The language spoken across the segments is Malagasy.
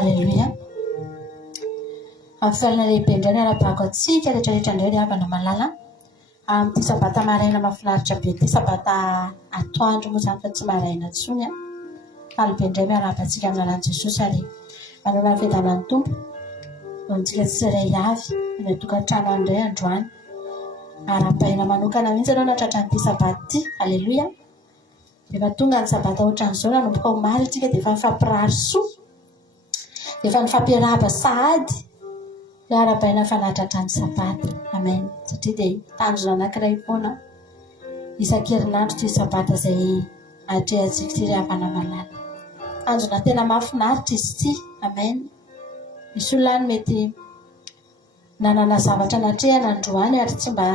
Alléluia. Amin'ny fialana lehibe indray ny arabako atsika rehetrarehetra indray ry havana malala amin'ity sabata maraina mahafinaritra be ity, sabata atoandro moa izany fa tsy maraina intsony a. Falibe indray miarapa-antsika amin'ny anaran'i Jesosy ary manao ny fiadanan'ny Tompo antsika tsirairay avy ny tokantrano indray androany. Ara-paina manokana mihitsy ianao natratra an'ity sabata ity. Alléluia. Efa tonga ny sabata ohatran'izao nanomboka omaly tsika dia efa mifampirary soa, dia efa mifampiarahaba sahady dia ara-paina fanatratra ny sabata. Amen. Satria dia tanjona anankiray foana isan-kerinandro ity sabata izay atrehantsika ity ry havana malala. Tanjona tena mahafinaritra izy ity. Amen. Misy olona any mety nanana zavatra natrehana androany ary tsy mba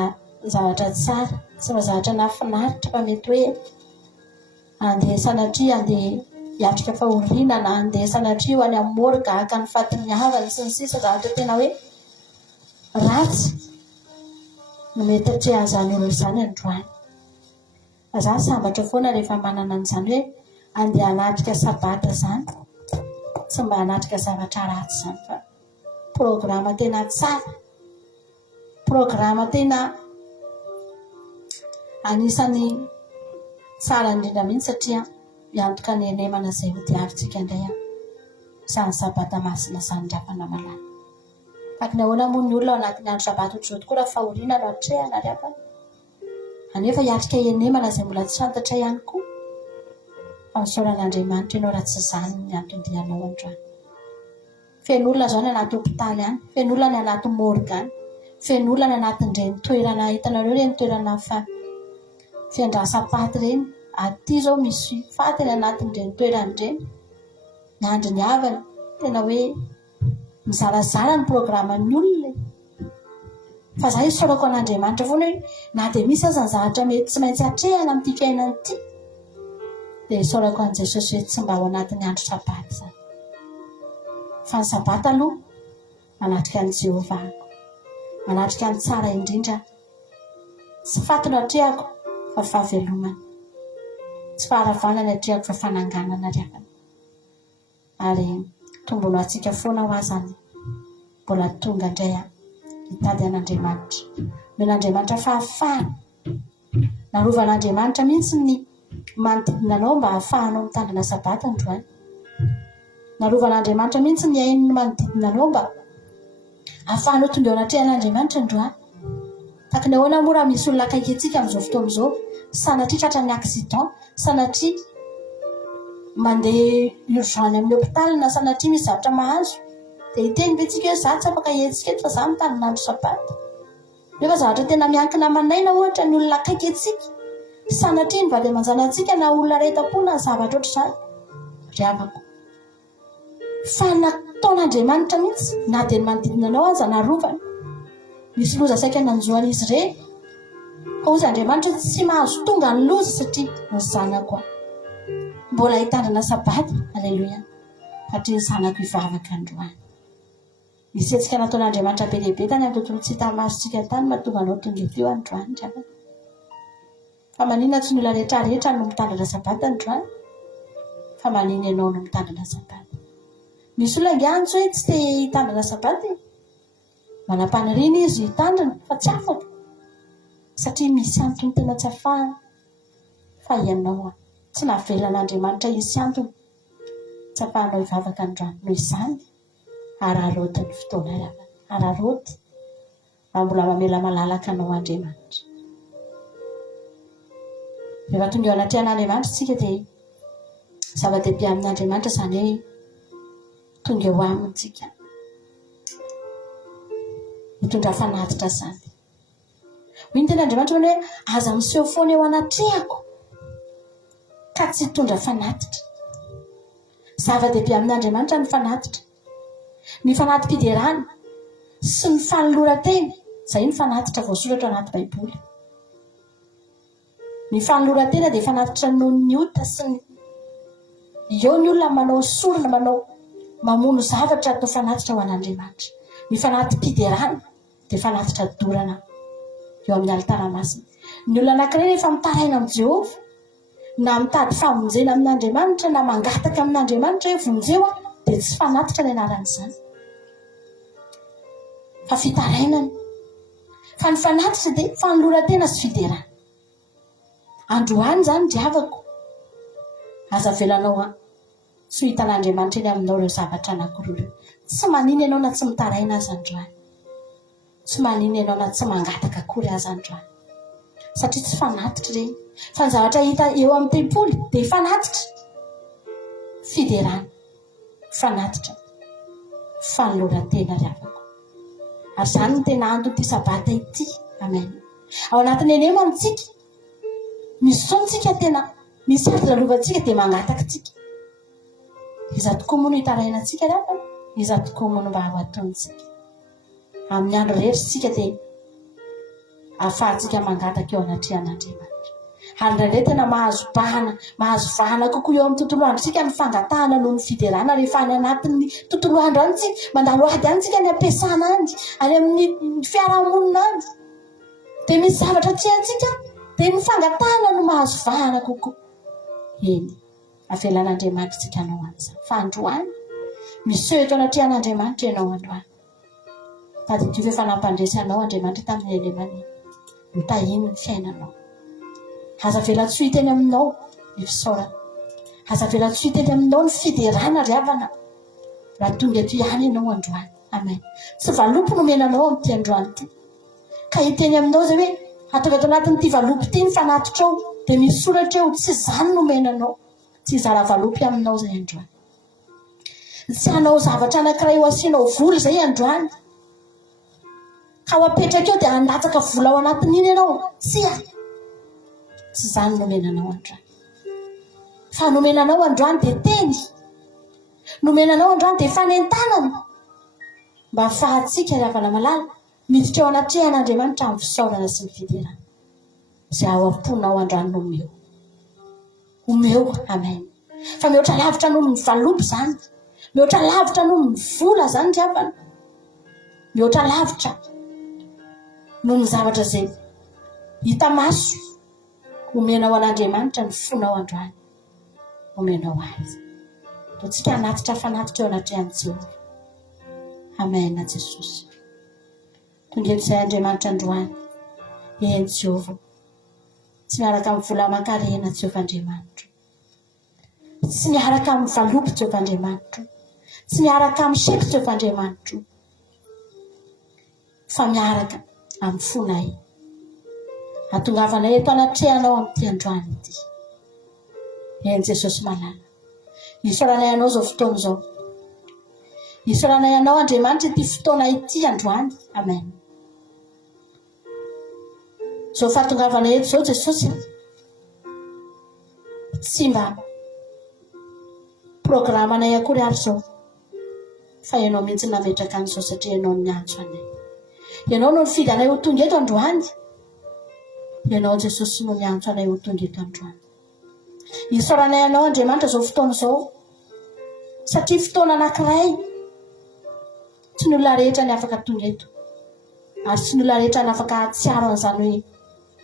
zavatra tsara, tsy mba zavatra nahafinaritra fa mety hoe andeha sanatria andeha hiatrika fahoriana na andeha sanatria ho any amin'ny morga haka ny fatin'ny havany sy ny sisa, zavatra tena hoe ratsy no mety atrehan'izany olona izany androany. Izaho sambatra foana rehefa manana an'izany hoe andeha hanatrika sabata izany, tsy mba hanatrika zavatra ratsy izany fa programa tena tsara, programa tena anisany tsara indrindra mihitsy satria miantoka ny enemana izay ho diavintsika indray izany sabata masina izany ry havana malala. Fakiny ahoana moa ny olona ao anatin'ny andro sabata ohatr'izao tokoa raha fahoriana no atrehana ry havana, anefa hiatrika enemana izay mbola tsy fantatra ihany koa. Fa misaoran'Andriamanitra ianao raha tsy izany ny antondianao androany. Feno olona izao ny anaty hopitaly any, feno olona ny anaty morga any, feno olona ny anatin'ireny toerana hitanareo ireny toerana fiandrasam-paty ireny. Aty izao misy faty ny anatin'ireny toerana ireny. Ny andro ny havany tena hoe mizarazara ny programan'ny olona. Fa izaho isaorako an'Andriamanitra foana hoe na dia misy aza ny zavatra mety tsy maintsy hatrehana amin'ity fiainana ity, dia isaorako an'i Jesosy hoe tsy mba ao anatin'ny andro sabata izany. Fa ny sabata aloha manatrika an'i Jehovah, manatrika ny tsara indrindra. Tsy faty no hatrehako fa fahavelomana, tsy faharavana ny hatrehako fa fananganana ry havana. Ary tombono antsika foana ho azany mbola tonga indray hitady an'Andriamanitra. Men'Andriamanitra fahafahana, narovan'Andriamanitra mihitsy ny manodidina anao mba hahafahanao mitandrina sabata androany. Narovan'Andriamanitra mihitsy ny ainy manodidina anao mba hahafahanao tonga ao anatrehan'Andriamanitra androany. Takiny ahoana moa raha misy olona akaiky antsika amin'izao fotoana amin'izao, sanatria tratran'ny accident, sanatria mandeha urgence amin'ny hopitaly na sanatria misy zavatra mahazo, dia hiteny ve tsika hoe izaho tsy afaka hientsika eto fa izaho mitandrina andro sabata. Nefa zavatra tena miankina amanaina ohatra ny olona akaiky antsika, sanatria ny vady aman-janantsika na olona rehetam-po na zavatra ohatr'izany. Ry havako, fa nataon'Andriamanitra mihitsy na dia ny manodidina anao aza narovana. Misy loza saika nanjoany izy ireny, fa hozy Andriamanitra tsy mahazo tonga ny loza satria ny zanako mbola hitandrina sabata. Alleluia. Satria ny zanako hivavaka androany. Misy hetsika nataon'Andriamanitra be lehibe tany amin'ny tontolo tsy hita masontsika tany mahatonga anao tonga eto androany ry havana. Fa maninona tsy ny olona rehetrarehetra no mitandrina sabata androany, fa maninona ianao no mitandrina sabata. Misy olona angiahany hoe tsy te hitandrina sabata, manam-paniriana izy hitandrina fa tsy afaka satria misy antony tena tsy ahafahany. Fa ianao tsy navelan'Andriamanitra hisy antony tsy ahafahanao hivavaka androany. Noho izany araroty ny fotoana ry havana, araroty raha mbola mamela malalaka anao Andriamanitra. Rehefa tonga ao anatrehan'Andriamanitra isika dia zava-dehibe amin'Andriamanitra izany hoe tonga eo aminy tsika, mitondra fanatitra izany. Hoy ny ten'Andriamanitra hoe aza miseho foana eo anatrehako ka tsy hitondra fanatitra. Zava-dehibe amin'Andriamanitra ny fanatitra, ny fanatim-piderana sy ny fanoloran-tena. Izay ny fanatitra voasoratra anaty Baiboly. Ny fanoloran-tena dia fanatitra noho ny ota sy ny eo ny olona manao sorona, manao mamono zavatra atao fanatitra ho an'Andriamanitra. Ny fanatim-piderana dia fanatitra dorana eo amin'ny alitara masina. Ny olona anankiray rehefa mitaraina amin'ny Jehovah na mitady famonjena amin'Andriamanitra na mangataka amin'Andriamanitra hoe vonjeo dia tsy fanatitra ny anaran'izany fa fitarainana fa ny fanatitra dia fanoloran-tena sy fiderana. Androany zany diavako aza velanao tsy ho hitan'Andriamanitra eny aminao ireo zavatra anankiroa ireo. Tsy manino ianao na tsy mitaraina azy androany, tsy manino ianao na tsy mangataka akory azy androany, satria tsy fanatitra ireny. Fa ny zavatra hita eo amin'ny tempoly dia fanatitra, fiderana, fanatitra, fanoloran-tena ry avako. Ary izany no tena antony ity sabata ity. Amen. Ao anatin'ny enemo amintsika misy sontsika tena misy ady lalovantsika dia mangataka tsika. Iza tokoa moa no hitarainantsika rehefa, iza tokoa moa no mba ho ataontsika. Amin'ny andro rehetra sika dia ahafahantsika mangataka eo anatrehan'Andriamanitra. Ary indraindray tena mahazo vahana kokoa eo amin'ny tontolo androsika ny fangatahana noho ny fiderana rehefa any anatin'ny tontolo andro any tsika mandalo ady any tsika ny ampiasana any amin'ny fiarahamonina any. Dia misy zavatra tiantsika dia ny fangatahana no mahazo vahana kokoa. Eny, avelan'Andriamanitra tsika anao an'izany. Fa androany misy eo eto anatrehan'Andriamanitra ianao androany. Tady ity efa nampandresy anao Andriamanitra tamin'ny elemany mitahiny ny fiainanao. Aza vela tsy hita eny aminao ny fisaorana, aza vela tsy hita eny aminao ny fiderana ry havana raha tonga eto ihany ianao androany. Amen. Tsy valopy no menanao amin'ity androany ity, ka hita eny aminao zay hoe atonga ato anatin'ity valopy ity ny fanatitra ao, dia misy soratra eo tsy izany no menanao, tsy zara valopy aminao zay androany. Tsy hanao zavatra anankiray ho asianao vola zay androany ka ho apetraka eo dia handatsaka vola ao anatin'iny ianao, tsy izany no menanao androany. Fa no menanao androany dia teny, no menanao androany dia fanentanana mba ahafahantsika ry havana malala miditra eo anatrehan'Andriamanitra amin'ny fisaorana sy ny fiderana. Izay ao am-ponao androany no omeo. Amen. Fa mihoatra lavitra noho ny valopy izany, mihoatra lavitra noho ny vola izany ry havana, mihoatra lavitra noho ny zavatra izay hita maso. Omenao an'Andriamanitra ny fonao androany, omenao azy. Totsika hanatitra fanatitra eo anatrehan'i Jehovah. Amen, Jesosy. Tonga eto izay Andriamanitra androany. Eny Jehovah, tsy miaraka amin'ny vola aman-karena Jehovah Andriamanitra, tsy miaraka amin'ny valopy Jehovah Andriamanitra, tsy miaraka amin'ny seko Jehovah Andriamanitra, fa miaraka amin'ny fonay. Atongavanay eto anatrehanao amin'ity androany ity. Eny Jesosy malala, isaoranay anao zao fotoana izao, isaoranay anao Andriamanitra ity fotoana ity androany. Amen. Zao fahatongavanay eto izao Jesosy, tsy mba programanay akory ary izao, fa ianao mihitsy nametraka an'izao satria ianao miantso anay. Ianao no nifidy anay ho tonga eto androany. Ianao Jesosy no miantso anay ho tonga eto androany. Isaoranay anao Andriamanitra zao fotoana izao, satria fotoana anankiray tsy ny olona rehetra ny afaka tonga eto, ary tsy ny olona rehetra ny afaka hatsiaro an'izany hoe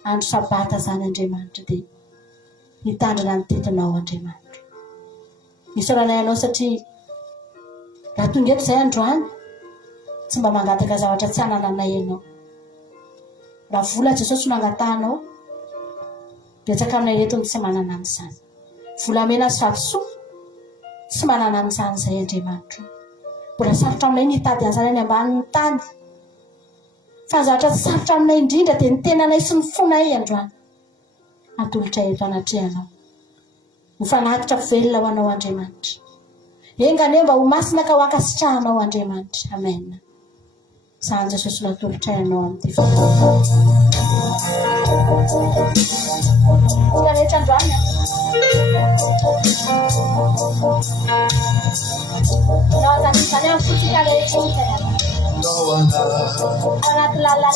andro sabata zany Andriamanitra dia hitandrina ny tetinao Andriamanitra. Isaoranay anao satria raha tonga eto izay androany tsy mba mangataka zavatra tsy hanananay ianao. Raha vola Jesosy no angatahanao, betsaka aminay reto ny tsy manana an'izany. Volamena sy vatosoa tsy manana an'izany izay Andriamanitra. Mbola sarotra aminay ny hitady an'izany any ambanin'ny tany, fa ny zavatra tsy sarotra aminay indrindra dia ny tenanay sy ny fonay androany. Atolotra eto anatrehanao, ho fanatitra velona ho anao Andriamanitra. Engane mba ho masina ka ho ankasitrahanao Andriamanitra. Amen. Izany Jesosy no atolotra ianao amin'ity fotoana. Tsika rehetra androany naozany amin'ny fotsika rehetra anaty lalàna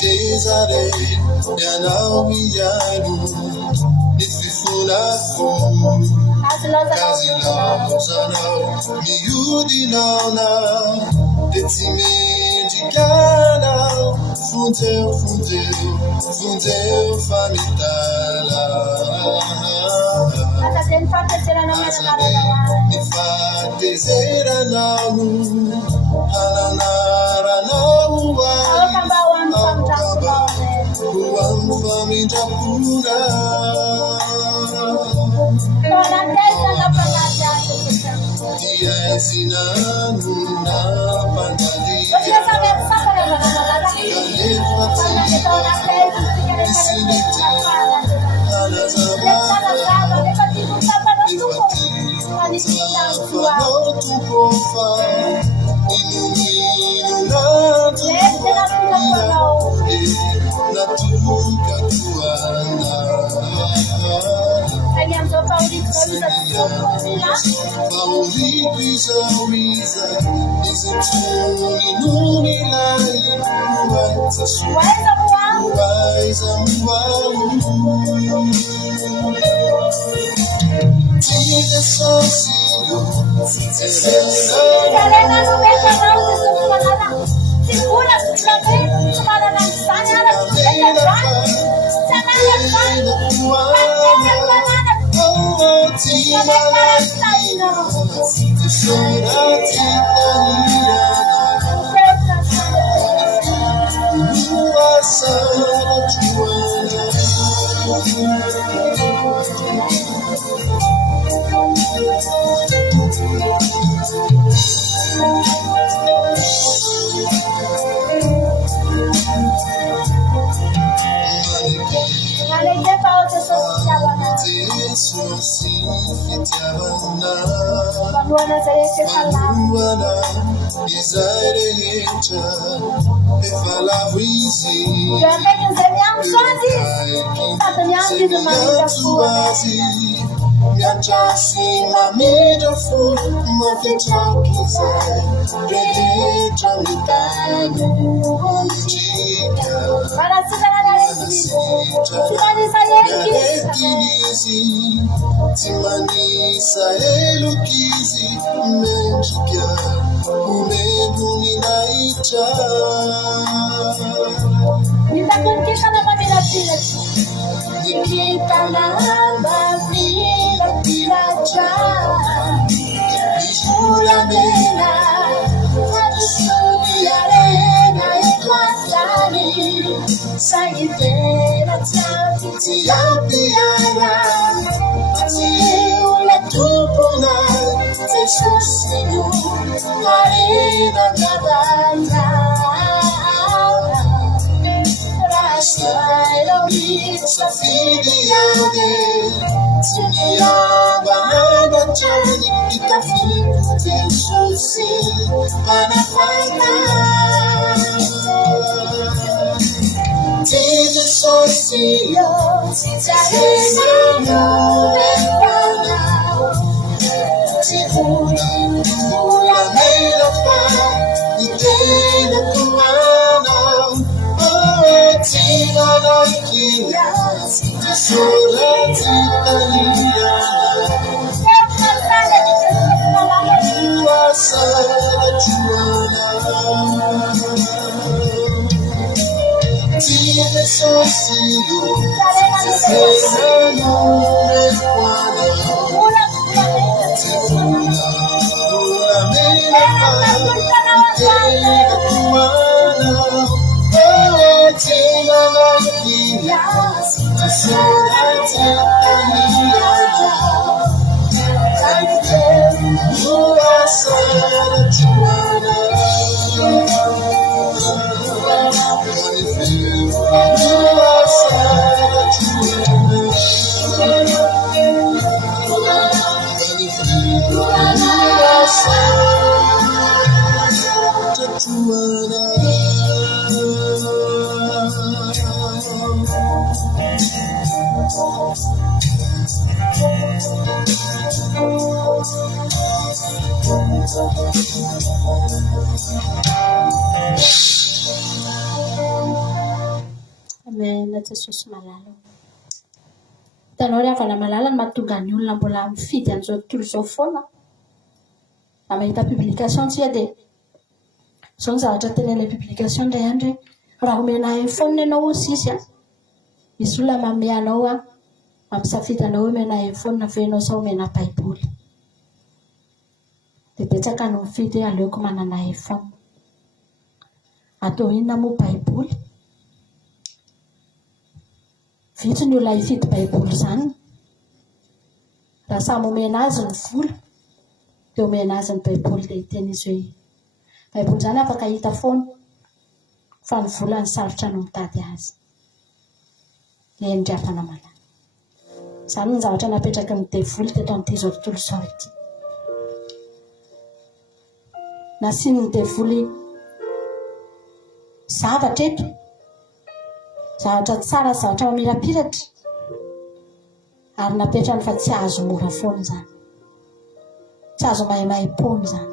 Desare yanao yanu nififulafu kazilao zanao miudinana tetimejikana fundeu Vundeu famitala Mi fa desera namu Hananara nawa Akaba Kuam famintapuna Dia sinanu na pandalia Amen. Jesosy malala. Hitanao ry havana malala ny mahatonga ny olona mbola mifidy an'izao tontolo izao foana. Na mahita publication tsika dia izao ny zavatra tenen'ilay publication indray andro hoe raha omena iPhone ianao sisy misy olona manome anao a mampisafidy anao hoe mena iPhone na fenao sao mena baiboly dia betsaka no mifidy hoe aleoko manana iPhone. Atao inona moa baiboly? Vitsy ny olona hifidy baiboly izany. Raha samy omena azy ny vola dia omena azy ny baiboly dia hiteny izy hoe baiboly izany afaka hita foana fa ny vola ny sarotra no mitady azy. Dia endriafana malala. Izany ny zavatra napetraky ny devoly teto amin'ity izao tontolo izao ity. Nasiany ny devoly zavatra eto, zavatra tsara, zavatra mamirapiratra, ary napetrany fa tsy azo mora foana izany, tsy azo mahimahi-pony izany.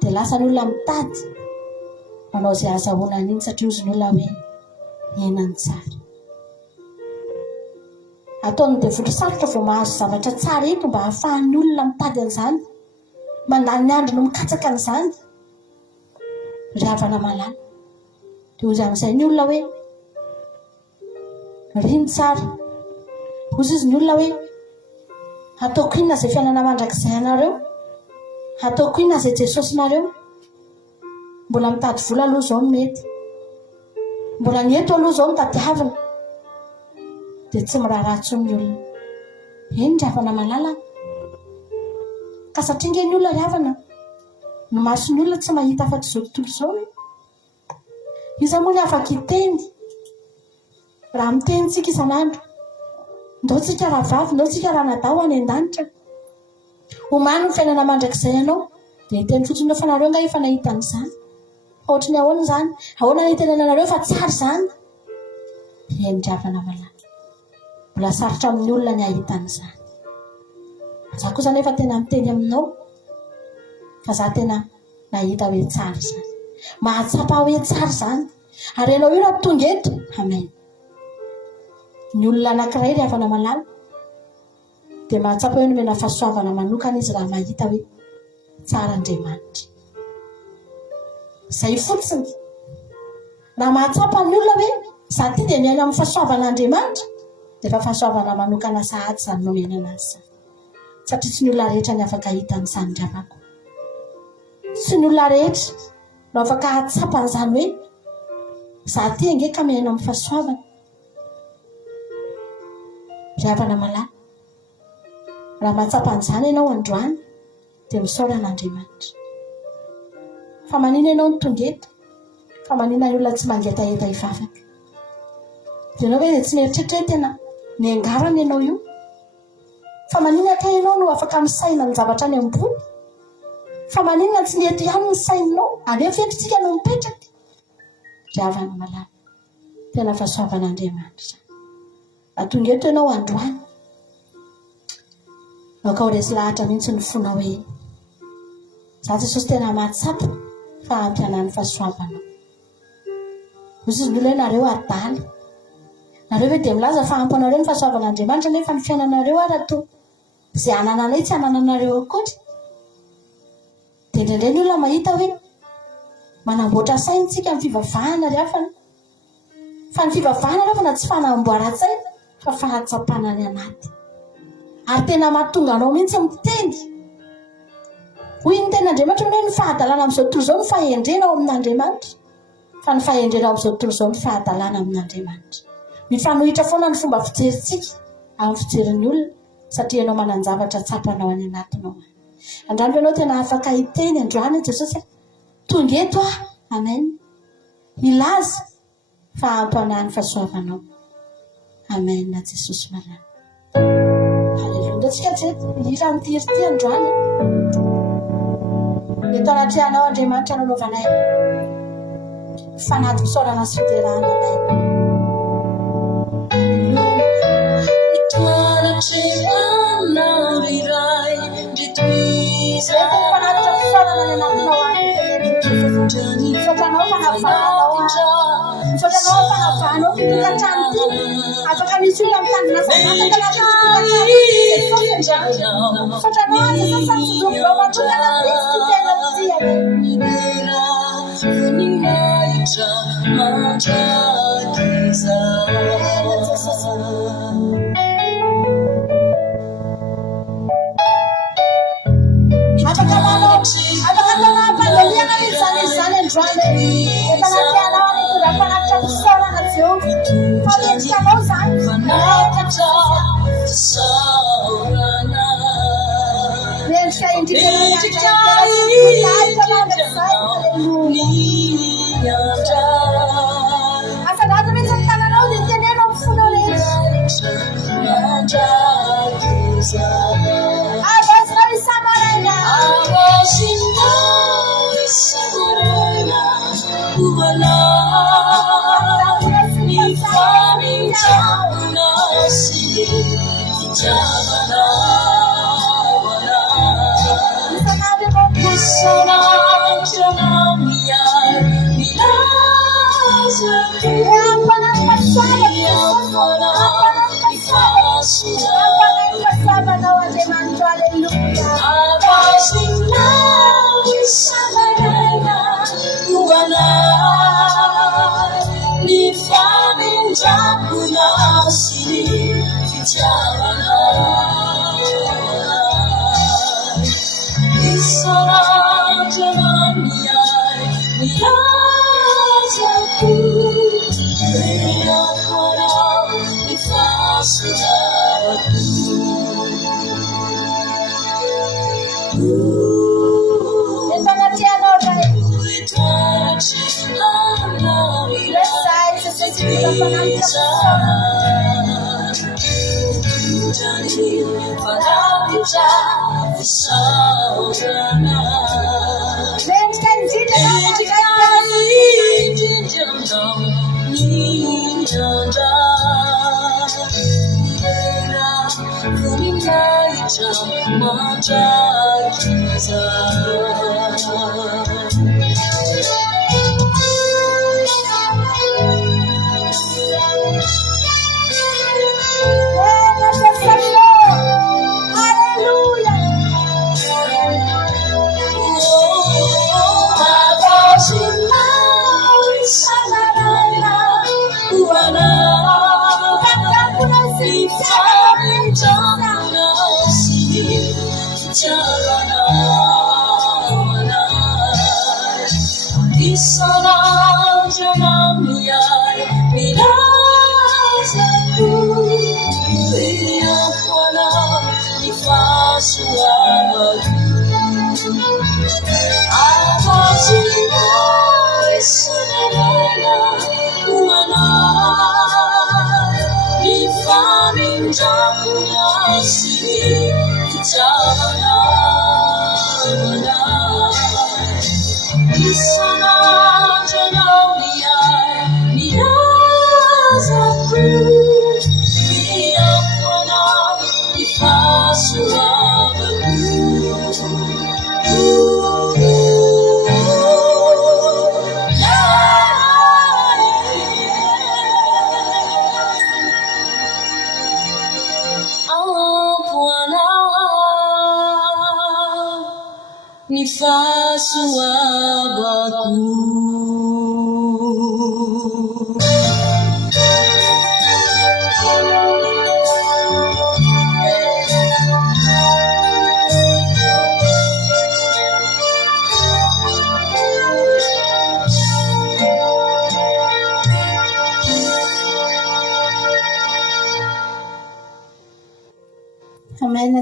Dia lasa ny olona mitady manao izay azahoana an'iny satria ozy ny olona hoe henany tsara. Ataony devoly sarotra vao mahazo zavatra tsara eto mba hahafahan'ny olona mitady an'izany, mandany ny andro no mikatsaka an'izany. Ry havana malala. Dia ozy amin'izay ny olona hoe riny tsara. Ozy izy ny olona hoe ataoko inona izay fiainana mandrakizay anareo, ataoko inona izay Jesosy nareo. Mbola mitady vola aloha izao no mety, mbola ny eto aloha izao no tadiavina, dia tsy miraharaha intsony ny olona. Eny ry havana malala. Ka satria nge ny olona ry havana, ny mason'ny olona tsy mahita afa-tsy izao tontolo izao. Iza moa ny afaka hiteny raha mitenitsika isan'andro, ndao tsika raha vavy, ndao tsika raha nadao any an-danitra, omany ny fiainana mandrakizay anao, dia hiteny fotsiny fa nareo nga efa nahita an'izany. Ohatry ny ahoana izany? Ahoana ny hitenena anareo fa tsara izany? Eny ry havana malala. Mbola sarotra amin'ny olona ny ahita an'izany. Za kosa nefa tena miteny aminao fa za tena nahita hoe tsara izany, mahatsapa hoe tsara izany. Ary ianao io raha tonga eto, amen. Ny olona anankiray ry havana malala dia mahatsapa hoe nomena fahasoavana manokana izy raha mahita hoe tsara Andriamanitra. Izay fotsiny. Raha mahatsapa ny olona hoe za ty dia miaina amin'ny fahasoavana Andriamanitra, dia efa fahasoavana manokana sahady izany nomenana azy izany. Satria tsy ny olona rehetra ny afaka hita an'izany ry havako. Tsy ny olona rehetra no afaka hatsapa an'izany hoe za ty ange ka miaina amin'ny fahasoavana. Ry havana malala. Raha mahatsapa an'izany ianao androany dia misaotra an'Andriamanitra. Fa manina ianao ny tonga eto, fa manina ny olona tsy mangetaheta hivavaka. Dia ianao hoe tsy mieritreritra tena ny angarana ianao io. Fa maninona ka ianao no afaka misaina ny zavatra any ambony? Fa maninona tsy mety ihany ny saininao? Alefa etritsika no mipetraka. Ry havana malala. Tena fahasoavan'Andriamanitra. Atonga eto ianao androany, ka ho resy lahatra mihitsy ny fona hoe za Jesosy tena mahatsapa fa ampianany fahasoavanao. Ozy izy ny olona hoe nareo adala, nareo hoe dia milaza fa ampy anareo ny fahasoavan'Andriamanitra nefa ny fiainanareo raha toa izay anananay tsy anananareo akory. Dia indraindray ny olona mahita hoe manamboatra saintsika amin'ny fivavahana ry havana. Fa ny fivavahana ry havana tsy fanamboaran-tsaina fa fahatsapana ny anaty. Ary tena mahatonga anao mihitsy miteny hoy ny ten'Andriamanitra hoe ny fahadalana amin'izao tontolo izao ny fahendrena ao amin'Andriamanitra, fa ny fahendrena ao amin'izao tontolo izao ny fahadalana amin'Andriamanitra. Mifanohitra foana ny fomba fijerintsika amin'ny fijerin'ny olona satria ianao manan-javatra tsapanao any anatinao. Andramby ianao tena afaka hiteny androany Jesosy tonga eto ah, amen. Ilaza fa ampanahy ny fahasoavanao. Amen na Jesosy malala. Haleluia. Ndao tsika hira nitiry androany. Eto anatrihanao Andriamanitra nanaovanay fanaty fisaorana sy fiderahana anay. Sotranao fanavanao, sotranao fanavanao fipetratrano ty. Afaka misy olona mitandrina sanataka sotranao azy sa satsodovonao manokana misy tena tiany. Amen.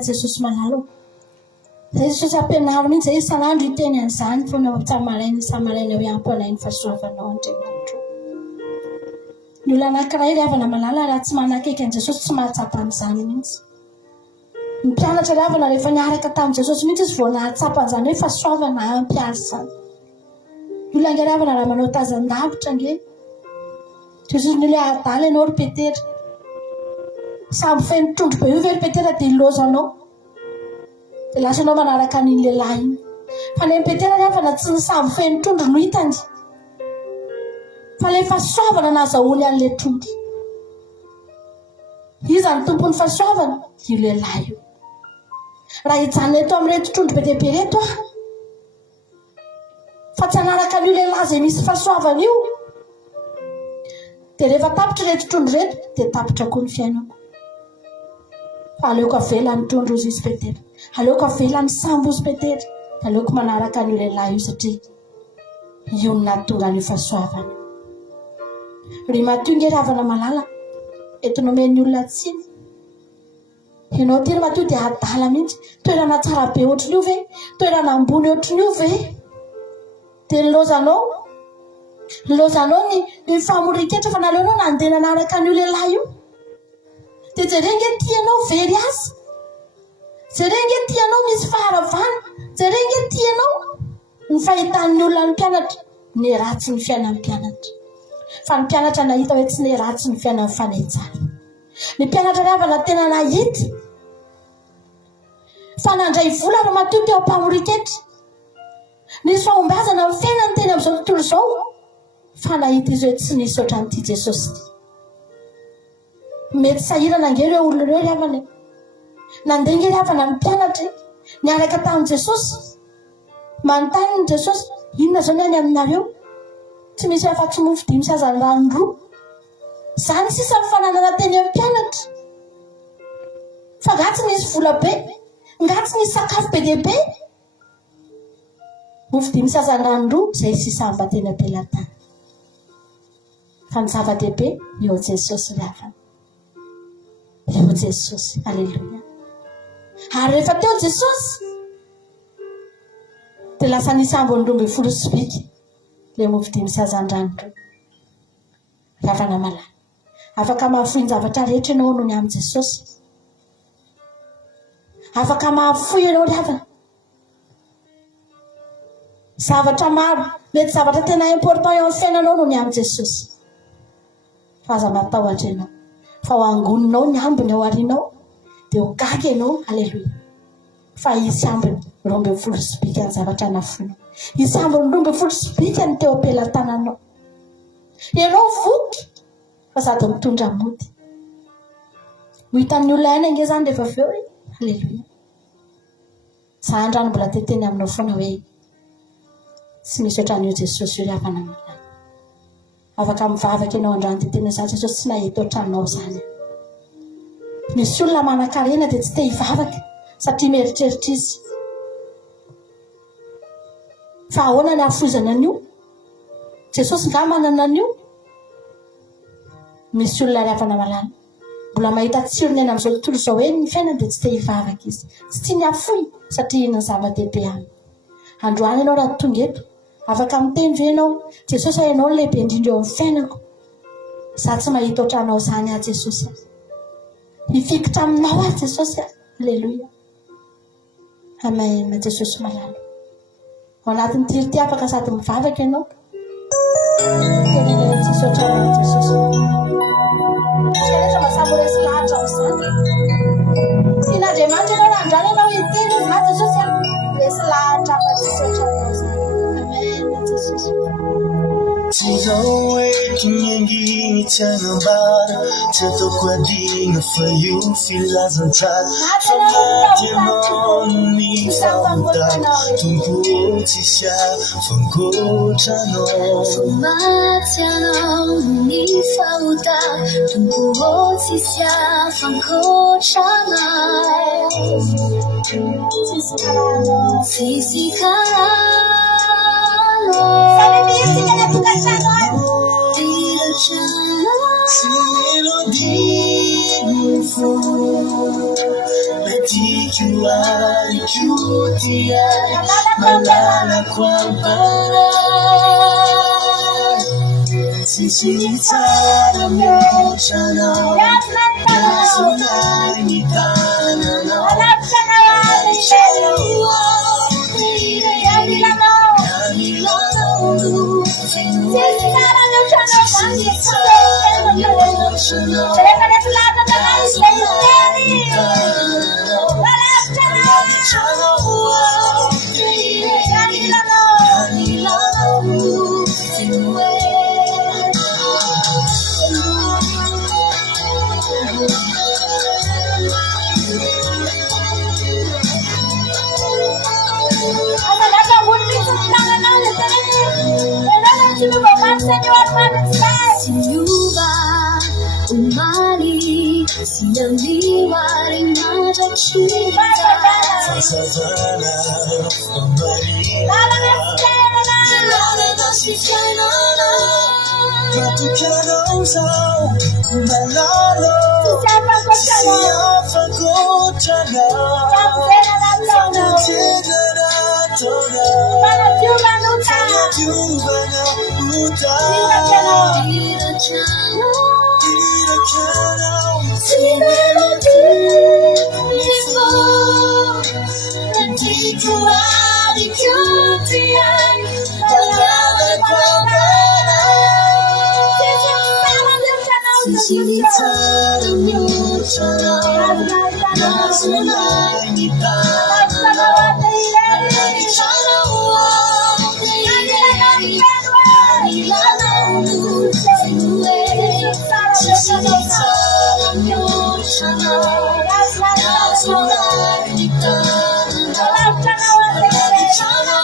Jesosy malalo. Jesosy ampianaro mihitsy zay isan'andro iteny an'izany foana tsamaraina samaraina hoe ampoanainy fahasoavanao Andriamanitra. Ny olona anankiray ilay havana malala raha tsy manakaiky an'i Jesosy tsy mahatsapa an'izany mihitsy. Ny mpianatra ilay havana rehefa niaraka tamin'i Jesosy mihitsy izy vao nahatsapa an'izany hoe fahasoavana ampy azy izany. Ny olona ilay havana raha manao tazan-davitra nge. Jesosy ny ilay adaly ianao ry Petera. Samby feno trondro be io ve ry Petera dia ilozanao. Dia lasa ianao manaraka an'iny lehilahy iny. Fa ilay Petera ny havana tsy ny samby feno trondro no hitany. Fa ilay fahasoavana nahazahoany an'ilay trondro. Iza ny tompon'ny fahasoavana? Io lehilahy io. Raha hijanona eto amin'ireto trondro be dia be reto aho. Fa tsy hanaraka an'io lehilahy izay misy fahasoavana io. dia rehefa tapitra reto trondro reto dia tapitra koa ny fiainako. Fa aleoko avelan'ny trondro izy petera, aleoko avelan'ny sambo izy petera, aleoko manaraka ny lehilahy io satria io no nahatonga ny fahasoavana. Ry Matio ngeravana malala eto nomen'ny olona tsiny. Ianao ty Matio dia adala mihitsy, toerana tsara be ohatrany io ve? Toerana ambony ohatrany io ve? Dia lozanao ny famoriketra fa naleonao nandeha nanaraka ny lehilahy io. Dia jerenge tianao very azy, jerenge tianao misy faharavana, jerenge tianao ny fahitan'ny olona ny mpianatra, ny ratsy ny fiainan'ny mpianatra. Fa ny mpianatra nahita hoe tsy ny ratsy ny fiainan'ny fanetsara. Ny mpianatra ravana tena nahity fa nandray vola ro Matio teo mpamoriketra. Nisy fahombazana amin'ny fiainany teny amin'izao tontolo izao fa nahita izy hoe tsy nisy ohatran'ity Jesosy. Mety sahirana nge ireo olona ireo ravana, nandeha nge ravana ny mpianatra niaraka tamin'i Jesosy, manontany ny Jesosy, inona zao ny any aminareo? Tsy misy afa-tsy mofo 5 sy azany rano 2. Zany sisa mifananana teny amin'ny mpianatra. Fa ngatsy misy vola be, ngatsy misy sakafo be dia be. Mofo 5 sy azany rano 2 izay sisa ambateny am-pelatany. Fa ny zava-dehibe eo Jesosy ravana. Eo Jesosy, aleluia. Ary rehefa teo Jesosy dia lasa nisy ambo 12 sy biky le mofo 5 sy azany rano 2. Ravana malala. Afaka mahafoy ny zavatra rehetra ianao noho ny amin'ny Jesosy. Afaka mahafoy ianao ravana. Zavatra maro, mety zavatra tena important eo amin'ny fiainanao noho ny amin'ny Jesosy. Fa aza matahotra ianao. Fa ho angoninao ny ambiny ao arinao dia ho gaga ianao, aleluia. Fa isy ambiny 12 sy biky ny zavatra nafoinao. Isy ambiny 12 sy biky ny teo am-pelatananao. Ianao voky fa sady mitondra mody. Ho hitan'ny olona ihany ange zany rehefa avy eo, aleluia. Za andrano mbola teteny aminao foana hoe tsy misy ohatran'io Jesosy io ravana malala. Afaka mivavaka ianao andrano teteny za Jesosy tsy nahita ohatranao zany. Misy olona manan-karena dia tsy te hivavaka satria mieritreritra izy. Fa ahoana ny hafozana an'io? Jesosy nga manana an'io? Misy olona ravana malala mbola mahita tsirony eny amin'izao tontolo izao hoe ny fiainany dia tsy te hivavaka izy, tsy tia ny hafoy satria iny ny zava-dehibe aminy. Androany ianao raha tonga eto, afaka mitendry ianao, Jesosy ianao lehibe indrindra eo amin'ny fiainako. Za tsy mahita ohatranao zany aho Jesosy. Hifikitra aminao aho Jesosy. Aleluia. Amen. Jesosy malala. Ao anatin'ny tiry ty afaka sady mivavaka ianao. Tena tsisy ohatranao Jesosy. Rehetra masabo resy lahatra amin'izany. In'Andriamanitra ianao raha andrano ianao hiteny za Jesosy resy lahatra fa tsisy ohatranao zany. Amen. Jesosy. Tizao eto nyanginy tianambara tsy ataoko adina fa io filazantsara fa maty ianao ny fahotana tombo tsisy afangoatranao fa maty ianao ny fahotana tombo tsisy afangoatranao tsisy karano se melodie fu metiki wari chutia malala kwambara sisi tsara mochana yasunari mitana no Senhor, Sinyuba umali sinaliwa rinata chita savana umali Kapuchano sao malalo siapa kochana Chegara tora Panajubana uta Tirachana Sirelo tuliso Antikuari kutian Palala kwagana Sisitara nyuchana Nasuna nitana Nanichana Sisitara nyuchana Nasuna nitana Nanichana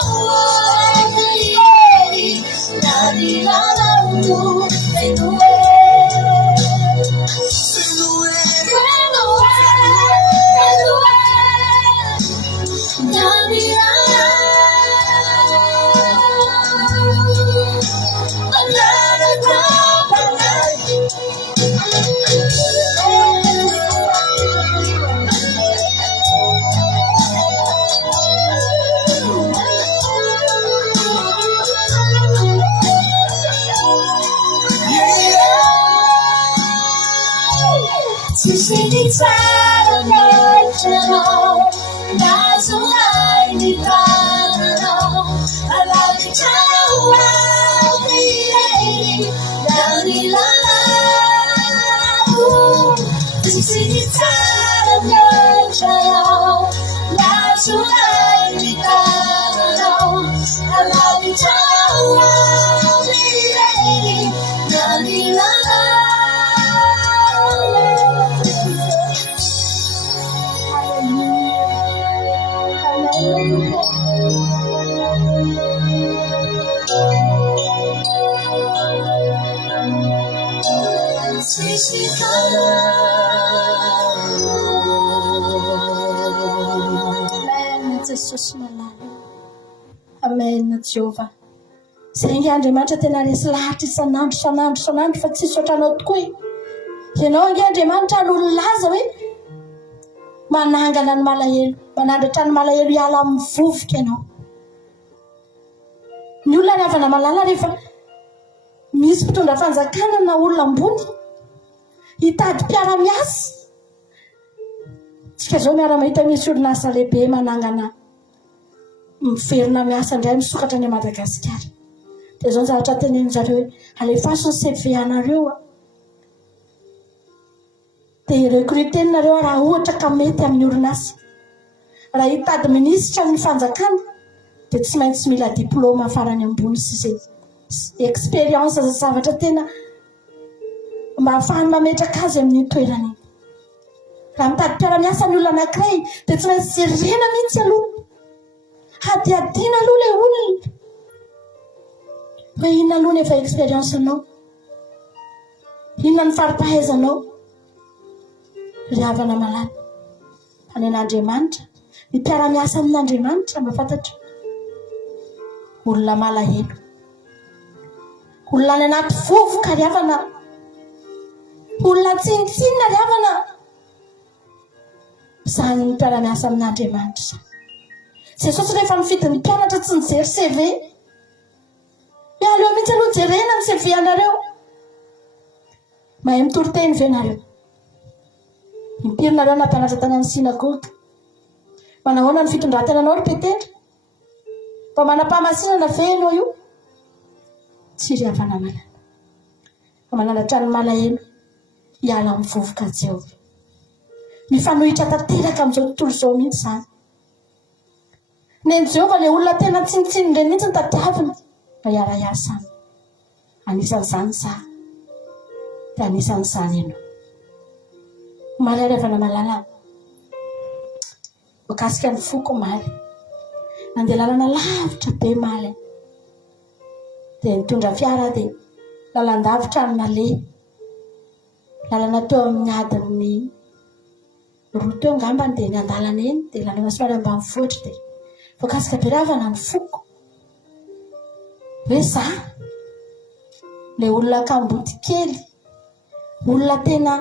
Sisitara nyuchana Nasuna nitana Nanichana Sisitara nyuchana Nasuna nitana Nanichana Jesus malaly. Amen, Jehovah. Izay nge Andriamanitra tena resy lahatra isanandro fa tsisy ohatranao tokoa. Ianao nge Andriamanitra alolo-laza hoe manangana ny malahelo, manandratra ny malahelo hiala amin'ny vovoka ianao. Ny olona ny avana malala rehefa misy mpitondra fanjakana na olona ambony hitady mpiara-miasa. Tsika zao miara-mahita misy orinasa lehibe manangana miverina miasa indray misokatra any Madagasikara. Dia zao ny zavatra teneniny zareo hoe alefaso ny CV anareo dia recrutenareo raha ohatra ka mety amin'ny orinasa. Raha hitady minisitra ny fanjakana dia tsy maintsy mila diplôma farany ambony sy izay expérience za zavatra tena mba ahafahany mametraka azy amin'ny toerany. Raha mitady mpiara-miasa ny olona anankiray dia tsy maintsy jerena mihitsy aloha. Hadiadiana aloha ilay olona. Hoe inona aloha nefa expérience anao? Inona ny fari-pahaizanao? Ry havana malala. Any an'Andriamanitra, ny mpiara-miasa amin'Andriamanitra mba fantatro. Olona malahelo. Olona any anaty vovoka ry havana. Olona tsinitsinina ry havana. Izany ny mpiara-miasa amin'Andriamanitra. Jesosy rehefa mifidy ny mpianatra tsy nijery CV. Aleo mihitsy aloha jerena ny CV anareo. Mahay mitory-teny ve nareo? Impiry nareo nampianatra tany amin'ny sinagoga? Manahoana ny fitondran-tenanao ry petendra? Mba manam-pahamasinana ve ianao io? Tsy ry havana malala. Manandratra ny malahelo hiala amin'ny vovoka Jehovah. Ny fanohitra tanteraka amin'izao tontolo izao mihitsy izany. Neny Jehovah ilay olona tena tsinitsiny ireny mihitsy ny tadiavina mba hiara-hiasa aminy. Anisan'izany za dia anisan'izany ianao. Omaly ry havana malala. Mikasika ny foko omaly. Nandeha lalana lavitra be omaly. Dia nitondra fiara dia lalandavitra ny male lalana teo amin'ny adiny roa teo ngambany dia ny andalana eny dia lalana somary ambanivohitra dia voakasika beravana ny foko hoe za le olona kamboty kely olona tena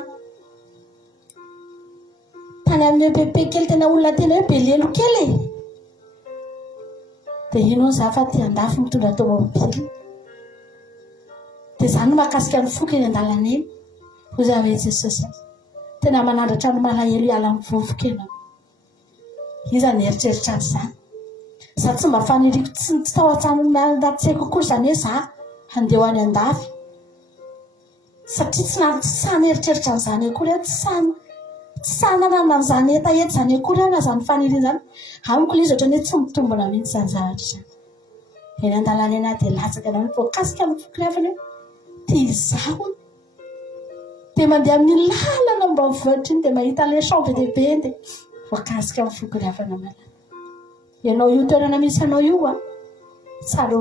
tany amin'ny pepe kely tena olona tena hoe belelo kely dia ino za fa ty andafy mitondra tomobily dia zany mahakasika ny foko eny andalana eny hoy za hoe Jesosy tena manandratra ny malahelo hiala amin'ny vovoka ianao iza ny eritreritra zany za tsy mba faniriko tsy tao an-trano miandatseko koa zany hoe za handeha ho any andafy satria tsy sany eritreritra n'izany akory tsy sany nanana n'izany etaeta zany akory na zany faniriana zany amiko ilay izy ohatran'ny hoe tsy mitombona mihitsy zany zavatra zany eny andalana ena dia latsaka anao voakasika ny foko rehefa hoe tia izaho dia mandeha amin'ny lalana ambanivohitra iny dia mahita le champ be dia dia voakasika ny foko rehefa na malala ianao io toerana misy anao io tsara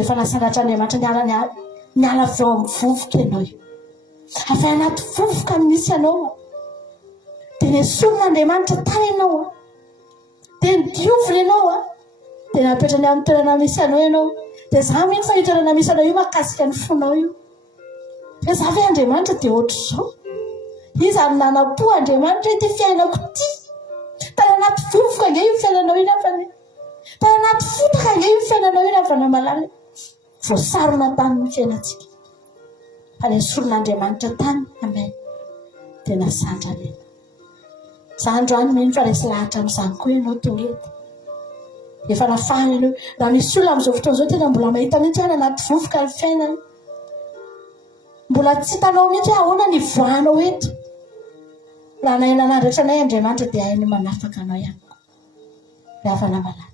efa nasandratr'Andriamanitra niala avy eo amin'ny vovoka ianao io avy anaty vovoka misy anao dia nesolon'Andriamanitra tany ianao dia nidiovina ianao dia napetrany amin'ny toerana misy anao ianao dia za mihitsy fa io toerana misy anao io makasika ny fonao io dia za ve Andriamanitra dia ohatr' izao iza ny nanapo Andriamanitra hoe ty fiainako ty tany anaty vovoka nge io fiainanao io nefa tany anaty fotaka nge io fiainanao io nefa namalala voasarona tany ny fiainantsika fa ny solon'Andriamanitra tany amen dia nasandra nena za androany mino fa resy lahatra amin'izany koa ianao tonga ety efa nafahana ianao raha misy olona amin'izao fotoana izao tena mbola mahita mihitsy hoe anaty vovoka ny fiainany mbola tsy hitanao mihitsy hoe ahoana ny voanao eto raha nanandratra anay Andriamanitra dia hainy manafaka anao ihany koa rehefa namalala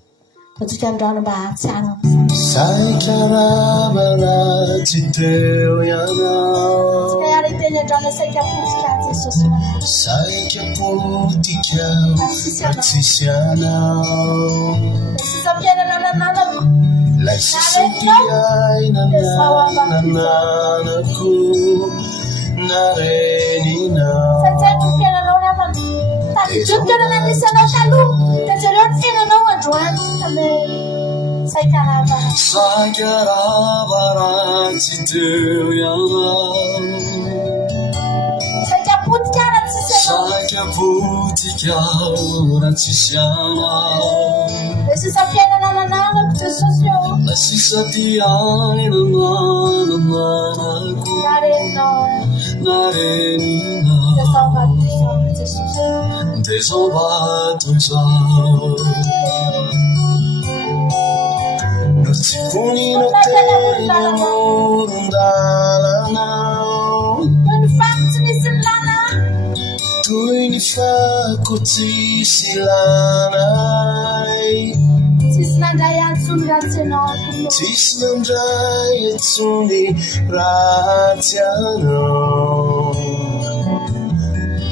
totsika androany mba hatsiaro saika raha-baratsy teo ianao tsika iara iteny androany saika potika Jesosy saika potika tsisy anao sisa mpiainana nananako lay sisa mpiainana nananako nareninao satria ny fiainanao rehefa tadidro toerana misy anao taloha dia zareo ny fiainanao androany amen saika raha-baratsy teo ianao saika potika raha tsisy anao saika potika raha tsisy anao dia sisa mpiainana nananako Jesosy eo la sisa mpiainana nananako nareninao nareninao dia zao vato Jesosy dia zao vato zao no tsy vonino tena moron-dalanao toy ny fako tsy misy lana toy ny fako tsisy lanay tsisy nandray antsony ratsy anao tsisy nandray antsony ratsy anao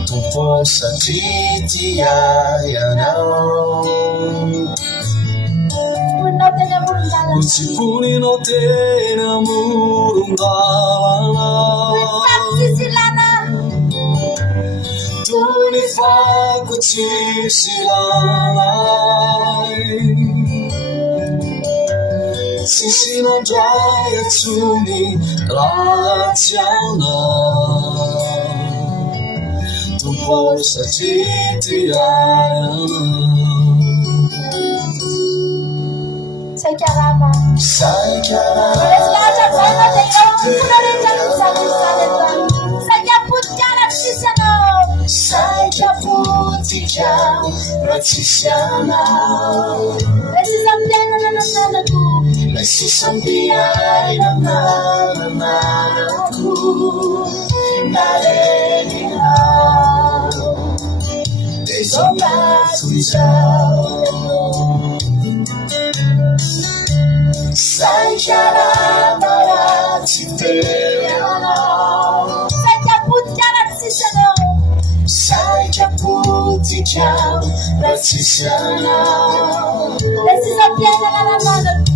tompo satria tiay anao voninao teny amoron-dalana tsy voninao tena moron-dalana fako tsisy lana toy ny fako tsisy lanay tsisy nandray antsony ratsy anao tompo satria tiay anao saika rava saika saika potika raha tsisy anao saika potika raha tsisy anao dia sisa mpiainana nananako la sisa mpiainana nananako nareninao dia zao vato izao saika raha-baratsy teo ianao saika potika raha tsisy anao saika potika raha tsisy anao dia sisa mpiainana nananako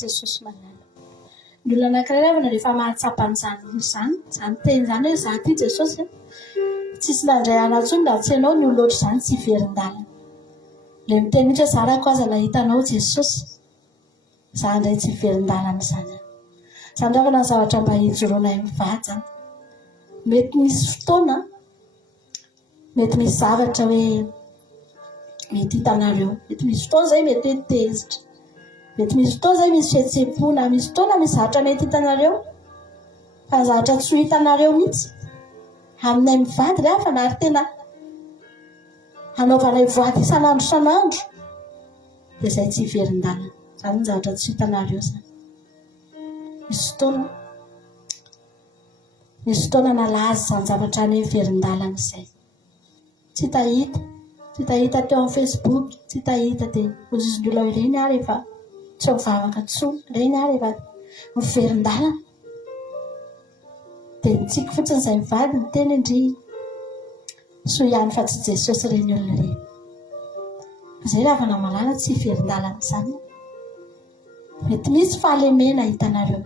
Jesosy malala ny olona anankiray ravana rehefa mahatsapan'izany zany teny zany hoe za ty Jesosy tsisy nandray anatsony da tsy ianao ny oloatra zany tsy hiverin-dalana le miteny mihitsy hoe za raha koa aza nahitanao Jesosy za ndray tsy hiverin-dalana zany ravana ny zavatra mba hijoroana mivady zany mety misy fotoana mety misy zavatra hoe mety hitanareo mety misy fotoana zay mety hoe tezitra mety misy fotoana zay misy fihetsem-po na misy fotoana misy zavatra mety hitanareo fa zavatra tsy ho hitanareo mihitsy aminay mivady le hafa na ary tena hanaovanay voady isan'andro dia zay tsy hiverin-dalana zany ny zavatra tsy hitanareo zany misy fotoana nalaza zany zavatra any hiverin-dalana izay tsy hitahita teo amin'ny Facebook tsy hitahita dia ozizy ny olona ireny ary rehefa tsy mivavaka tsony ireny ary rehefa miverin-dalana dia nitsiko fotsiny izay mivady ny teny indry soa ihany fa tsy Jesosy ireny olona ireny izay ravana malala tsy hiverin-dalana izany mety misy fahalemena hitanareo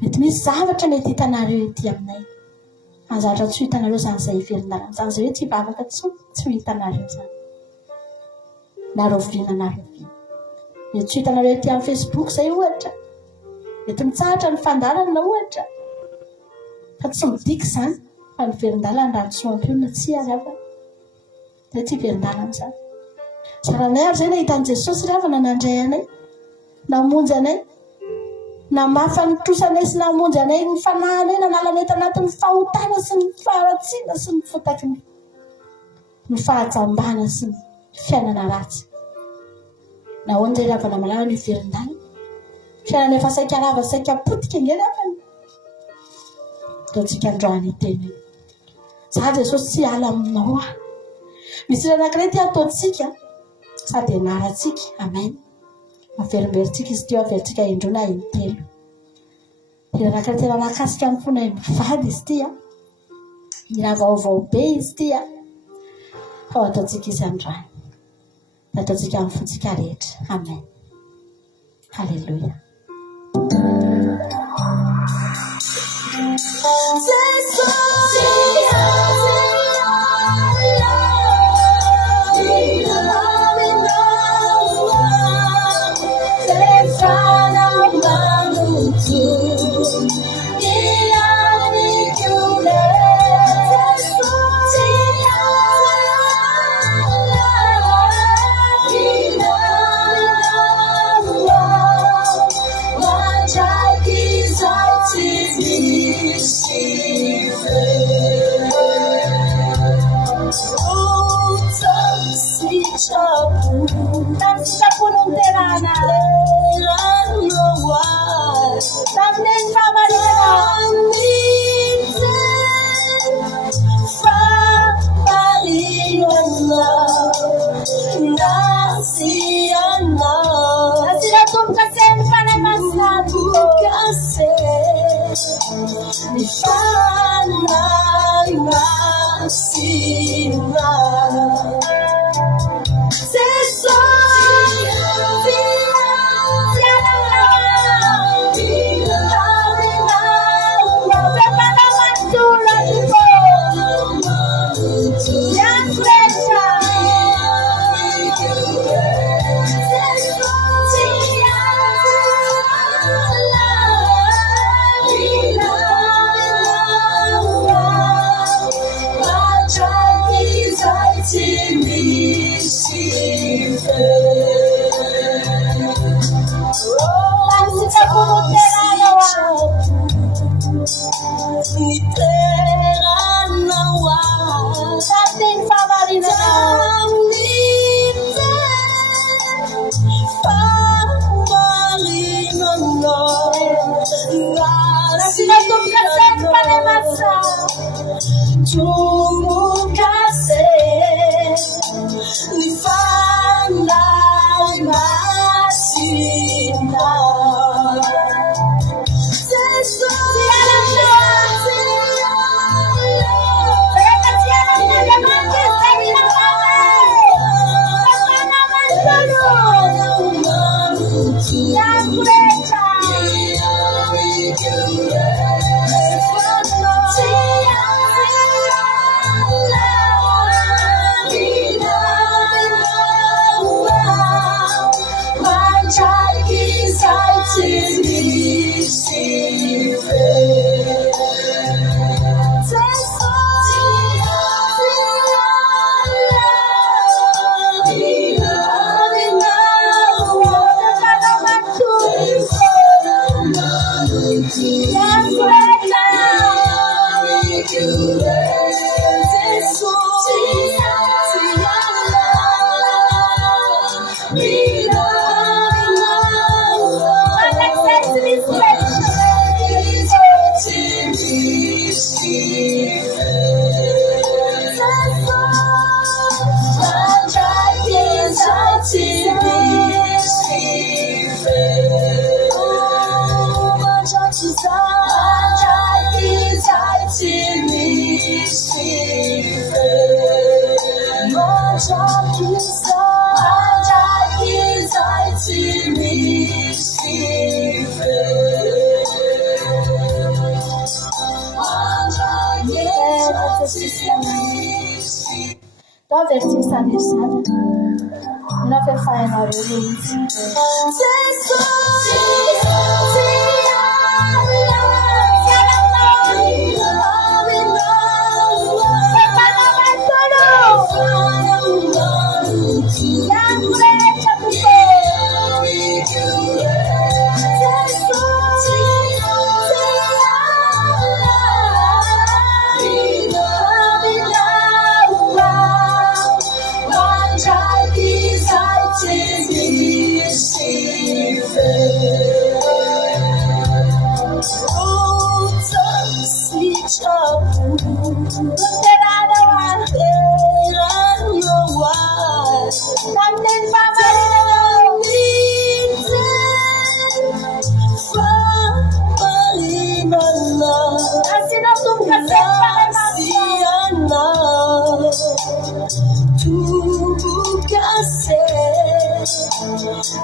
mety misy zavatra mety hitanareo ety aminay fa zavatra tsy hitanareo zany izay hiverin-dalana zany izay hoe tsy hivavaka tsony tsy hitanareo zany naroviana mety tsy hitanareo ety amin'ny Facebook zay ohatra mety mitsahatra ny fandalana ohatra fa tsy midiky zany fa ny verin-dalana raha tsy mampionona tsy ary hafa dia tsy verindala amin'izany zaranay ary zay nahitany Jesosy rehefa nanandray anay namonjy anay namafa ny trosanay sy namonjy anay ny fanahinay nanala anay tanatin'ny fahotana sy ny faharatsiana sy ny fotaky ny fahajambana sy ny fiainana ratsy nahoana zay rehefa namalala ny verindala fiainana efa saika lava saika potika ngely afany ataontsika androany teny za Jesosy tsy ala aminao misy anankiray ty ataontsika sady anaratsika amen averimberitsika izy teo averintsika indrona intelo anankiray tena nakasika amin'ny fona mivady izy ty mila vaovao be izy ty fa ataontsika izy androany ataontsika amin'ny fontsika rehetra amen halleluja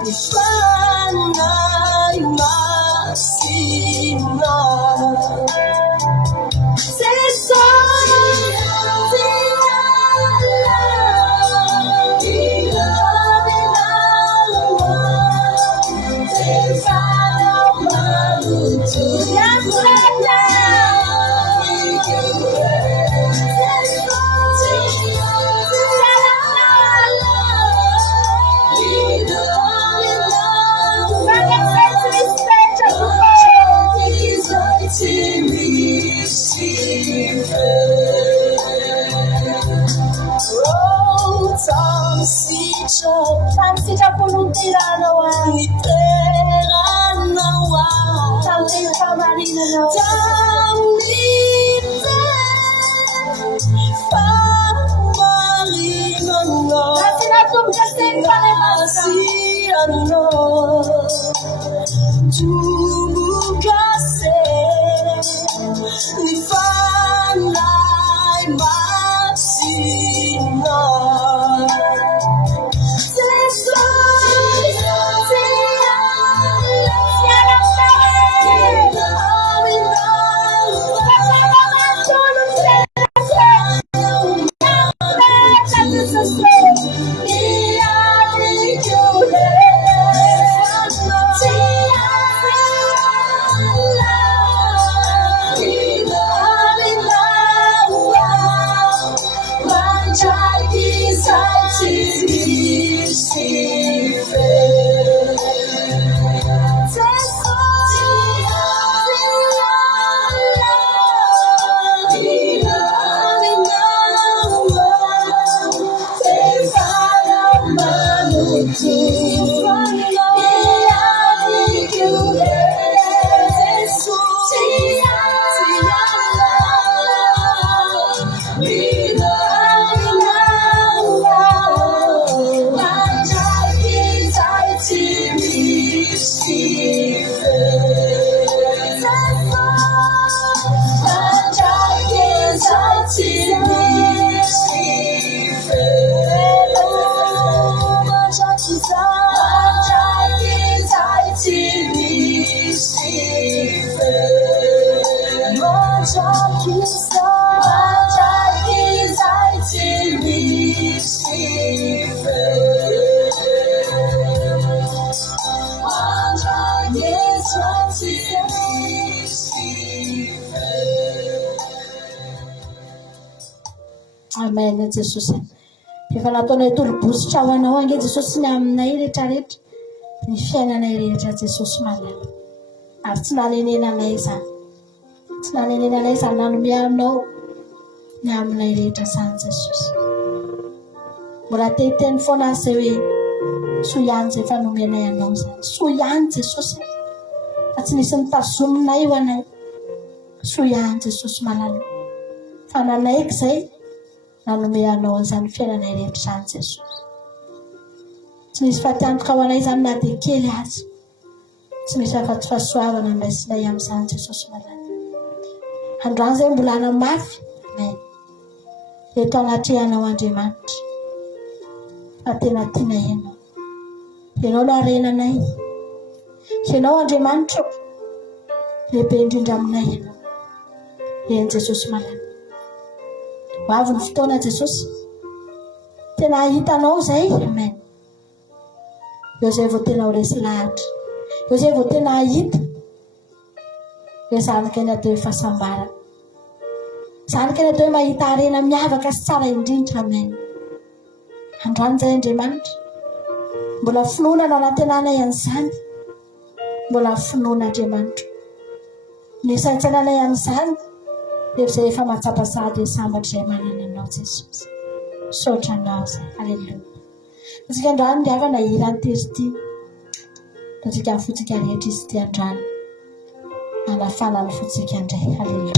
Nifanai masina Amen, Jesosy. Efa nataonay tolo-bositra ho anao ange Jesosy ny aminay rehetrarehetra. Ny fiainanay rehetra Jesosy malala. Ary tsy nanenenanay izany. Tsy nanenenanay izany nanome anao ny aminay rehetra izany Jesosy. Mbola te-hiteny foana azy izay hoe soa ihany izay fanomenay anao izany. Soa ihany Jesosy. Fa tsy nisy nitazominay ho anay. Soa ihany Jesosy malala. Fa nanaiky izay nanome anao izany fiainanay rehetra izany Jesosy. Tsy nisy fatiantoka ho anay izany na dia kely azy. Tsy misy afa-tsy fahasoavana ndraisinay amin'izany Jesosy malala. Androany izay mbola namafy. Amen. Eto anatrihanao Andriamanitra. Fa tena tiana ianao. Ianao no harenanay. Ianao Andriamanitra. Lehibe indrindra aminay ianao. Eny Jesosy malala. Ho avy ny fotoana Jesosy. Tena hitanao izay. Amen. Eo izay vao tena ho resy lahatra. Eo izay vao tena hita. Hoe zanika eny atao hoe fahasambarana. Zanika eny atao hoe mahita harena miavaka sy tsara indrindra. Amen. Androany izay Andriamanitra. Mbola finoana no anatenanay an'izany. Mbola finoana Andriamanitra. Ny saintsainanay an'izany. Izay efa mahatsapa sady sambatra izay manana anao Jesosy. Saotra anao izay. Halleluja. Tsika androany ndiavana hirany tery ity. Tsika fotsika rehetra izy ity androany. Anafana ny fotsika indray. Halleluja.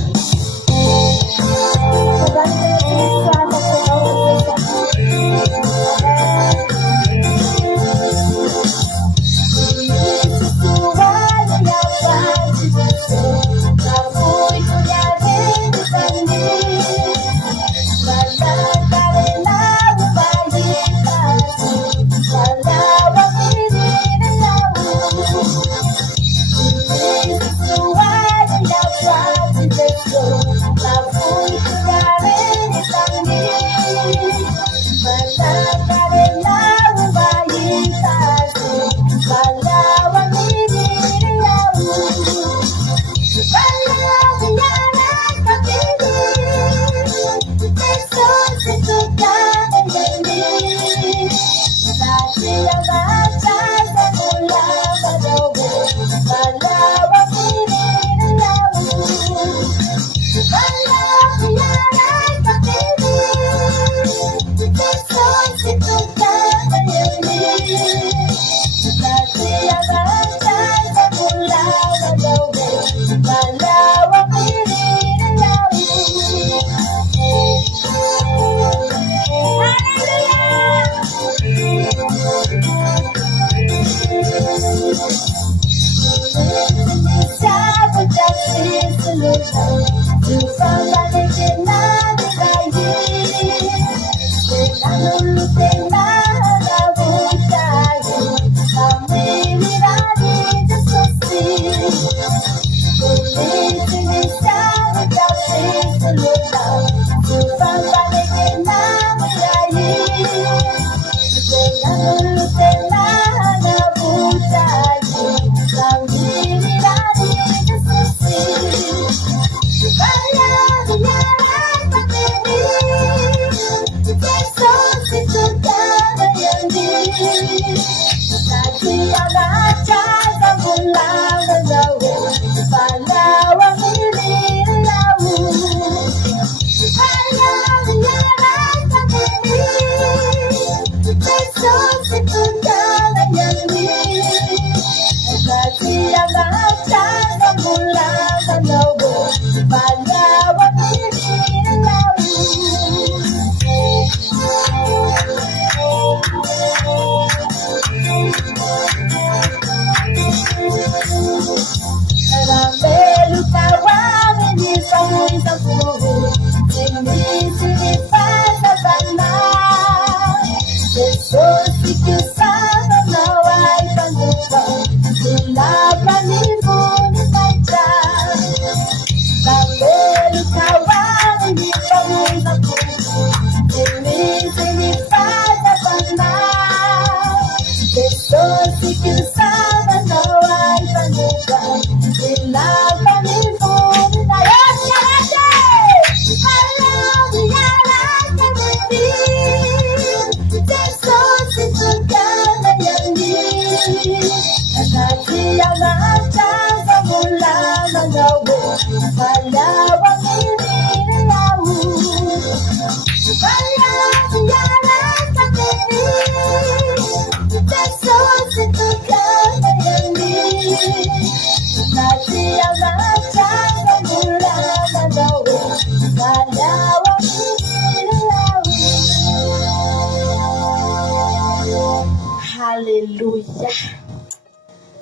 Haleluya.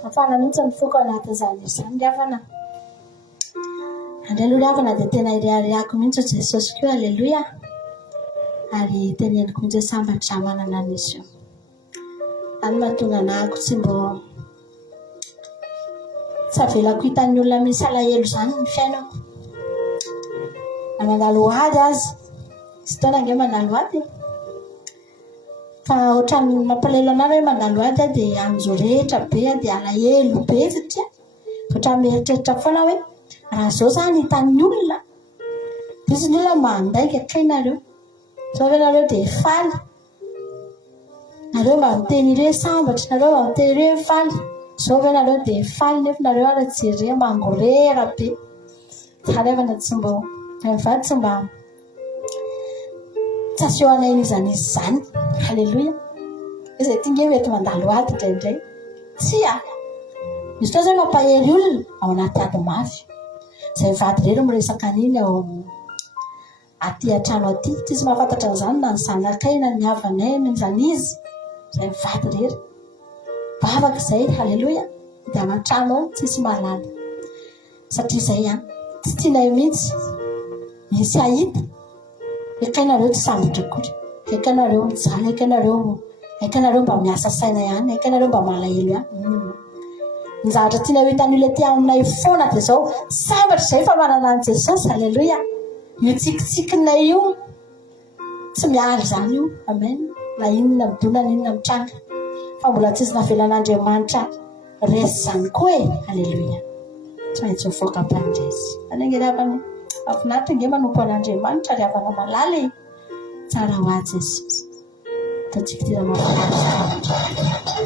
Afana mihitsy mifoka anatin'izany izany riavana. Andray aloha riavana dia tena iriariako mihitsy Jesosy koa. Haleluya. Ary teneniko mihitsy sambatra manana an'izy io. Any mahatonga anahako tsy mbo tsy avelako hitan'ny olona misy alahelo izany ny fiainako. Manalo ady azy. Sy taona ange manalo ady. Fa ohatran'ny mampalahelo anahy hoe mandalo ady dia anjo rehetra be dia alahelo be satria ohatran'ny mieritreritra foana hoe raha izao izany hitan'ny olona dia izy ny olona mandaika kay nareo. Sao ve nareo dia faly. Nareo mba miteny hoe sambatra, nareo mba miteny hoe faly. Sao ve nareo dia faly nefa nareo ara jery mangorera be. Arevana tsy mba mivady tsy mba tsy aseho anay izany izany. Haleluya. Izay tinge mety mandalo ady indraindray. Tsy misy fotoana zao mampahery olona ao anaty ady mafy. Izay vady rery miresaka an'iny ao aty an-trano aty. Tsisy mahafantatra an'izany na ny zanakay na ny havanay na izany izy. Izay vady rery. Bavaka izay. Haleluya. Dia aman-trano ao tsisy malala. Satria izay ihany tsy tianay mihitsy misy ahita. Ekanareo tsy sambatra kory. Ekanareo mijaly, ekanareo mba miasa saina ihany, ekanareo mba malahelo ihany. Ny zavatra tiana hitan'ny olona ety aminay foana dia izao sambatra izay fa manana an'i Jesosy. Haleluya. Mitsikitsikinay io tsy miary izany io. Amen. Na inona midona na inona mitranga. Fa mbola tsisy navelan'Andriamanitra resy izany koa e. Haleluya. Tsy maintsy mivoaka am-pandresy. Anengeravana afinaritra nge manompo an'Andriamanitra ry havana malala e. Tsara ho azy Jesosy. Ataontsika tena mahafinaritra.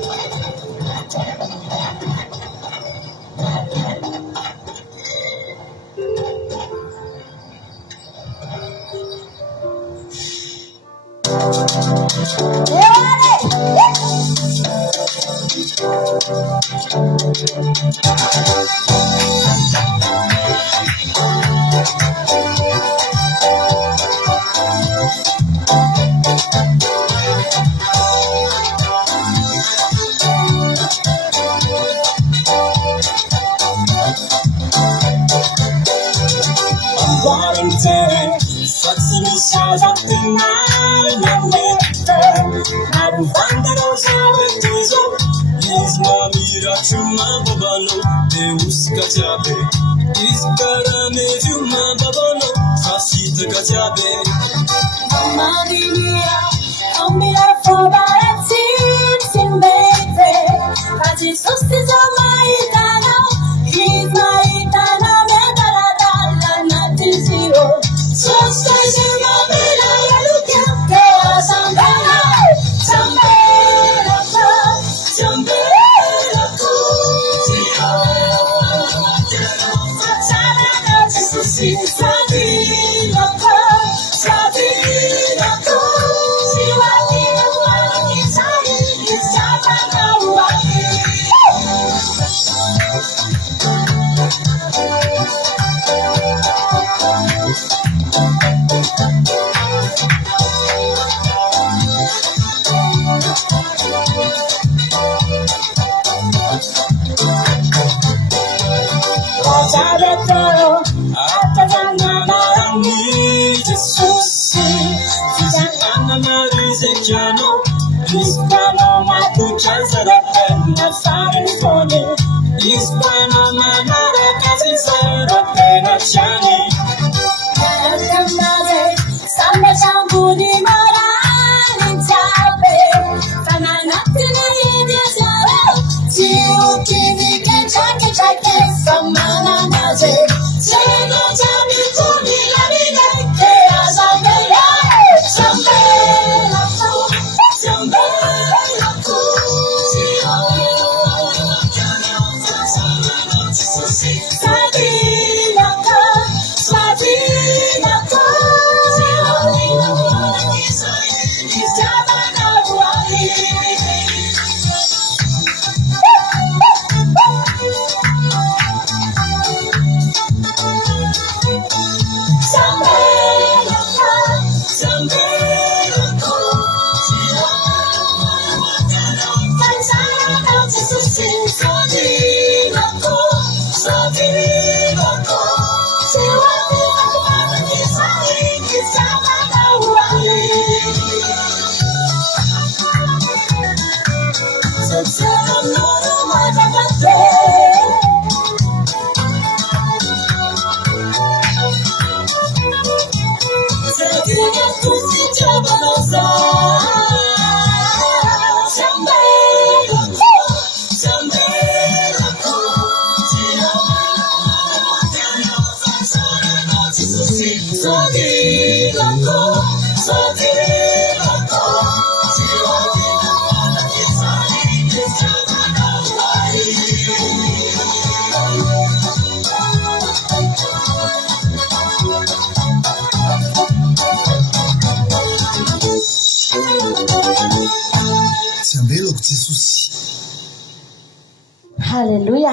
Haleluya.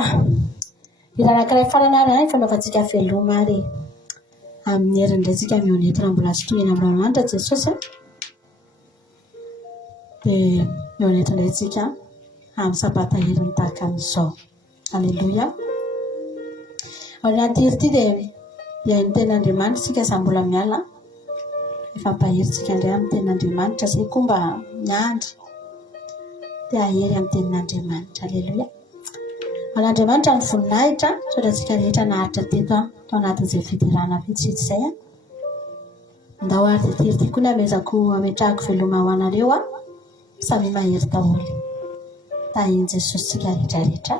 Iranankiray farany ary fanaovantsika veloma ary amin'ny herin'ilay mionety raha mbola tsy tohina amin'ny Ranomanitra Jesosy dia mionety ilayntsika amin'ny sabata heriny tahaka amin'izao. Haleluya. Ao anaty heri ity dia ny ten'Andriamanitra sika sahy mbola miala efa mpaheritsika indray amin'ny ten'Andriamanitra izay koa mba miandry dia ahery amin'ny tenin'Andriamanitra. Haleluya. An'Andriamanitra ny voninahitra sao antsika rehetra naharitra teto tao anatin'izay fidirana vitsivitsy izay ndao ary ity heri ity koa ny amezako ametrahako veloma ho anareo samy mahery daholo. Tahian Jesosy sika rehetrarehetra.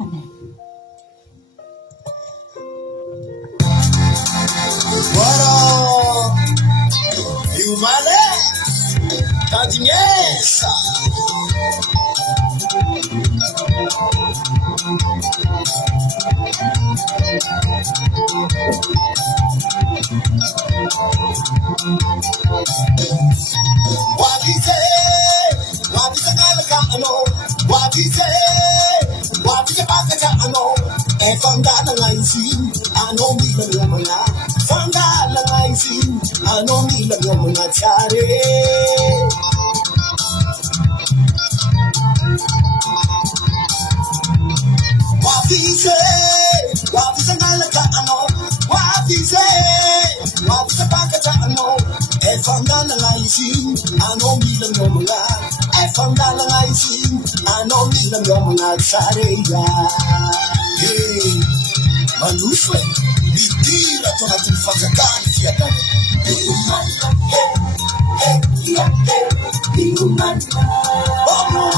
Amen. Wow, you male, tadinesa. Wabise galaka ano, wabise pakata ano, fangala ngaisin, ano mila ngamanga, fangala ngaisin, ano mila ngamanga chare. Wabise galaka ano, wabise pakata ano, fangala ngaisin, ano mila ngamanga, fangala ngaisin, ano mila ngamanga chare ya. Hey, manufa, ditira to natin fagakani siya tayo.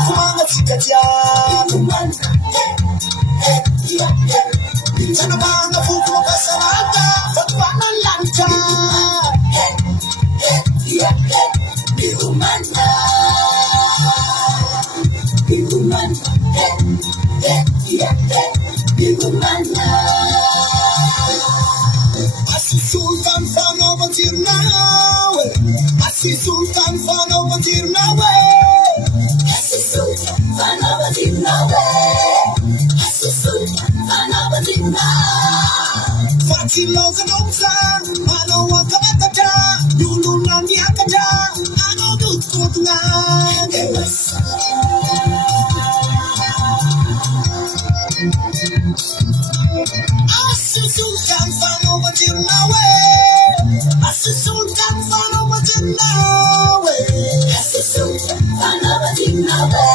Kumangat si Kajyan. Sana ba ang nafuko makasarata? Fatwa ng lanta. Asi Sultan Fano Batirnawe, Asi Sultan Fano Batirnawe, Asi Sultan Fano Batirnawe, Asi Sultan Fano Batirnawe. Fatilo Zanoksan, Ano Wakamatata, Yulu Nangyakata, Ano Dutkutungan. Sultan Fano Batirnawe, Asi Sultan Fano Batirnawe, Asi Sultan Fano Batirnawe,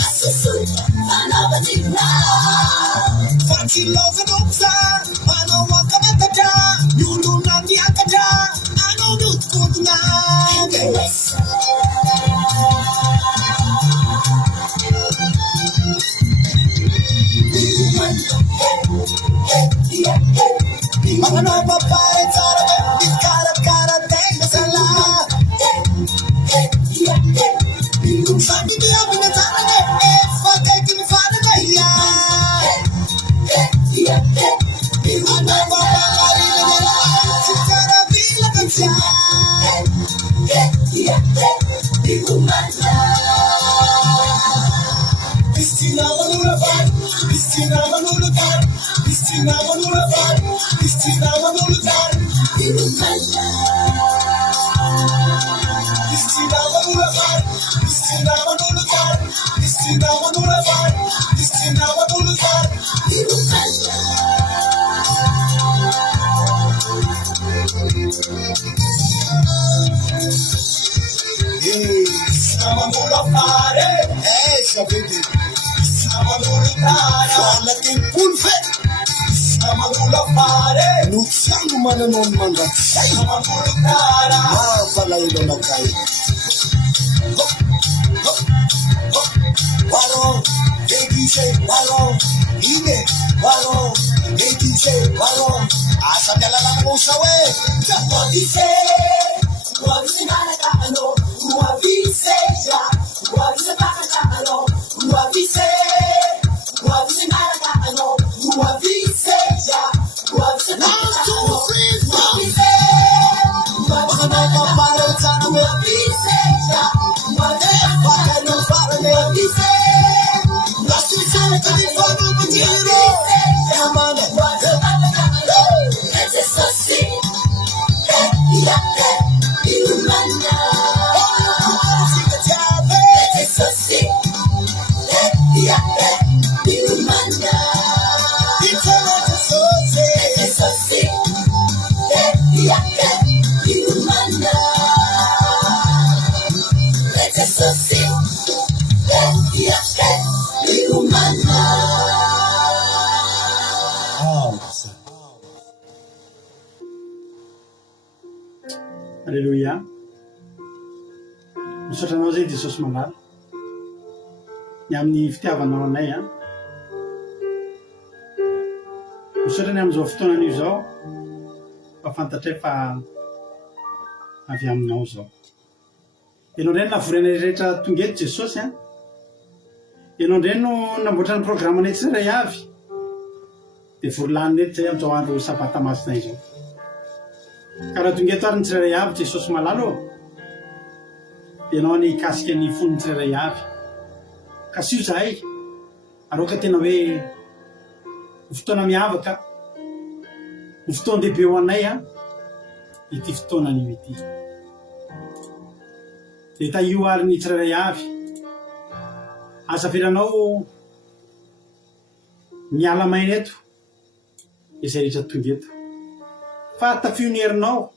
Asi Sultan Fano Batirnawe. Fatilo Zanoksan, Ano Wakamatata, Yulu Nangyakata, Ano Dutkutungan. Mga nababae tarabe, di karat-karating na sala. Kung saan di niya pinatarabe, pagkay kinifana na iyan. Ang nababae na nila, si Karabila ng siya. Istina manulapan, Istina manulapan, Istina manulapan, Istina manulapan, Istina manulapan, Istina manulapan, Istina manulapan, Istina manulapan. Istina manulapan, sabiti. Salating pulfe sama mula pare nuksang mananon mangga sama mula palay lo nagkay warong DJ warong ine warong DJ warong asa dalalang mo sawe wabise malaka ano wabise ya wabise malaka ano wabise malaka ano wabise ya wabise malaka ano wabise mga nagpapalit sa namin wabise ya wabise Alléluia. Misotranao zay Jesosy malala ny amin'ny fitiavanao anay a. Misaotrany amin'izao fotoanan'io zao mba fantatray fa avy aminao zao. Ianao ndray no navorenay rehetra tonga eto Jesosy a. Ianao ndray no namboatra ny programanay tsirairay avy dia vorolaniny eto zay amin'izao andro sabata masina izao. Ka raha tonga eto ary ny tsirairay avy Jesosy malala dia ianao ny ikasika ny fonony tsirairay avy. Ka sy io zahay aroka tena hoe ny fotoana miavaka, ny fotoan-dehibe ho anay a ity fotoanan'io ity. Dia taio ary ny tsirairay avy asafiranao miala maina eto izay rehetra tonga eto, fa tafio ny herinao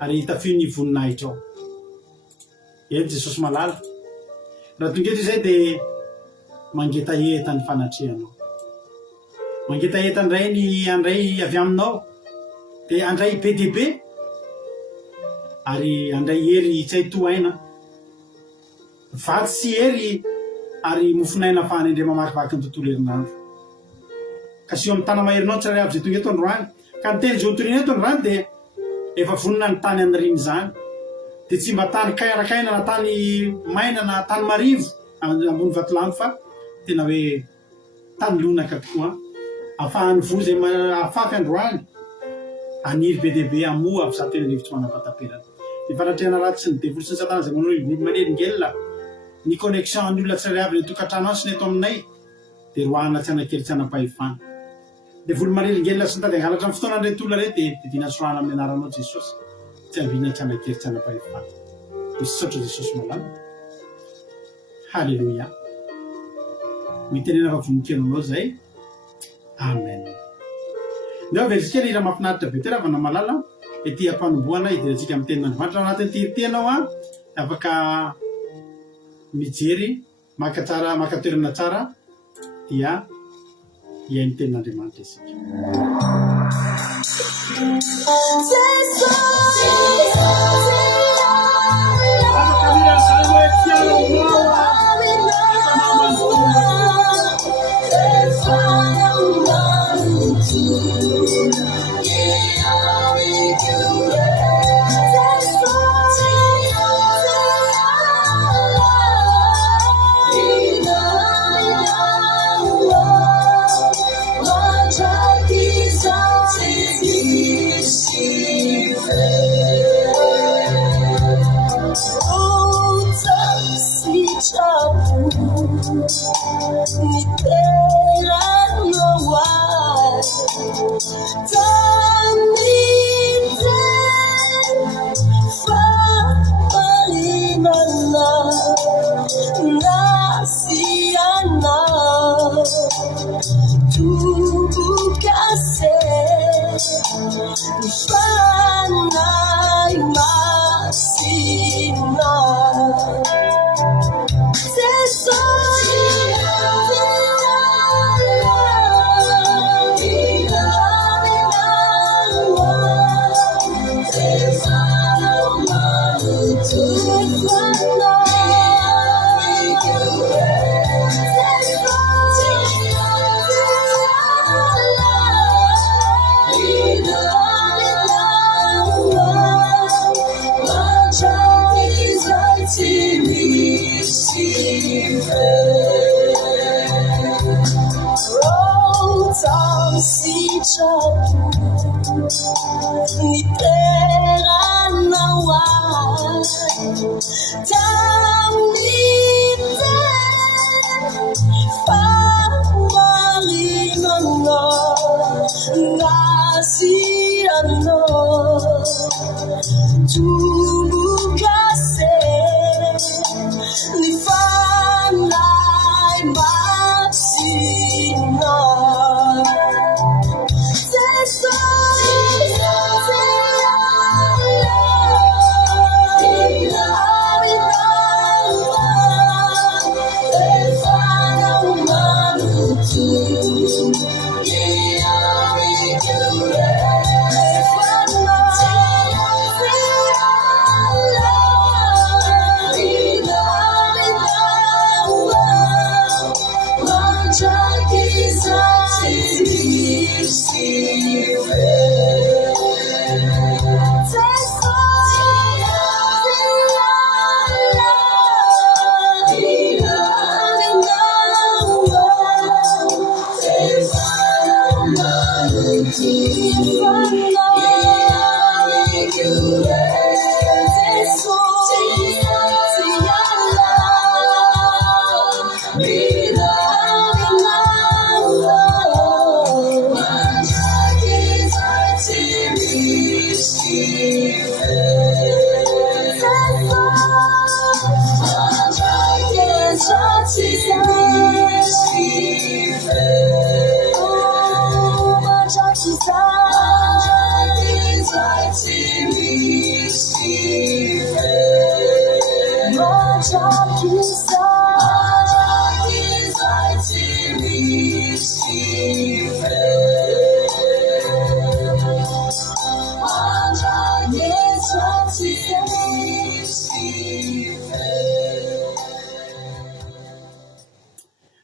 ary tafio ny voninahitrao. Eto Jesosy malala, raha tonga eto izay dia mangetaeta ny fanatrehanao, mangetaeta ndray ny andray avy aminao, dia andray be dia be ary andray hery tsy hay to aina, vaty sy hery ary mofinaina ahafahany indray mamakivaky ny tontolo herinandro. Ka sy eo amin'ny tana maherinao tsirairay avy zay tonga eto androany. Ka ny teny zao torina eto androany dia efa vonona ny tany anyriny zany, dia tsy mba tany kairakaina na tany maina na tany marivo ambony vatolamy, fa tena hoe tany lonaka koa, ahafahany vo zay afafy androany aniry be dia be amoa avy za tena nivitsy manam-pataperana. Ny fanatrehana ratsy sy ny devoly sy ny satana zay manao olo manelingelina ny connexion ny olona tsirairay avy ny tokantrano any sy ny eto aminay dia roahana tsy anakely tsy anam-pahefana. Devoly manelingelina sy ny tady angalatra amin'ny fotoana nirety olona rety dia didina sorahana amin'ny anaranao Jesosy, tsy avina tsy anakely tsy anam-pahefana. Misaotra Jesosy malala. Halleluia. Mitenena fa voninkenanao zay. Amen. Ndao verisika ira mahafinaritra be tena avana malala ety ampanomboana idirantsika amin'ny tenin'Andriamanitra. Anatin'ny tiritenao a afaka mijery maka tsara, maka toerana tsara dia iain'ny tenin'Andriamanitra isika.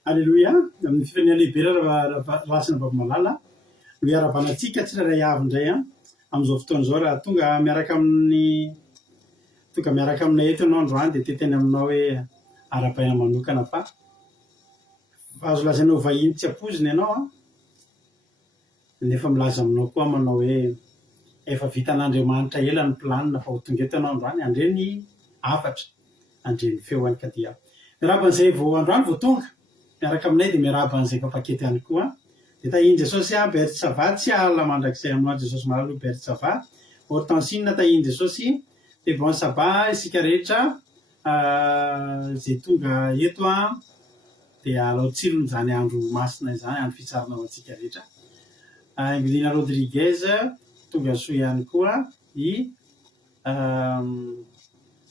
Alleloia amin'ny fifania lehibe rasina vavimalala no iaravanantsika tsiraray avy indray amin'izao fotoan'izao raha tonga miaraka aminay eto ianao androany dia teteny aminao hoe ara-paina manokana fa azo lazainao vahiny tsy ampoziny ianao nefa milaza aminao koa manao hoe efa vitan'Andriamanitra ela ny planina fa ho tonga eto ianao androany andreny afatra andreny feoany ka dia miaraban'izay vao androany vao tonga miaraka aminay dia miaraban'izay papakety ihany koa dia tahiny Jesosy Bertsava tsy alina mandrakizay aminao Jesosy malalo Bertsava Hortensine tahiny Jesosy dia bon sabbat isika rehetra izay tonga eto dia alao tsirony izany andro masina izany andro fitsarana ao antsika rehetra Evelina Rodriguez tonga soa ihany koa i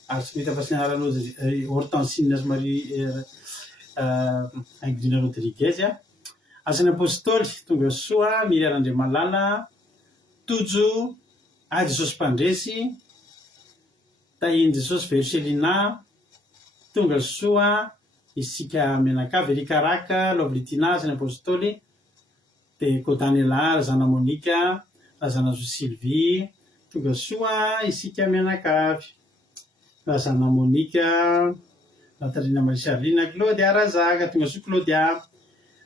ary tsy mety afa-sy ny anarany Hortensine sy Marie Evelina Rodriguez Asany Apôstôly tonga soa Miriam Andriamalala Tojo Jesosy Mpandresy tahiny Jesosy Verselina tonga soa isika menakavy Erika Raka Lovritina Asany Apôstôly dia Kodaniela Razana Monika Razana Zo Sylvie tonga soa isika menakavy Razana Monika Natalina Marisarlina Claudia Razaka tonga soa Claudia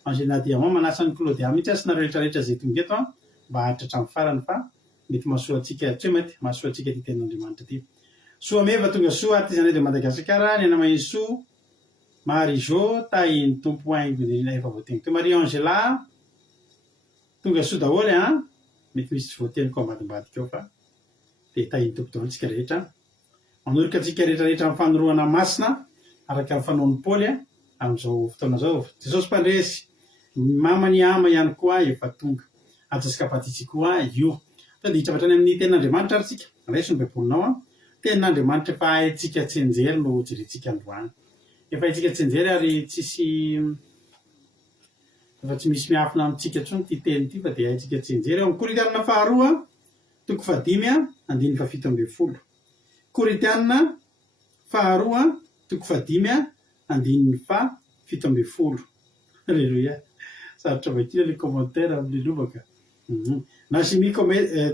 Angelina Diamant manasany Claudia mihitsy asina rehetrarehetra izay tonga eto mba hatratra amin'ny farany fa mety mahasoa antsika tsy mety mahasoa antsika ty ten'Andriamanitra ty soa meva tonga soa artisanay de Madagasikara Nena Mainso Marijo tahiny tompo aingo efa voateny to Marie Angela tonga soa daholo mety misy tsy voateny koa ambadimbadika ao fa dia tahiny tompo daholo tsika rehetra manorika antsika rehetrarehetra amin'ny fanoroana masina araka ny fanaon'ny Paoly amin'izao fotoana zao Jesosy Mpandresy mamany ama ihany koa efa tonga atsasika patitsy koa io dia hitravatany amin'ny ten'Andriamanitra ary tsika raiso ny baibolinao ten'Andriamanitra efa haitsika tsenjery no jerentsika androany efa haitsika tsenjery ary tsisy efa tsy misy miafina amintsika ntsony ty teny ty fa dia haitsika tsenjery amin'ny Korintana faharoa 5:7 Korintana faharoa 5:7 Alleluia sarotra vakina le commentaire amin'ny lovaka nasimi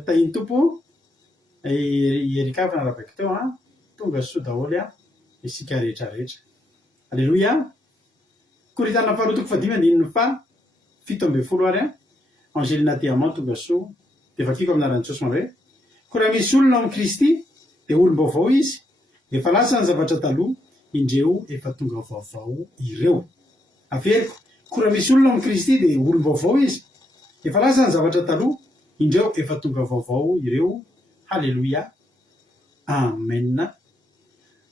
tahiny tompo erikavy narabaka teo tonga soa daholo isika rehetrarehetra Alleluia Korintana faharoa 5:7 ary Angelina Diamant tonga soa dia vakiko amin'ny anaran'i Jesosy manao hoe koa raha misy olona amin'ny Kristy dia olom-baovao izy efa lasa ny zavatra taloha indreo efa tonga vaovao ireo averiko koa raha misy olona amin'ny Kristy dia olom-baovao izy efa lasa ny zavatra taloha indreo efa tonga vaovao ireo Halleluia Amen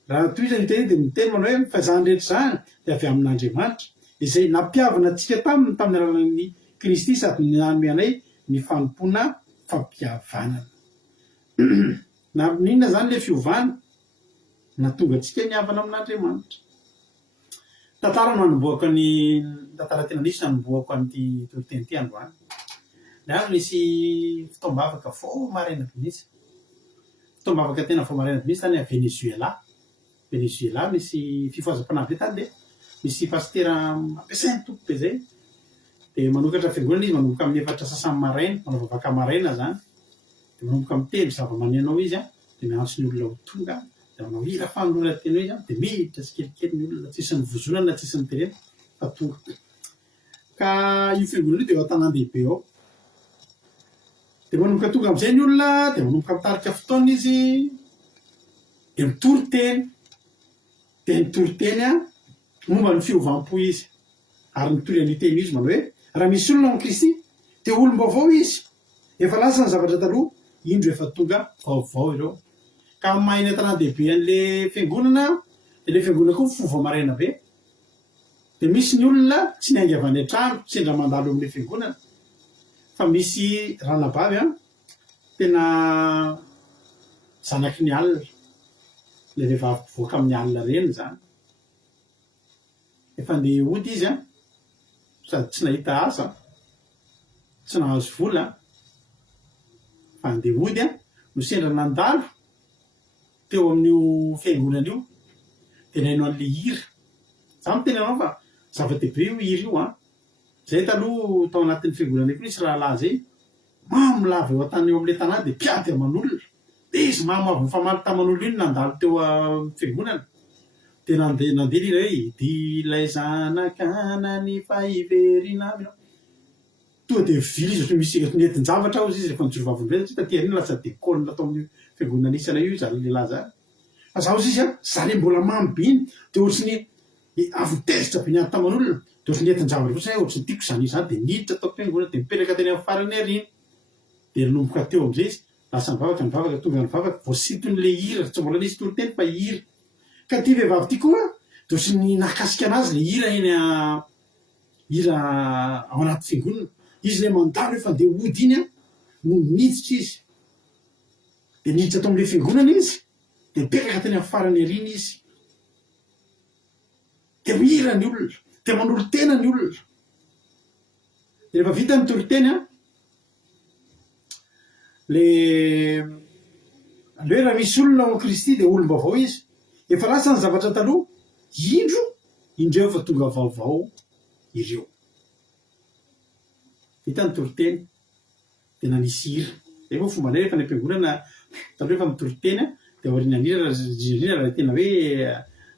raha toy izany teny dia miteny manao hoe fa zany rehetra zany dia avy amin'Andriamanitra izay nampiavana antsika tamin'ny alalan'ny Kristy sady nanome anay ny fanompoana fampihavanana na ninona zany le fiovana natonga antsika niavana amin'Andriamanitra tantara no anomboako ny tantara tena nisy nanomboako an'ity toriteny ty androany ary misy fitoam-bavaka fo maraina be mihitsy fitoam-bavaka tena fo maraina be mihitsy tany a Venezuela misy fifoazam-panavy tany dia misy pastera ampiasainy tompo be zay dia manokatra fiangonana izy manomboka amin'ny 4 maraina manao vavaka maraina zany dia manomboka miteny zava-maneno izy dia miantso ny olona ho tonga dia manao hira fanolora teny izy dia miditra tsy kelikely ny olona tsisy ny vozonana tsisy ny terena fa tonga ka io fiangonana io dia eo an-tanan-dehibe ao dia manomboka tonga amin'izay ny olona dia manomboka mitarika fotoana izy dia mitory teny dia nitory teny momba ny fiovam-po izy ary nitory an'io teny izy manao hoe raha misy olona amin'ny Kristy dia olom-baovao izy efa lasa ny zavatra taloha indro efa tonga vaovao ireo ka mahay ny tanàn-dehibe an'le fiangonana dia le fiangonana koa fova maraina be dia misy ny olona tsy niainga avy any an-trano sendra mandalo amin'ny fiangonana fa misy ranabavy tena zanaky ny alina le vehivavy mpivoaka amin'ny alina reny zany efa andeha ody izy sady tsy nahita asa tsy nahazo vola fa andeha ody no sendra nandalo teo amin'io fiangonana io dia naino an'le hira za miteny anao fa zava-dehibe io hira io zay taloha tao anatin'ny fiangonana io nisy rahalahy zay mamolava eo an-tany eo amin'le tanà dia piady aman'olona dia izy mamavy mifamaly taman'olo iny nandalo teo fiangonana dia nandeha lira hoe idilay zanakanany fa iverina aminao tonga dia vily izy misy netin-javatra ao izy rehefa nijoro vavolombelona tsy taty arina lasa décolle tao amin'ny fiangonana isana io zany lehilahy zany fa zaho izy zare mbola mamy be iny dia ohatrany avy tezitra be niany taman'olona dia ohatrany netin-javatra fotsiny ohatrany tiako zany izany dia niditra tao fiangonana dia mipetraka teny amin'ny farany arina dia nanomboka teo amin'izay izy lasa nivavaka tonga nivavaka voasiton'le hira tsy mbola nisy toro-teny fa hira ka ty vehivavy ty koa dia ohatrany nakasika anazy le hira eny hira ao anaty fiangonana izy le mandalo efa andeha ody iny no niditra izy dia niditra tao amin'le fiangonana izy dia mipetraka teny amin'ny farany arina izy dia mihira ny olona dia manolo tena ny olona dia rehefa vita ny toro-teny le hoe raha misy olona ao Kristy dia olom-baovao izy efa lasa ny zavatra taloha indreo fa tonga vaovao ireo vita ny toro-teny dia nanisy hira zay moa fomba nay rehefa ny am-piangonana taloha efa mitoro-teny dia aorianan'hira raha tena hoe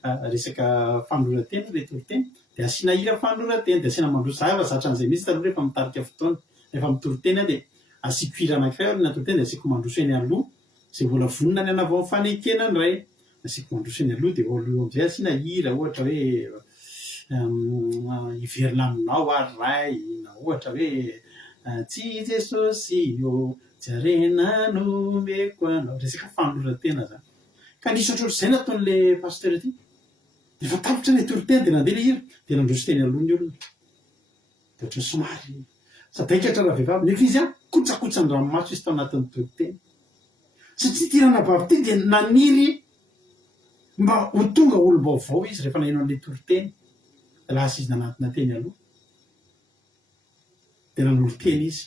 resaka fanoloran-tena le toro-teny dia asiana hira fanoloran-tena dia asiana mandrosa zatra an'izay mihitsy taloha rehefa mitarika fotoana rehefa mitoro-teny dia asiako hira anankiray ao na toro-teny dia asiako mandroso eny aloha zay vola vonona ny anavao amin'ny fanekena ny ray asiako mandroso eny aloha dia aloha am'izay asiana hira ohatra hoe iverina aminao ary ray na ohatra hoe tsy Jesosy io jarena nomeko anao resaka fanoloran-tena zany ka nisy ohatrohatr'izay nataon'le pasteur ty dia efa tapitra ny toro-teny dia nandeha le hira dia nandroso teny aloha ny olona dia ohatrany somary sadaikatra raha vehivavy nefa izy kotsakotsany ranomaso izy tao anatin'ny toro-teny satria ty ranavavy ty dia naniry mba ho tonga olom-baovao izy rehefa naino an'le toro-teny lasa izy nanatina teny aloha dia nanolo teny izy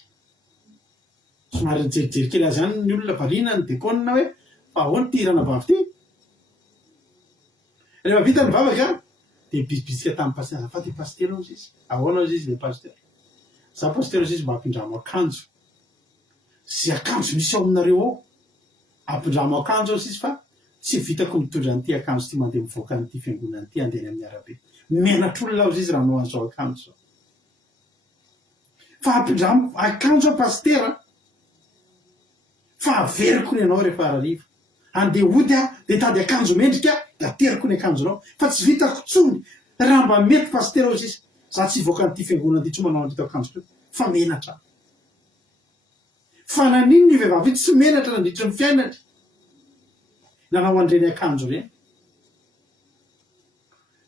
somary nijerijery kely azy any ny olona variana ny dekona hoe fa ahoany ty ranavavy ty rehefa vita ny vavaka dia bizibizika tamin'ny paster azafady paster ao izy ahoana ao izy le paster za paster izy mba ampindramo akanjo zay akanjo misy ao aminareo ao ampindramo akanjo ao izy fa tsy vitako mitondra an'ity akanjo ty mandeha mivoaka an'ity fiangonana ty andeha amin'ny arabe menatr'olona ao izy raha no an'izao akanjo zao fa ampindramo akanjo a pastera fa averiko ny anao rehefa arariva andeha ody dia tady akanjo mendrika da teriko ny akanjonao fa tsy vitako tsony raha mba mety pastera ao izy za tsy voaka an'ity fiangonana ty tsy manao an'ito akanjo ko fa menatra fa nanino ny vehivavy tsy menatra nandritra ny fiainany nanao andreny akanjo reny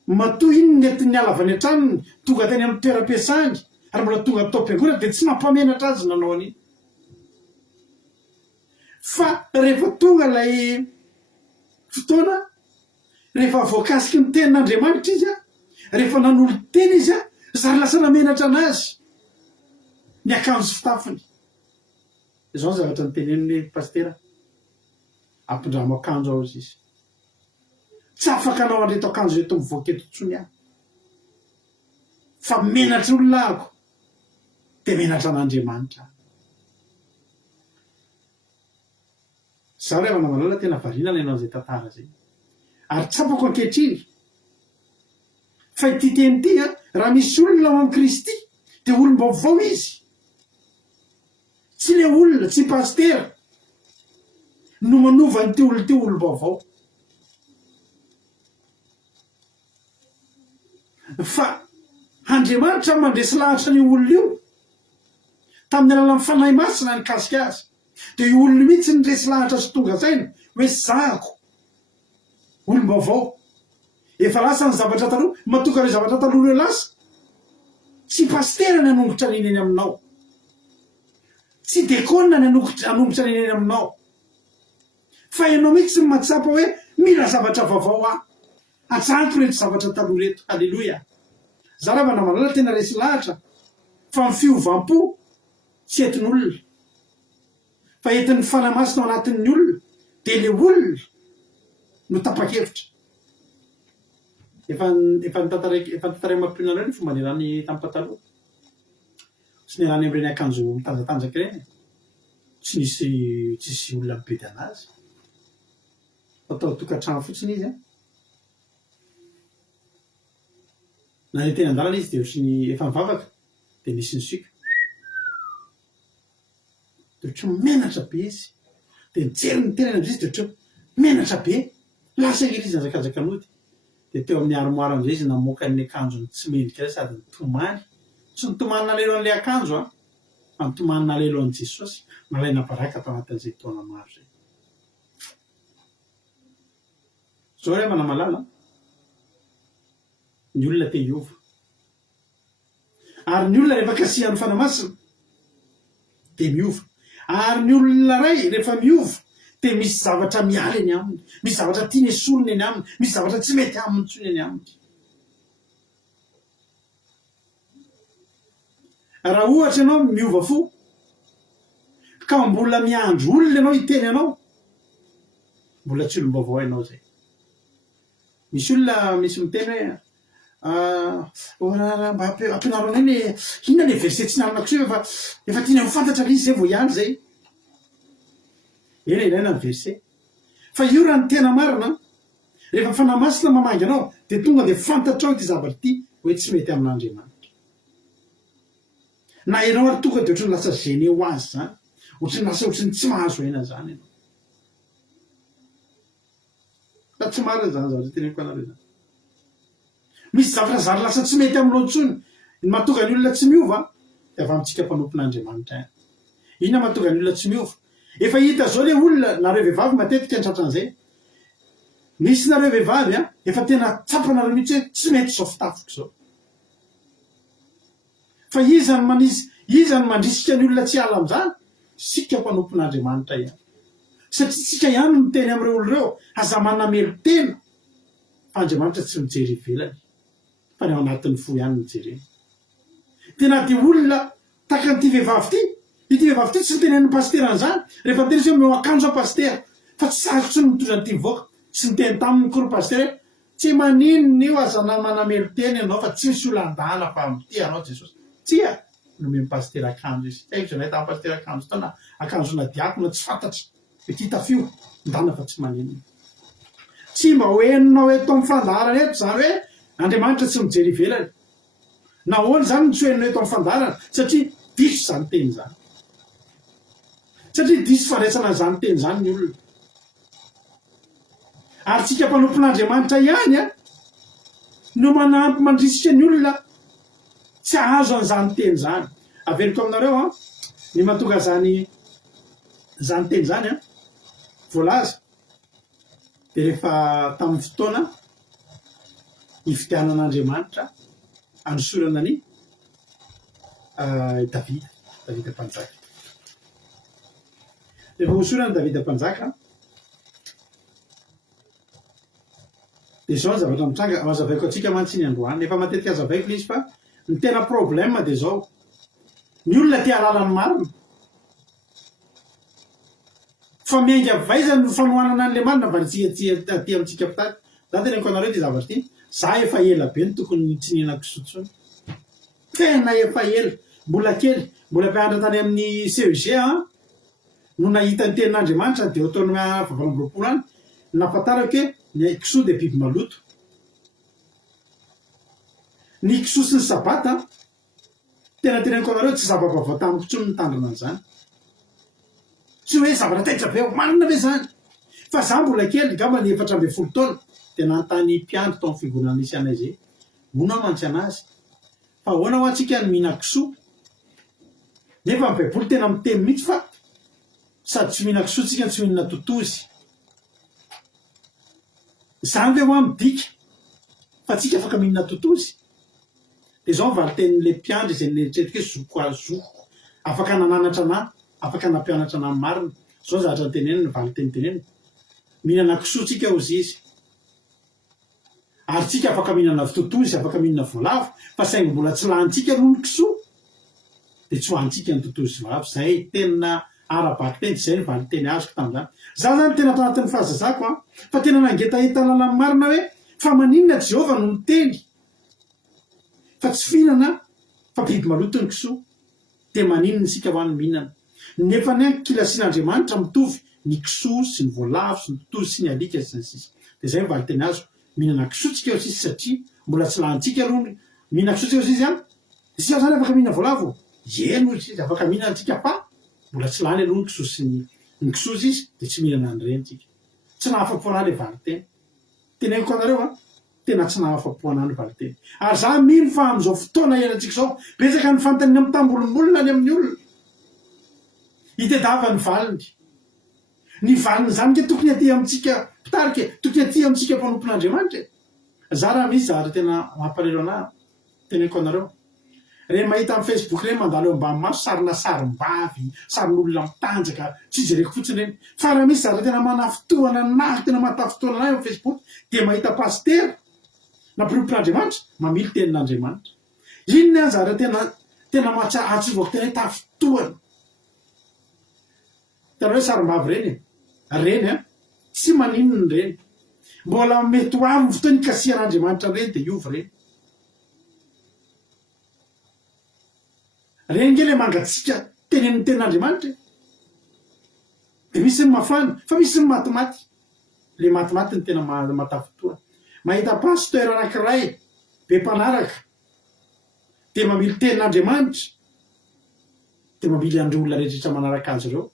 matoa iny nety-ny alavany an-tranony tonga teny amin'ny toeram-piasany ary mbola tonga tao am-piangonana dia tsy mampamenatra azy nanao an'iny fa rehefa tonga ilay fotoana rehefa voakasiky ny tenin'Andriamanitra izy rehefa nanolo teny izy zary lasa namenatra anazy ny akanjo fitafiny izao ny zavatra nyteneniny pastera ampindramo akanjo ao izy tsy afaka anao andreto akanjo reto mivoaka eto ntsony fa menatra olona ako dia menatra an'Andriamanitra zaho rehefa namalala tena variana ny anao izay tantara zay ary tsapako ankehitriny fa ity teny ity raha misy olona ao amin'i Kristy dia olom-baovao izy tsy le olona tsy pastera no manova ny ty olona ty olom-baovao fa Andriamanitra mandresy lahatra ny olona io tamin'ny alalan'ny fanahy masina ny kasika azy dia io olona mihitsy nyresy lahatra sy tonga zainy hoe zako olom-baovao efa lasa ny zavatra taloha matonga ny zavatra taloha reo lasa tsy pastera ny anongotra n'iny eny aminao tsy dekona ny anongotra n'iny eny aminao fa ianao mihitsy ny mahatsapa hoe mila zavatra vaovao ajanto reto zavatra taloha reto halleloia zaravana malala tena resy lahatra fa ny fiovam-po tsy entin'olona fa entin'ny fanamasina ao anatin'ny olona dia le olona no tapa-kevitra. efa nitantaray mampirinareo ny fomba nirany tamin'ny pataloha sy nirany amin'ireny akanjo mitanjatanjaka ireny tsy nisy olona mibedy anazy atao tokantrano fotsiny izy na ny teny an-dalana izy dia ohatry ny efa mivavaka dia nisy ny sika dia ohatry menatra be izy dia nijery ny tenany am'izy dia ohatry menatra be lasa iry izy nazakajakanody dia teo amin'ny armoara amin'izay izy namoaka ny akanjony tsy mendrika izay sady nitomany tsy nitomanina lelo an'ilay akanjo fa nitomanina lelo an'i Jesosy malaina baraka tao anatin'izay taona maro zay. Zao rehefa namalala ny olona te hiova ary ny olona rehefa kasihan'ny fanamasina dia miova ary ny olona ray rehefa miova dia misy zavatra miala eny aminy, misy zavatra tiany esorony eny aminy, misy zavatra tsy mety aminy ntsony eny aminy. Raha ohatra ianao miova fo ka mbola miandro olona ianao hiteny anao, mbola tsy olom-baovao ianao zay. Misy olona misy miteny hoe raha mba ampianaro anay ny inona le verset tsy namina kosa efa tiany ho fantatra le izy zay vao ihany zay. Ena ilaina ny verset fa io raha ny tena marina rehefa fanamasina mamangy anao dia tonga dia fantatrao ity zavatra ity hoe tsy mety amin'Andriamanitra. Na ianao ary tonga dia ohatry ny lasa gêné ho azy zany, ohatry ny lasa ohatry ny tsy mahazo aina zany ianao. Fa tsy marina zany zavatra teneniko anareo zany. Misy zavatra zary lasa tsy mety aminao intsony ny mahatonga ny olona tsy miova dia avy amintsika mpanompon'Andriamanitra ihany. Inona mahatonga ny olona tsy miova? Efa hita zao le olona nareo vehivavy matetika nitratran'izay. Nisy nareo vehivavy efa tena tsapanareo mihitsy hoe tsy mety zao fitafiko zao. Fa iza ny mandrisika ny olona tsy ala amin'izany? Sika mpanompon'Andriamanitra ihany. Satria tsika ihany no miteny amin'ireo olona ireo aza manamelo tena fa Andriamanitra tsy mijery ivelany fa ny ao anatin'ny fo ihany mijereny. Tena dia olona tahaka an'ity vehivavy ity vehivavy ity tsy nitenen'ny pastera an'izany rehefa teny izy hoe meo akanjo pastera fa tsy sarotsy ny mitondra an'ity voaka tsy niteny taminy kory pastera hoe tsy maninona io aza manamelo tena ianao fa tsy misy olan-dala fa amin'ity anao Jesosy. Tsia nomeny pastera akanjo izy. Haiko izay nahita pastera akanjo tana akanjona diakona tsy fantatra ety tafio ndana fa tsy maninona. Tsy mba ho henonao eto amin'ny fandaharana eto zany hoe Andriamanitra tsy mijery ivelany. Nahoana zany ny tsy ho henonao eto amin'ny fandaharana satria diso zany teny zany. Satria diso faraisana zany teny zany ny olona. Ary tsika mpanompon'Andriamanitra ihany no manampy mandrisika ny olona tsy ahazo an'izany teny zany. Averiko aminareo ny mahatonga zany teny zany voalaza dia rehefa tamin'ny fotoana hifidianan'Andriamanitra anosorana ny Davida mpanjaka. Rehefa hosorana Davida mpanjaka dia izao ny zavatra mitranga hazavaiko antsika mantsy ny androany. Efa matetika hazavaiko izy fa ny tena problème dia izao ny olona tia halala ny marina fa miainga vaizany ny fanohanana an'ilay marina varitsika aty amintsika mpitady. Za teneniko anareo ity zavatra ity, za efa ela be ny tokony tsy nihinako sotsony, tena efa ela, mbola kely, mbola mpianatra tany amin'ny CEG no nahita ny tenin'Andriamanitra dia otaony 2020 any nahafantarako hoe ny kisoa dia biby maloto. Ny kisoa sy ny sabata tena teneniko anareo tsy zava-baovao tamiko intsony mitandrina an'izany. Tsy hoe zavatra taitra be marina ve zany? Fa za mbola kely ngamba ny 4 taona dia nanontany mpiandro tao amin'ny fiangonana nisy anay izay. Hono aho mantsy anazy fa ahoana ho antsika ny mihina kisoa? Nefa ny Baiboly tena miteny mihitsy fa sady tsy mihina kisoa tsika tsy mihinana totozy. Izany ve ho amidika fa tsika afaka mihinana totozy? Dia izao nyvalitenin'ilay mpiandro izay neritreritiko hoe zoko azoko afaka nananatra anahy, afaka nampianatra anahy marina. Izao zavatra ny teneniny, valiteny teneniny. Mihinana kisoa tsika hozy izy. ary tsika afaka mihinana fitotozy afaka mihinana voalavo fa saingy mbola tsy lantsika aloha ny kisoa de tsy hoantsika ny totozy vavy zay tena arabaky teny zay ny valy teny azoko tam'zany za zany tena atao anatin'ny fahazazako a fa tena nangeta hitanana marina hoe fa maninona Jehova no miteny fa tsy fihinana fa biby maloto ny kisoa de maninona isika hoany mihinana nefa ny kilasian'Andriamanitra mitovy ny kisoa sy ny voalavo sy ny totozy sy ny alika sy ny sisa de zay valy teny azo mihinana kisoa tsika eo sisy satria mbola tsy lantsika aloha mihina kisoa tsika eo sisy any isika zany afaka mihina voalavo eno izy afaka mihinana tsika fa mbola tsy lany aloha ny kisoa sy ny kisoa izy de tsy mihinana an'ireny tsika tsy nahafapo anahy le valy teny teneniko anareo a tena tsy nahafapo anahy ny valy teny ary za mino fa am'izao fotoana ianantsika zao betsaka ny fanontaniana amy tambolombolona any amin'ny olona itedava ny valiny zany ke tokony aty amitsika pitarika tokony aty amitsika mpanompon'Andriamanitra za raha misy zary tena mampalelo anahy teneniko anareo re mahita amy Facebook reny mandalo eo ambany maso sarina sarim-bavy sarin'olona mitanjaka tsy jereko fotsiny reny fa raha misy zara tena mana fotoana nahy tena mahata fotoana anahy amy Facebook de mahita pastera na mpirompon'Andriamanitra mamily tenin'Andriamanitra inona any zara tena atsovako tena hita fotoana tena hoe sarim-bavy reny a tsy maninony reny mbola mety ho avy fotoana ikasihan'Andriamanitra reny de iovy reny reny nge le mangatsika tenen'ny tenin'Andriamanitra de misy ny mafana fa misy ny matimaty le matimaty ny tena matafotoana mahita pasteur anankiray be mpanaraka de mamily tenin'Andriamanitra de mamily andro olona rehetrrehetra manaraka azy ireo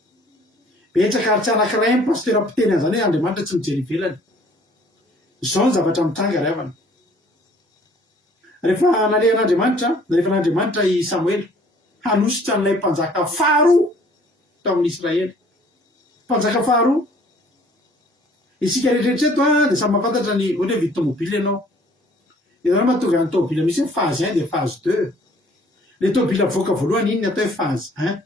betsaka ary tsy anankiray ny pasteur ampiteny an'izany hoe Andriamanitra tsy mijery ivelany zao ny zavatra mitranga ry havana rehefa nalehan'Andriamanitra rehefa n'Andriamanitra i Samuely hanositra n'ilay mpanjaka faharoa tao amin'Israely mpanjaka faharoa isika rehetrrehetra eto a de samy mahafantatra ny ohatra hoe vidy tomobily ianao de zany mahatonga ny tomobily misy hoe phase 1 de phase 2 le tomobily avoaka voalohany iny ny atao hoe phase 1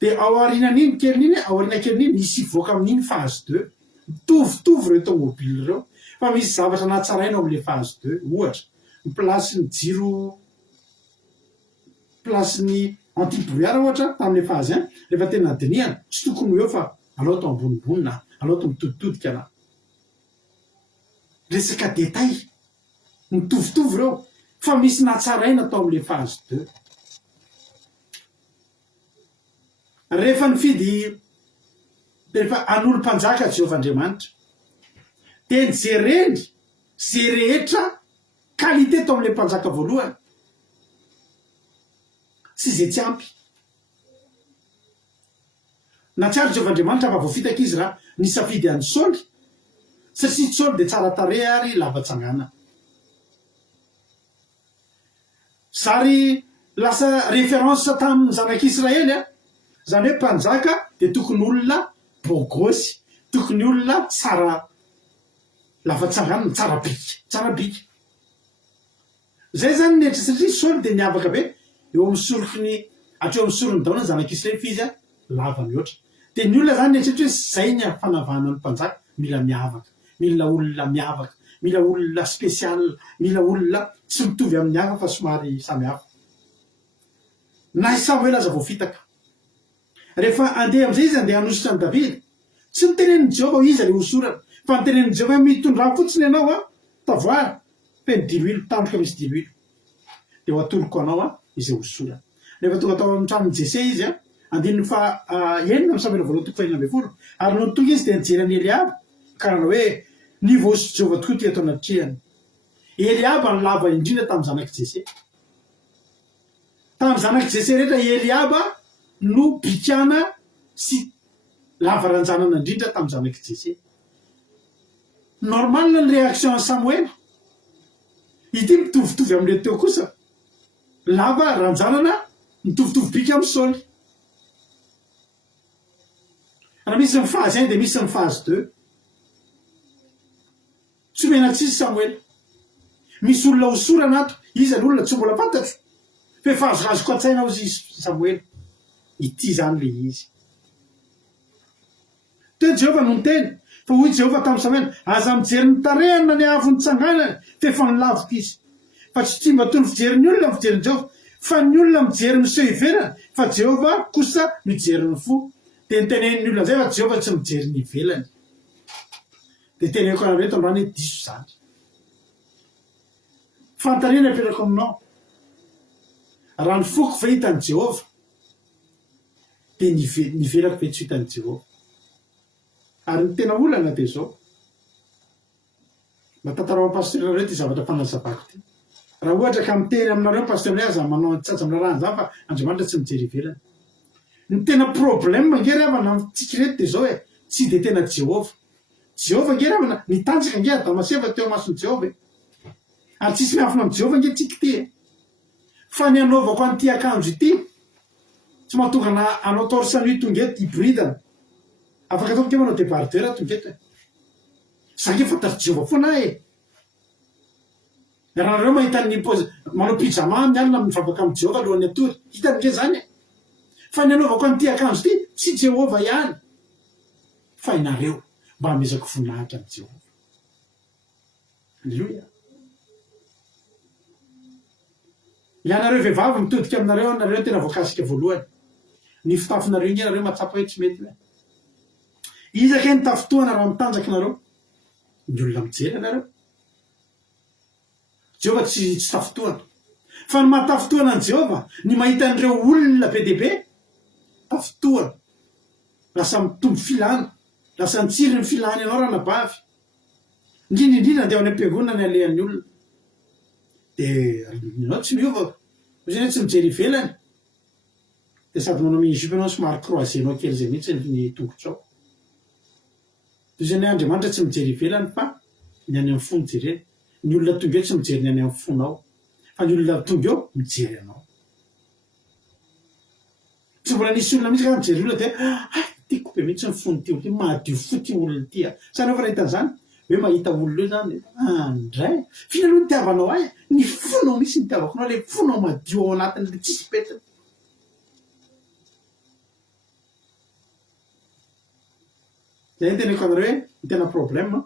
de ao aorianan'iny kelin'iny ao aoriana kelin'iny misy voaka amin'iny phase 2 mitovitovy reo tomobily reo fa misy zavatra nahatsaraina ao am'le phase 2 ohatra ny plasyny jiro plasyny antibrouillard ohatra tamin'le phase 1 rehefa tena dinihana tsy tokony eo fa aloha to ambonimbonina aloha to mitoditodika na resaka detay mitovitovy reo fa misy nahatsaraina tao am'le phase 2 rehefa nifidy rehefa an'olo-mpanjaka Jehovah-Andriamanitra teny jereny ze rehetra qualité tao am'le mpanjaka voalohany sy ze tsy ampy natsiary Jehovah-Andriamanitra fa voafitaka izy raha nisafidy any Saoly satria Saoly de tsara tare ary lava-tsangana zary lasa référence tamin'ny zanak'Israely a zany hoe mpanjaka de tokony olona bogosy tokony olona tsara lava-tsangana tsara bika zay zany netra satria Saoly de niavaka be eo amin'ny sorokiny atreo amin'ny sorony daona ny zanak'Israely fizy a lava mihoatra de ny olona zany netrehtra hoe zay ny fanavahana ny mpanjaka mila miavaka mila olona miavaka mila olona spesial mila olona tsy mitovy amin'ny hafa fa somary samy hafa na Samuel aza voafitaka rehefa andeha am'izay izy andeha hanositra ny Davida tsy nitenen'ny Jehova izy le hosorana fa nitenen'ny Jehova mitondra fotsiny ianao a tavoara feny diloilo tandroka misy diloilo de ho atoloko anao a izay hosorana rehefa tonga tao amin'ny tranon'ny Jese izy a andininy fa enina amy Samuel voalohany toko fahinina amby folo ary no tonga izy de nijerany Eliaba karana hoe nivoso Jehova tokoa ty ato anatrehany Eliaba ny lava indrindra tamin'ny zanaky Jese tamin'ny zanaky Jese rehetra Eliaba no bikana sy lavaranjanana indrindra tamin'ny zanaky Jese normal ny réaction ny Samuel ity mitovitovy am'le teo kosa lava ranjanana mitovitovy bika amin'ny Saoly raha misy ny phase 1 de misy ny phase 2 tsy mena tsisy Samuel misy olona hosorana ato izy n'olona tsy mbola fantatro fe fahazokazoko an-tsaina ao izy Samuel ity zany le izy teo Jehova no niteny fa hoy Jehova tamin'ny Samuel aza mijery ny tarehana ny avy nitsanganana fa efa nilavika izy fa tsy mba toy ny fijery ny olona mijery Jehova fa ny olona mijery miseho ivelany fa Jehova kosa mijery ny fo dia nitenen'ny olona zay fa Jehova tsy mijery ny ivelany dia teneniko anareo eto androany hoe diso zany fantarina apetrako aminao raha ny foko fa hitan'ny Jehova dia nivelako ve tsy hitan'ny Jehova ary ny tena olana dia zao matantarao pastorareo ty zavatra fanazavako ty raha ohatra ka miteny aminareo pasteur aza manao antsatsa amina raha zany fa Andriamanitra tsy mijery ivelany ny tena problème ngery avana amintsika reto dia zao hoe tsy dia tena Jehova ngery avana nitanjaka nge Adamaseva teo masony Jehova ary tsisy miafina amin'ny Jehova nge tsika ty fa ny anaovako an'ity akanjo ity tsy mahatonga na anao torsany tonga eto hybridana afaka ataoko ke manao débardeur tonga eto za nge fantary Jehova foana raha nareo mahita ny manao pyjama mialina mivavaka amin'ny Jehova alohan'ny atory hitany nge zany fa ny anaovako an'ity akanjo ity tsy Jehova ihany fa inareo mba hamezako voninahitra amin'ny Jehova alleluia ianareo vehivavy mitodika aminareo nareo tena voakasika voalohany ny fitafinareo nge nareo matsapa hoe tsy mety hoe izake ny tafotoana raha mitanjaka nareo ny olona mijery anareo Jehova tsy tafotoana fa ny mahatafotoana any Jehova ny mahita an'ireo olona be dehibe tafotoana lasa mitombo filana lasa nitsiry ny filany anao raha nabavy indrindrindrindra andeha any am-piangonana ny alehan'ny olona dia anao tsy miova zany hoe tsy mijery ivelany dia sady manao mijupe anao somary croisenao kely zay mihitsy ny tongotrao toy zany hoe Andriamanitra tsy mijery ivelany fa ny any amin'ny fony jerena ny olona tonga eo tsy mijery ny any amin'ny fonao fa ny olona tonga eo mijery anao tsy mbola nisy olona mihitsy ka mijery olona dia tiako be mihitsy ny fony ty olona mahadio fo ty olona ty sany efa nahitan'izany hoe mahita olona eo zany andray fina aloha nitiavanao ay ny fonao misy nitiavako anao le fonao madio ao anatiny le tsisy petiny zay teneko anareo hoe ny tena problème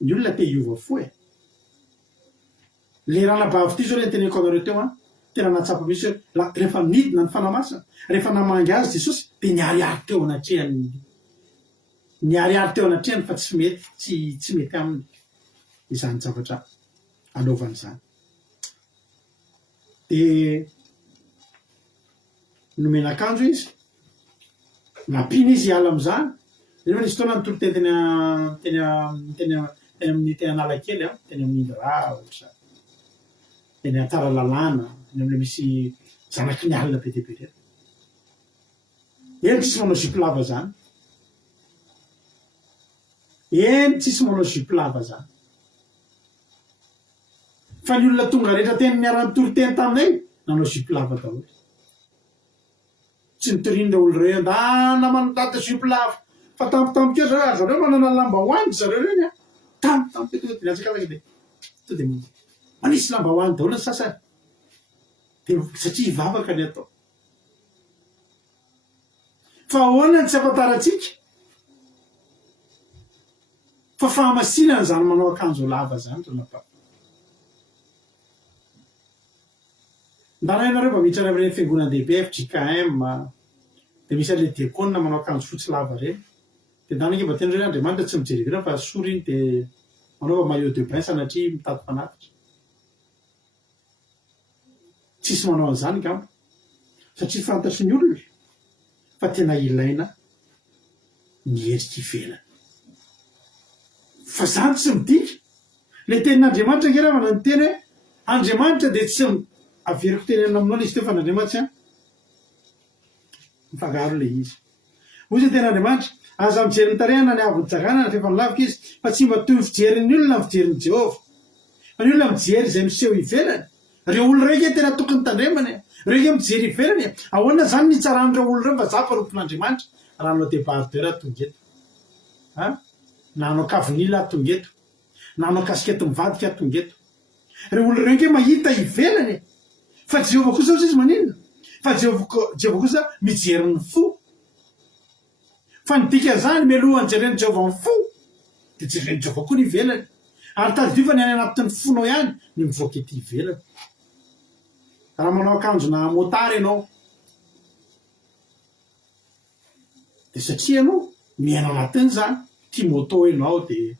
ny olona te hiova fo le raha nabavy ty zao le teneko anareo teo tena natsapa misy hoe rehefa nidina ny fanamasina rehefa namangy azy Jesosy dia niariary teo anatrehany niariary teo anatrehany fa tsy mety tsy mety aminy izany zavatra anaovany izany dia nomena akanjo izy nampina izy hiala amin'izany rehefa nisy fotoana ny tolo teny amin'ny teny analakely teny amin'ny Indra ohatra teny Antara lalàna teny amin'le misy zanaky ny alina be dia be reto eny tsisy manao zipo lava zany eny tsisy manao zipo lava zany fa ny olona tonga rehetra teny niarany toro teny taminay nanao zipo lava daholo tsy nitorindra olo reo andana manodata zipo lava fa tampotampoka zareo manana lamba hoany zareo reny tampotampoka to dia atsakazaka dia to dia manisy lamba hoany daholo ny sasany dia satria hivavaka ny atao fa ahoana ny tsy afataratsika fa fahamasinana zany manao akanjo lava zany tonapa ndana ianareo mba miditra amin'ny fiangonana-dehibe FJKM dia misy an'le diakona manao akanjo fotsy lava reny dia ndana nge mba tena hoe Andriamanitra tsy mijery ivelany fa sory iny dia manaova maillot de bain sanatria mitady fanafitra tsisy manao an'izany ngamba satria fantatry ny olona fa tena ilaina ny herika ivelany fa zany tsy midika le tenin'Andriamanitra nge raha manao ny teny hoe Andriamanitra dia tsy averiko tenena aminao le izy teo fa n'Andriamanitra mifangaro le izy ozy ny ten'Andriamanitra aza mijery ny tarehana ny avy nitsaganana fa efa nilavika izy fa tsy mba toy ny fijerin'ny olona ny fijerin'ny Jehova fa ny olona mijery izay miseho ivelany reo olona reo nge tena tokony tandremana reo nge mijery ivelany ahoana zany nitsaran'ireo olona reo mba zapa rompon'Andriamanitra raha nanao débardeur atonga eto na hanao kavinila atonga eto na hanao kasikety mivadika atonga eto reo olona reo nge mahita ivelany fa Jehova kosa izy maninona fa Jehova kosa mijery ny fo fa nidika zany mialoha nyjereny Jehova ny fo dia jereny Jehova koa ny ivelany ary tadiovany any anatin'ny fonao ihany ny mivoaka ety ivelany raha manao akanjona motara ianao dia satria ianao miaina anatiny zany tia moto ianao dia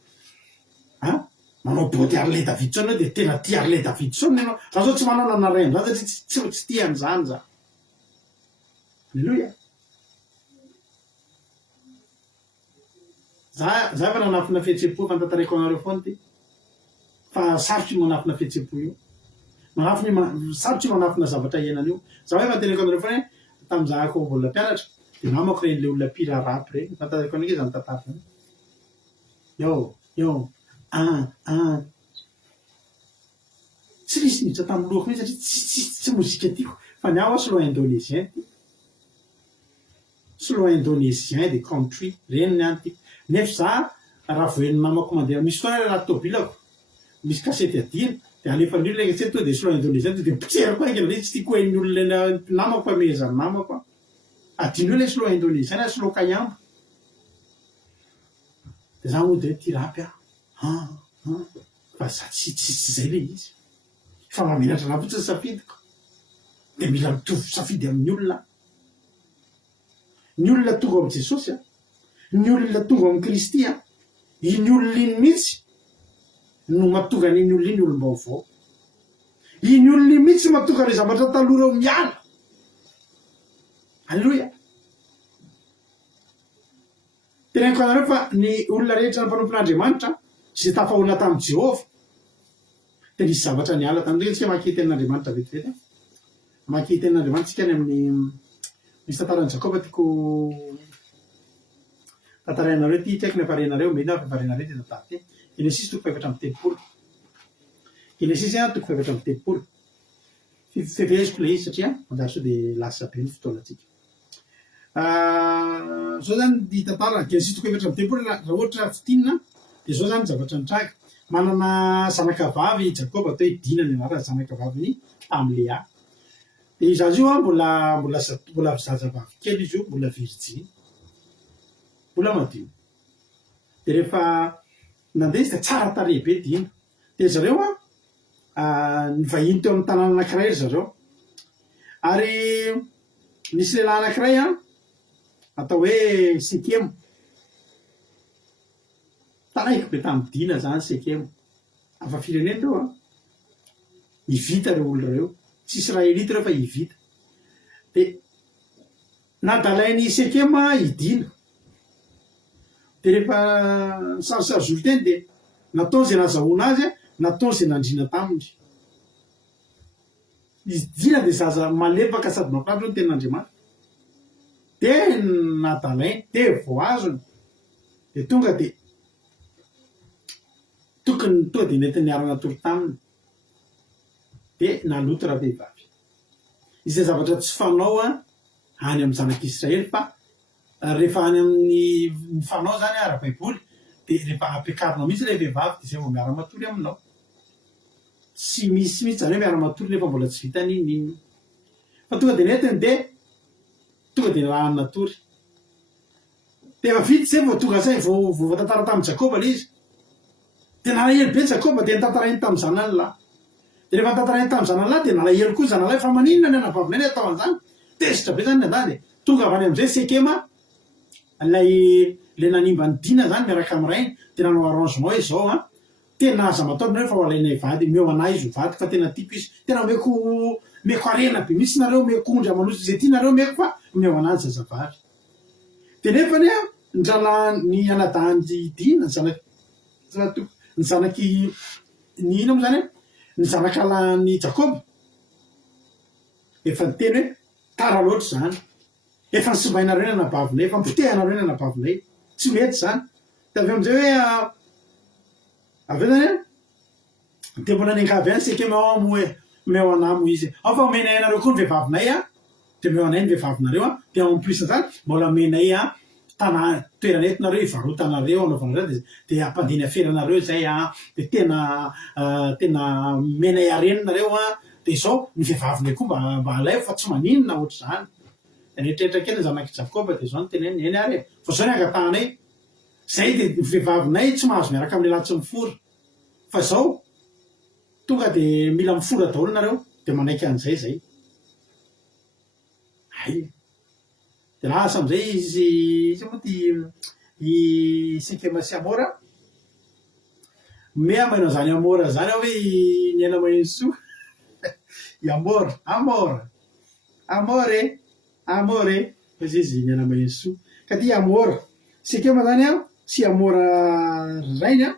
manao boty Harley Davidson dia tena tia Harley Davidson ianao raha zao tsy manao nanarainy zany satria tsy tian'izany za alleloia za fa nanafina fihetsem-po fantataraiko anareo foana ty fa sarotry manafina fihetsem-po io sarotry manafina zavatra ienana io za hoe fanteneko anareo foana tamin'izahako mbola mpianatra dia namako ren'le olona mpirarapy reny fantataraiko anake zany tantara zany eo tsy risy niditra tamin'ny lohako mihitsy satria tsy mozika tiako fa ny aho slow indonésien slow indonésien de country reny ny any tiako nefa za raha voen'ny namako mandeha misy fotoana anaty tobilako misy kasety adina dia alefa an'io ilay kasety to dia slow indonésien to dia potseriko aingana le tsy tiako hain'ny olona namako fa mehezany namako adino ilay slow indonésien na slow kayamba dia za moa dia ty rapy fa za tsy zay le izy fa mamenatra raha fotsiny safidiko dia mila mitovy safidy amin'ny olona ny olona tonga amin'i Jesosy ny olona tonga amin'ny Kristy iny olona iny mihitsy no mahatonga n'iny olona iny olom-baovao iny olona iny mihitsy mahatonga ny zavatra taloha reo miala alleloia teneniko anareo fa ny olona rehetra ny mpanompon'Andriamanitra zay tafahona tamin'i Jehova dia nisy zavatra niala tamin'ireny tsika mankety an'Andriamanitra vetivety mankety an'Andriamanitra tsika ny amin'ny misy tantarany Jakoba tiako tantarainareo ty tsy haiko nefarenareo mety na fefarenareo ty tatary ty Genesis toko faefatra amby telopolo Genesis toko faefatra amby telopolo fefeheziko le izy satria manjary sao dia lasa be ny fotoanatsika zao zany ny tantara Genesis toko faefatra amby telopolo raha ohatra fitinina dia zao zany zavatra nitranga manana zanakavavy Jakoba atao hoe Dina ny anarana zanakavaviny tamin'ny Lea dia izazy io mbola zazavavy kely izy io mbola virgine mbola madio dia rehefa nandeha izy dia tsara tarehy be Dina dia zareo nivahiny teo amin'ny tanàna anankiray ry zareo ary nisy lehilahy anankiray atao hoe Sekemo taraiky be tamin'ny Dina zany Sekemo afa firenena reo hivita reo olona reo tsy israelita reo fa hivita dia nadalainy Sekemo hidina dia rehefa sarosarozoly teny dia nataony izay nazahoana azy nataony izay nandrina taminy izy Dina dia zaza malefaka sady mampiratra ny tenin'Andriamanitra dia nadalainy dia voazony dia tonga dia tokony tonga dia nety niarana toro taminy dia naloto raha vehivavy izay zavatra tsy fanao any amin'ny zanak'Israely fa rehefa any amin'ny fanao zany ara-baiboly dia rehefa ampiakarinao mihitsy ilay vehivavy dia izay vao miara-matory aminao tsy misy mihitsy zany hoe miara-matory nefa mbola tsy vita nininy fa tonga dia netiny dia tonga dia nirahany natory dia efa vita zay vao tonga zay vao tantara tamin'i Jakoba le izy dia nalahelo be Jakoba dia nitantarainy tamin'ny zanany lahy dia rehefa nitantarainy tamin'ny zanany lahy dia nalahelo koa zanany lahy fa maninona ny anavavina atao an'izany tezitra be zany ny andany tonga avy any amin'izay Sekema le nanimba ny Dina zany miaraka amin'ny rainy dia nanao arrangement hoe zao tena aza mataony nareo fa ho alainay vady meo anahy izy ho vady fa tena tiako izy tena meko arena be misy nareo meko ondry amanozy izay tia nareo meko fa meo anahy zazavavy dia nefany ndrala ny anadahany Dina ny zanaky ny ino moa zany ny zanakalahin'ny Jakoba efa niteny hoe tara loatra zany efa nisimbainareo ny anabavinay efa nipotehanareo ny anabavinay tsy mety zany dia avy amin'izay hoe avy eo zany dia mbola niangavy any Sekema ao moa meo anahy moa izy ao fa omenay anareo koa ny vehivavinay dia meo anay ny vehivavinareo dia amplus zany mbola omenay toerana entinareo hivarotanareo anaovanareo dia ampandiny aferanareo zay dia tena menay arenareo dia izao ny vehivavinay koa mba alay fa tsy maninona ohatr' zany netretra kely zanaky Jakoba dia zao no teny eny ary fa zao ny angatanay zay dia vehivavinay tsy mahazo miaraka amin'ny lahy tsy mifory fa zao tonga dia mila mifora daholo nareo dia manaiky an'izay zay ay dia lasa am'izay izy moa ty sikema sy amora me amainao zany amora zany aho hoe ny ena mahesoa i amora amore fa zay izy ny ena mahesoa ka ty amora sikema zany aho sy amora rainy a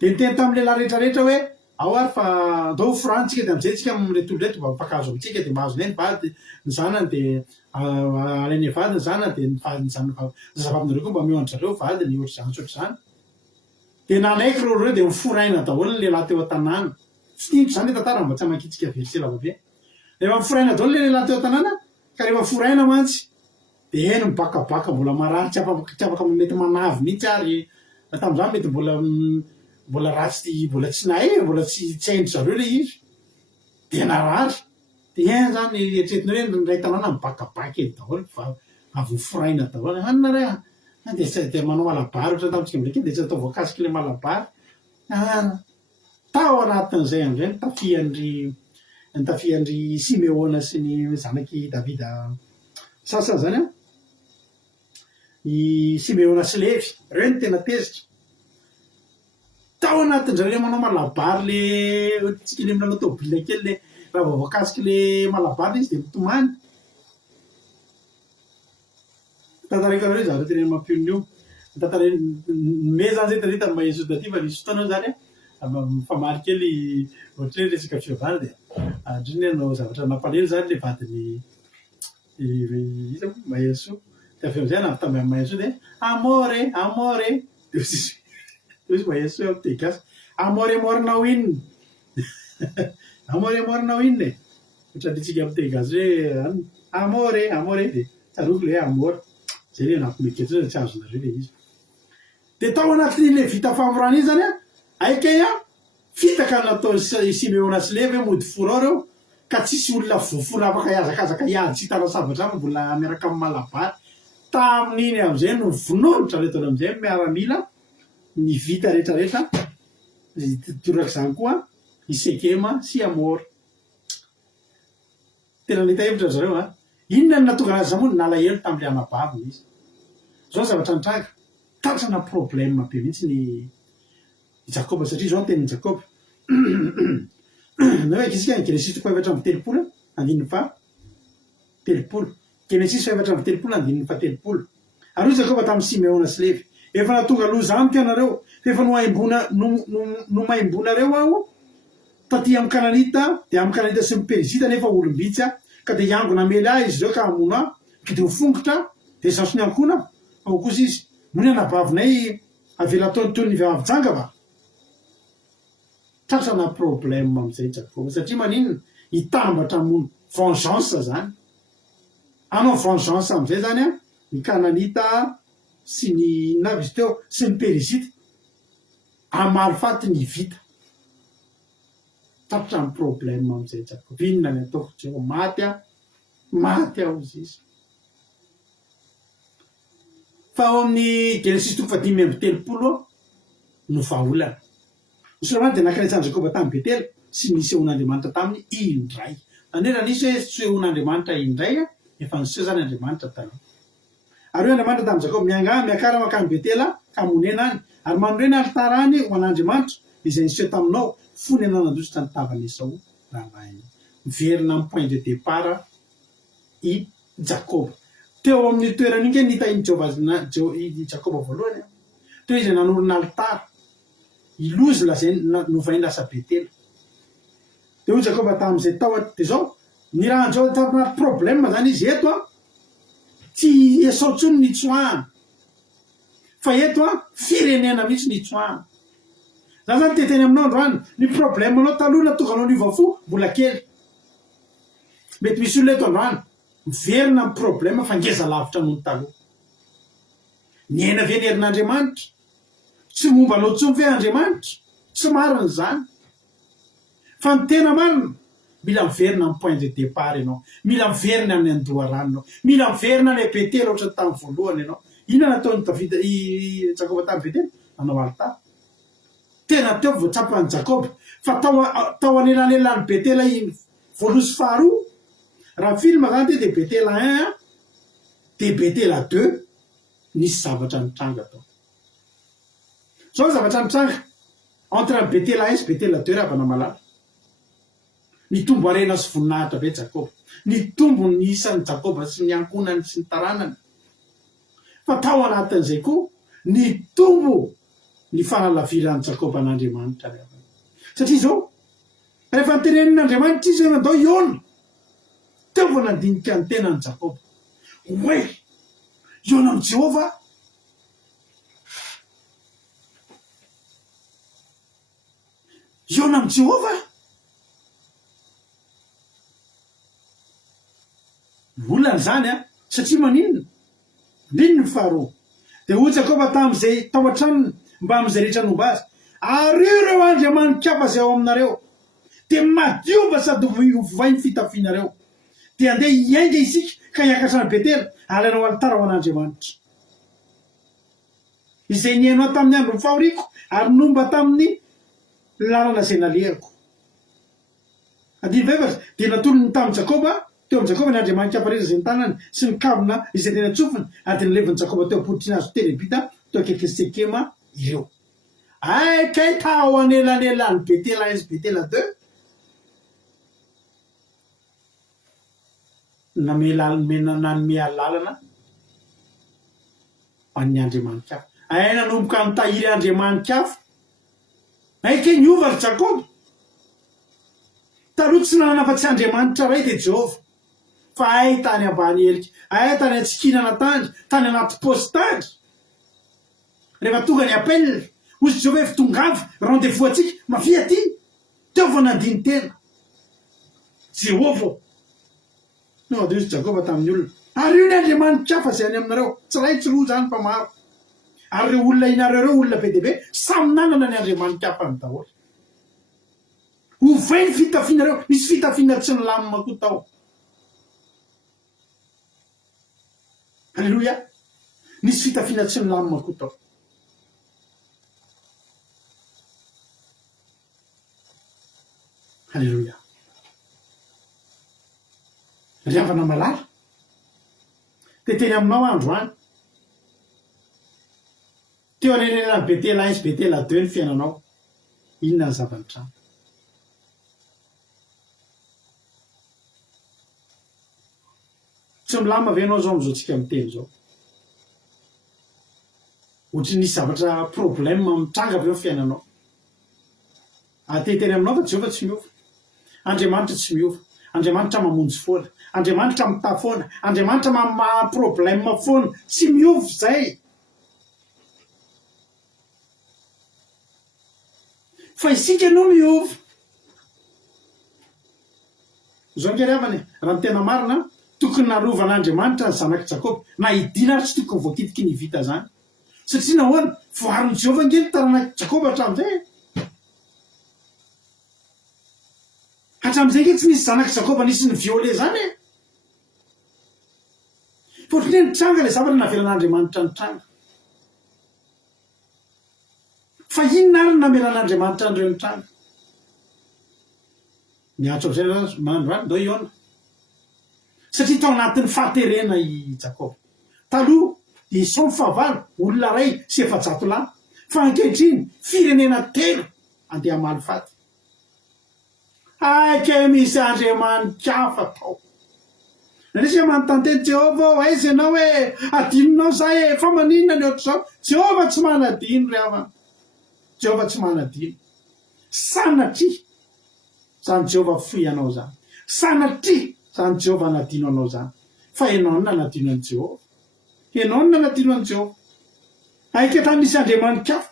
dia niteny tamin'ny lehilahy rehetrarehetra hoe ao ary fa andao forantsika dia am'izay tsika am'le toloreto mba mpakazo amitsika dia mahazonay ny vady ny zanany dia alainy vady ny zanany dia ny vady ny zazavavinareo koa mba mihoandry zareo vady ny ohatry zany tsotra zany dia nanaiky reo dia miforaina daholo ny lehilahy teo an-tanàna tsy tiako zany le tantara mba tsy hamakitsika versé lavabe rehefa miforaina daholo le lehilahy teo an-tanàna ka rehefa foraina mantsy dia eny mibakabaka mbola marary tsy afaka mety manavy mihitsy ary tamin'izany mety mbola ratsy mbola tsy nahay mbola tsy haindry zareo le izy dia narary dia eny zany eritreretinao hoe ray tanàna mibakabaka eny daholo fa avy foraina daholo anareo dia manao malabary ohatra tamintsika ndraiky dia tsy atao voakasiky le malabary tao anatin'izay am'izay nitafiandry Simeona sy ny zanaky Davida sasany zany a i Simeona sy Levy reo ny tena tezitra tao anatin'izareo le manao malabary le tsika le milalao tôbila kely le raha vao voakasiky le malabary izy dia mitomany tantaraikanareo zareo tena mampionio tantara me zany zay tarita maheso daty fa nisy fotoanao zany a mifamaly kely ohatra hoe resaka fiovana dia andriny anao zavatra nampalelo zany le vadiny iza maheso dia avy am'izay navy tamy maheso dia amore dia izy maheso eo am'y tegasy amoremorinao inony amoremorinao inony ohatra litsika am'y tegasy hoe amore dia tsaroko le amora zay le nampimeketso tsy azonareo le izy dia tao anatin'le vita famorana izy zany a aikay a fitaka natao Simeona sy Levy hoe mody forao reo ka tsisy olona voafora afaka iazakazaka iady tsy hitana sabatra aminy mbola miaraka amin'ny malabary tamin'iny am'izay no vononotra retona am'izay miaramila ny vita rehetrarehetra torak' izany koa i Sekema sy Amora tena nita hevitra zareo a inona ny natonga anazy zamony nalahelo tamin'le anabaviny izy zao zavatra nitranga tatrana problème be mihitsy ny Jakoba satria zao ny tenin'ny Jakoba na hoe akisika ny Genesis 3:telopolo andininy fa telopolo Genesis 3:telopolo andininy fa telopolo ary io Jakoba tamin'ny Simeona sy Levy efa natonga loza amiko ianareo efa nomaimbonareo aho taty amin'ny Kananita dia amin'ny Kananita sy ny Perizita nefa olombitsy a ka dia iango namely ahy izy ireo ka hamono aho ka dia ho fongotra dia sasony ankona ao kosa izy moa ny anabavinay avela ataony toy ny vavijanga va tratrana problème am'izay Jakoba satria maninona hitambatra mono vengeance zany anao vengeance am'izay zany a ny Kananita sy ny navy izy teo sy ny Perizita amaly faty ny vita tratra ny problème am'izay Jakoba inona ny ataoko jeo maty aho izy fa ao amin'ny Genesis 3:5 no vahaolana misy raha dia nankaretsan'i Jakoba tamin'ny Betela sy nisy eon'Andriamanitra taminy indray zany hoe raha nisy hoe tsy eon'Andriamanitra indray a efa niseho zany Andriamanitra taloha ary hoe Andriamanitra tamin'ny Jakoba miakara makany Betela ka monena any ary manorena alitara any ho an'Andriamanitra izay niseho taminao fony ananandositra ny tavan'ny Esau raha miverina amin'ny point de départ i Jakoba teo amin'ny toerana iny ke nitahiny Jakoba voalohany teo izy nanorona alitara ilozy lazay novainy lasa Betela dia hoy Jakoba tamin'izay tao dia zao ny raha an'izao tana problème zany izy eto a tsy Esau ntsony nitsoahana fa eto a firenena mihitsy nitsoahana za zany teteny aminao androany ny problème anao taloha natonga anao niovafo mbola kely mety misy olona eto androany miverina amin'ny problème fa ngeza lavitra noho ny taloha ny aina venerin'Andriamanitra tsy momba anao tsony ve Andriamanitra tsy marina zany fa ny tena marina mila miverina amin'ny point de départ ianao, mila miverina amin'ny andoharanonao, mila miverina ny Betela ohatra tamin'ny voalohany ianao. Inona nataony Davida Jakoba tamin'ny Betela? Nanao alitara. Tena teo voatsapany Jakoba, fa tao anelanelan'ny Betela iny voaloha faharoa. Raha filma zany de Betela 1 de Betela 2 nisy zavatra nitranga tao. Zao zavatra nitranga entre Betela 1 sy Betela 2 raha vana malala. Ny tombo arena sy voninahitra be Jakoba, ny tombo ny isan'ny Jakoba sy ny ankonany sy ny taranany. Fa tao anatin'izay koa ny tombo ny fanalaviran'ny Jakoba an'Andriamanitra. Satria zao rehefa nytenenin'Andriamanitra izy mandao Iona, teo vao nandinika ny tenany Jakoba hoe Iona amin'ny Jehova, Iona amin'ny Jehova. Olana zany satria maninona ndrinony faharoa de ho Jakoba tamin'izay tao an-tranony mba amin'izay rehetra nomba azy, ary ireo andriamanin-kafa zay ao aminareo de madiova sady hovainy fitafianareo, de andeha hiainga isika ka hiakatra ny Betela alanao alitara ho an'Andriamanitra. Izay niainao tamin'ny andro fahoriko ary nomba tamin'ny lalana zay nalehako. Adivy de natolony tamin'ny Jakoba, teo amin'ny Jakoba ny andriamanitra rehetra zay ny tanany sy ny kavina izay tena tsofiny, ary de naleviny Jakoba teo ampoditrina azo telebita teo akaiky Sekema ireo. Kay tao anelanelan'ny Betela 1 sy Betela 2 nanome lalana an'ny andriamanikafa. Nanomboka mitahiry andriamanikafa. Kay niova ry Jakoba. Taloha tsy nananafa-tsy andriamanitra ray de Jehova, fa tany ambany elika, tany atsikinana tany anaty postandry. Rehefa tonga ny appel ozy Jehova efa tongava rendez-vous atsika mafia ty, teo vao nandiny tena Jehova. No de ozy Jakoba tamin'ny olona, ary io ny andriamanikafa zay any aminareo, tsy ray tsy roa zany fa maro. Ary reo olona inareo olona be deaibe samy nanana ny andriamanikafa ny daholo. Ovay ny fitafianareo, nisy fitafiana tsy nilamina koa tao. Alleluia. Nisy fitafiana tsy nilamina koa tao. Alleluia. Riavana malala de teny aminao andro any, teo anenenany Betela 1 sy Betela 2 ny fiainanao, inona ny zavatra? Tsy milama ve anao zao am'izao tsika miteny zao? Ohatry nisy zavatra problème mitranga avy eo fiainanao. Teny aminao fa Jehova tsy miova, Andriamanitra tsy miova, Andriamanitra mamonjy foana, Andriamanitra mita foana, Andriamanitra problème foana, tsy miova zay. Fa isika no miova. Zao ngeravany raha ny tena marina, tokony narovan'Andriamanitra ny zanak'i Jakoba, na idina ary tsy tokony voakitiky ny vita zany. Satria nahoana voarin'i Jehova ngely taranak'i Jakoba hatramin'izay. Hatramin'izay nge tsy nisy zanak'i Jakoba nisy ny violé zany e. Fotony nitranga le zavatra navelan'Andriamanitra nitranga. Fa inona ary namelan'Andriamanitra an'ireo nitranga? Niatso amin'izay manandroany dao Iona. Satria tao anatin'ny fahaterena i Jakoba. Taloha Esau fahavalo, olona ray sy 700 lahy. Fa ankehitriny firenena 3 andeha hamaly-faty. Kay misy andriamanikafa tao. Nanisy manontanteny Jehova aiza ianao hoe adinonao zay fa maninona ny ohatr'izao? Jehova tsy manadino ry havana. Jehova tsy manadino. Sanatria zany Jehova foy anao zany. Sanatria zany Jehova nadino anao zany. Fa ianao no nanadino an'i Jehova. Ianao no nanadino an'i Jehova. Tany misy andriamanikafa.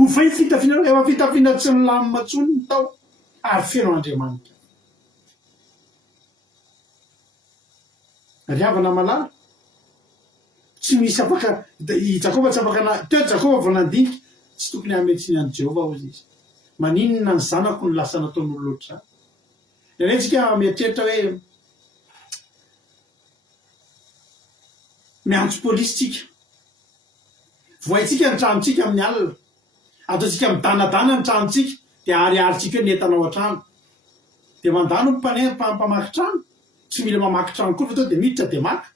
Ovay fitafianareo, efa fitafiana tsy nilamina tsony tao, ary feno andriamanikafa. Riavana malala, tsy misy afaka, i Jakoba tsy afaka teo Jakoba vao nandinika, tsy tokony hametsinan'i Jehova hozy izy. maninona ny zanako ny lasa nataon'oloatra zany nentsika mieritreritra hoe miantso polisy tsika voaitsika ny tranontsika amin'ny alina ataotsika midanadana ny tranontsika dia ariarytsika hoe nentanao an-trano dia mandano mpamaky trano tsy mila mamaky trano koa fa tao dia miditra dia maka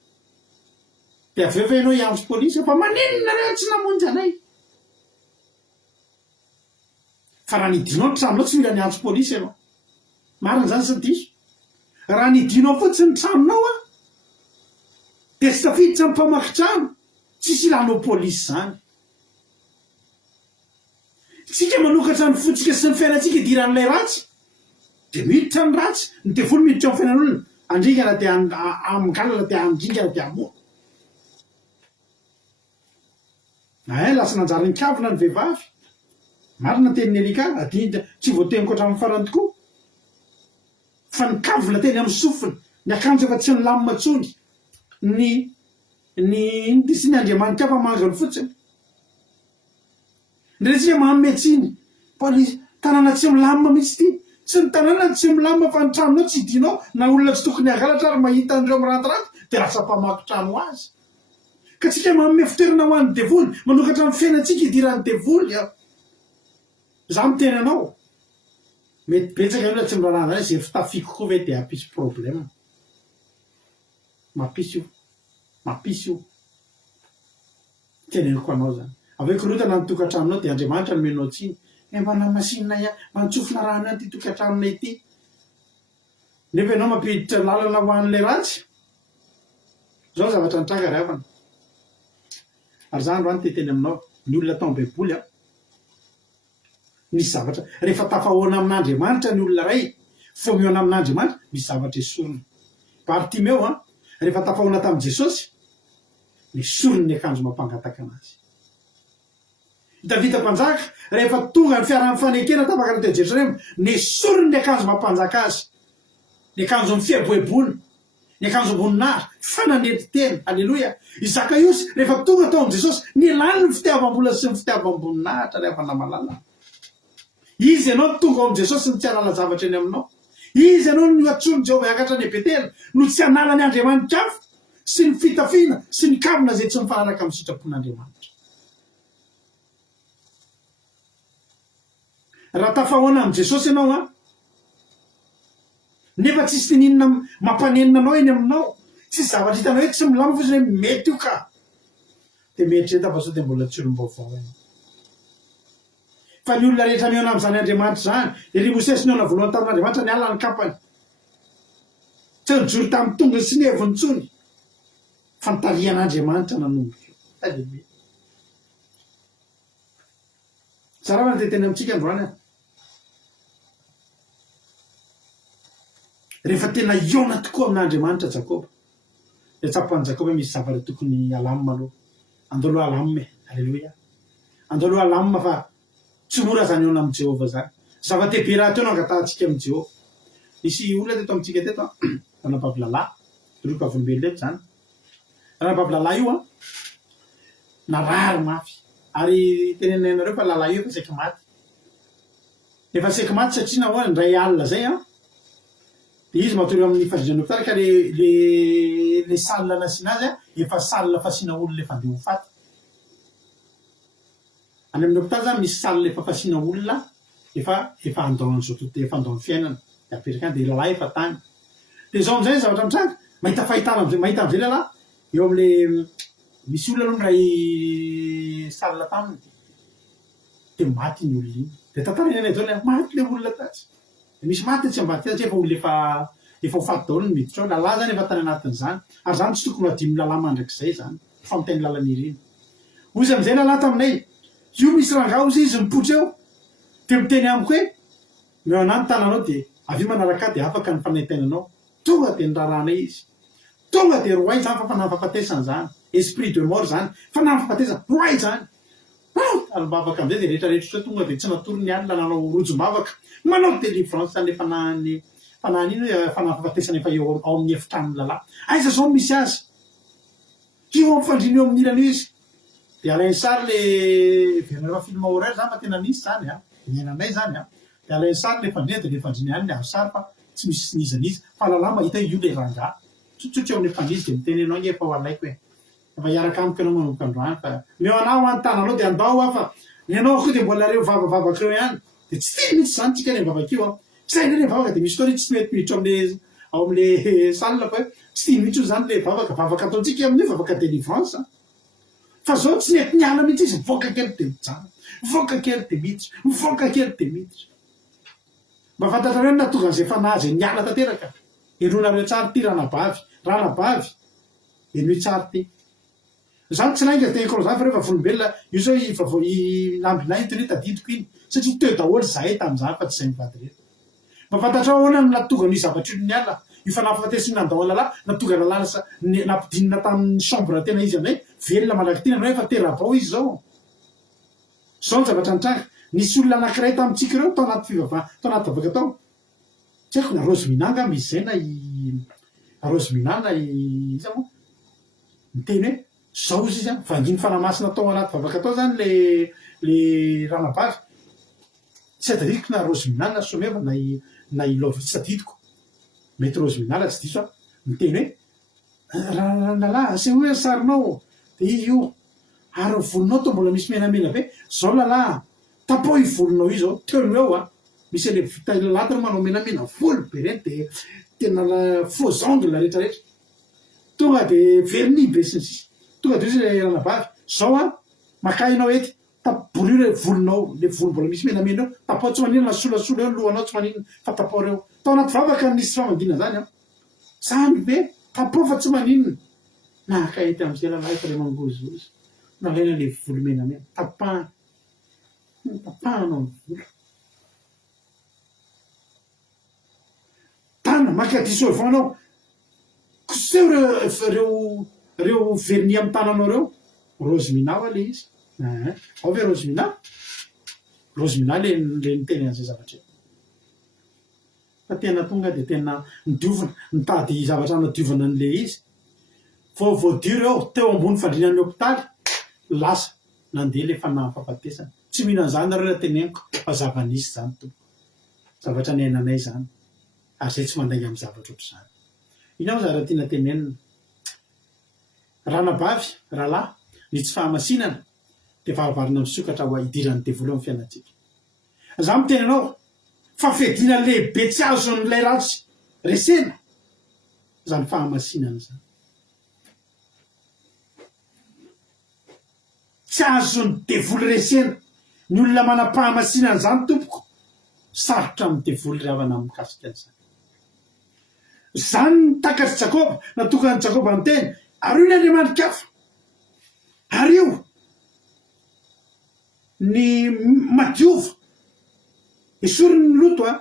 dia avy eo fa ianao hiantso polisy fa maninona reo tsy namonjy anay fa raha nidinao ny tranonao tsy mila niantso polisy ianao marina zany sy diso raha nidinao fotsiny ny tranonao a dia tsy tafiditra ny mpamaky trano tsisy ilanao polisy zany tsika manokatra ny fotsika sy ny fiainantsika idiran'ilay ratsy dia miditra ny ratsy ny devolo miditra amin'ny fiainan'olona andringana dia amingalana dia andringana dia amoa lasa nanjary ny kavina ny vehivavy marina tenin'ny Elika adinda tsy voateniko hatramin'ny farany tokoa fa ny kavina teny amin'ny sofina ny akanjo efa tsy ny lamina tsony sy ny Andriamanitra fa manjony fotsiny ndretsika mahametsiny polisy tanàna tsy milamina mihitsy ty tsy ny tanàna tsy milamina fa ny tranonao tsy idinao na olona tsy tokony hangalatra ary mahita an'ireo mirantiranty dia lasa mpamaky trano azy ka tsika manome fitoerana ho an'ny devoly manokatra amin'ny fiainantsika idiran'ny devoly za miteny anao mety betsaka olona tsy mirarahana zay fitafiko koa ve dia hampisy problème mampisy io teneniko anao zany aveo korotana ny tokantranonao dia Andriamanitra nomenao tsiny mbana masinina mantsofina rahana ty tokantranonay ity nefa ianao mampiditra lalana ho an'ilay ratsy zao zavatra nitranga ry havana ary zany roany teteny aminao ny olona tao am-baiboly a misy zavatra rehefa tafahoana amin'Andriamanitra ny olona ray fomiona amin'Andriamanitra misy zavatra esorony Bartimeo a rehefa tafahoana tamin'i Jesosy ny sorony ny akanjo mampangataka anazy Davida mpanjaka rehefa tonga ny fiarahan'ny fanekena tapaka teo Jerusalema ny sorony ny akanjo mampanjaka azy ny akanjo amin'ny fiaboebony ny akanjo amboninahitra fananety tena alleloia Zakaiosy rehefa tonga tao amin'i Jesosy ny lany ny fitiavam-bola sy ny fitiavam-boninahitra rehefa namalala izy ianao tonga ao amin'i Jesosy ny tsy hanala zavatra eny aminao izy ianao no atsony Jehovah hiakatra ny Betela no tsy hanala ny Andriamanitra hafa sy ny fitafiana sy ny kavina zay tsy mifanaraka amin'ny sitrapon'Andriamanitra raha tafahoana amin'i Jesosy ianao a nefa tsisy tininona mampanenina anao eny aminao tsisy zavatra hitanao hoe tsy milama fotsiny hoe mety io ka dia mieritreretra fa sao dia mbola tsy olom-baovao ianao fa ny olona rehetra miona amin'izany Andriamanitra zany ery Mosesy niona voalohany tamin'Andriamanitra ny ala ny kapany tsy nijory tamin'ny tongony sy ny heviny tsony fa nitarihan'Andriamanitra nanomboka aleluia zarava ny teteny amintsika androany a rehefa tena iona tokoa amin'Andriamanitra Jakoba dia tsapan'i Jakoba misy zavatra tokony alamina aloha andao aloha alamina aleluia andao aloha alamina fa tsy mora zany iona amin'i Jehovah zany zava-dehibe raha teo no angatahantsika amin'i Jehovah misy olona teto amintsika teto a ranabavy-lalahy roka volombelona zany ranabavy-lalahy io a narary mafy ary tenenainareo fa lalahy io efa saiky maty satria nahoana ndray alina zay a dia izy matory amin'ny fandrinana hopitaly ka le salina nasiana azy a efa salina fasiana olona efa andeha ho faty any amin'ny hopitaly zany misy salina efa fasiana olona efa andaony zao tontolo efa andaony fiainana dia apetraka any dia lalahy efa tany dia zao amin'izay zavatra mitranga mahita fahitana mahita amin'izay lalahy eo amin'le misy olona aloha ray salina taminy dia maty ny olona iny dia tantaranay zao le maty le olona tatsy misy maty tsy ambady satria efa olona efa ho faty daholo ny miditra ao lalahy zany efa tany anatin'izany ary zany tsy tokony hadino lalahy mandrakizay zany fa miteny lalana ireny ozy amin'izay lalahy taminay io misy rangao izy mipotra eo dia miteny amiko hoe meo anahy ny tananao dia avy manaraka dia afaka ny fanaitainanao tonga dia niraranay izy tonga dia roay zany fa fanafafatesana zany esprit de mort zany fanafafatesana roay zany alobavaka amin'izay dia rehetrarehetra tonga dia tsy natory ny alina nanao rojombavaka manao délivrance zany le fanahiny ino fanafafatesana efa eo ao amin'ny efitranony lalahy aiza zao misy azy io am'fandrina eo amin'ny ilana izy dia alainy sary le vernefa film horaire zany fa tena nisy zany a nenanay zany a de alay sary le fandria de le fandriny any le azo sary fa tsy misy sinizanizy fa lalà mahita io le ranga tsotsotra eo amin'ny fandrizy de mitenenao nge fa ho alaiko e fa iaraka amiko anao manomboka androany fa meo anao anytananao de andao a fa ianao koa de mbola reo vavavavaka reo ihany de tsy tily mihitsy zany tsika le mivavakio a zay ndre le vavaka de misy koa tsy mety miditra amle ao amle salina fa hoe tsy tia mihitsy io zany le vavaka ataontsika amin'ny vavaka délivrance fa zao tsy nety niala mihitsy izy mivoaka kely de mijano mivoaka kely de miditra mivoaka kely de miditra mba fantatrareo ny natonga an'izay fanazy niala tanteraka enonareo tsary ty ranabavy enoe tsary ty zany tsy nainga tenyko zany fa rehefa volombelona io zao lambinay tony tadidiko iny satria teo daholo zahay tam'izany fa tsy zay mivady reto mba fantatrao ahoana no natonga ny zavatra io niala io fanafafatesiny nandao lalà natonga lalàna nampidinina tamin'ny chambre tena izy aminay velona malaky tina no efa terabao izy zao ny zavatra nitranga nisy olona anankiray tamintsika reo tao anaty fivavahana tao anaty vavaka tao tsy haiko na rozy minanga misy zay na rozy minana iza moa miteny hoe zao izy izy a vanginy fanamasina tao anaty vavaka tao zany le ranabavy tsy adadidiko na rozy minana someva na ilova tsy tadidiko mety rozy minana tsy diso a miteny hoe nalà ase hoe sarinao de io ary volonao to mbola misy menamena be zao lalà tapao i volonao io zao teony eo a misy le vita latiny manao menamena volo be reny de tena faux angle rehetrarehetra tonga de verni be sy ny sisy tonga de izy le ranabavy zao a makainao ety tapolo io le volonao le volo mbola misy menamena eo tapao tsy maninona solasola eo lohanao tsy maninona fa tapao reo tao anaty vavaka nisy famandina zany a zany be tapao fa tsy maninona naka ety am'izay lalay fa le mangozozy nalaina le volo menamena tapahanao ny volo tana makadiso avao anao koseo reo verni amy tananao reo rozy mina va le izy ao ve rozy mina le niteny an'izay zavatra fa tena tonga de tena nidiovana nitady zavatra nadiovana an'le izy voadio reo teo ambony fandrinan'ny hôpitaly lasa nandeha le fanafafatesana tsy mihinana zany nareo raha teneniko fa zava-nisy zany tompo zavatra niainanay zany ary zay tsy mandainga amy zavatra ohatry zany iny aho zara tiana tenenina ranabavy rahalahy ny tsy fahamasinana de varavarina misokatra ho idiran'ny devoly amy fiainatsika za miteny anao fa fedina lehibe tsy azo n'lay ratsy resena zany fahamasinana zany tsy azo ny devoly resena ny olona manam-pahamasinana zany tompoko sarotra amy devoly ry havana mikasika an'izany zany nitakatsy Jakoba natokany Jakoba ny teny ary io ny andriamanikafa ary io ny madiova esoriny ny loto a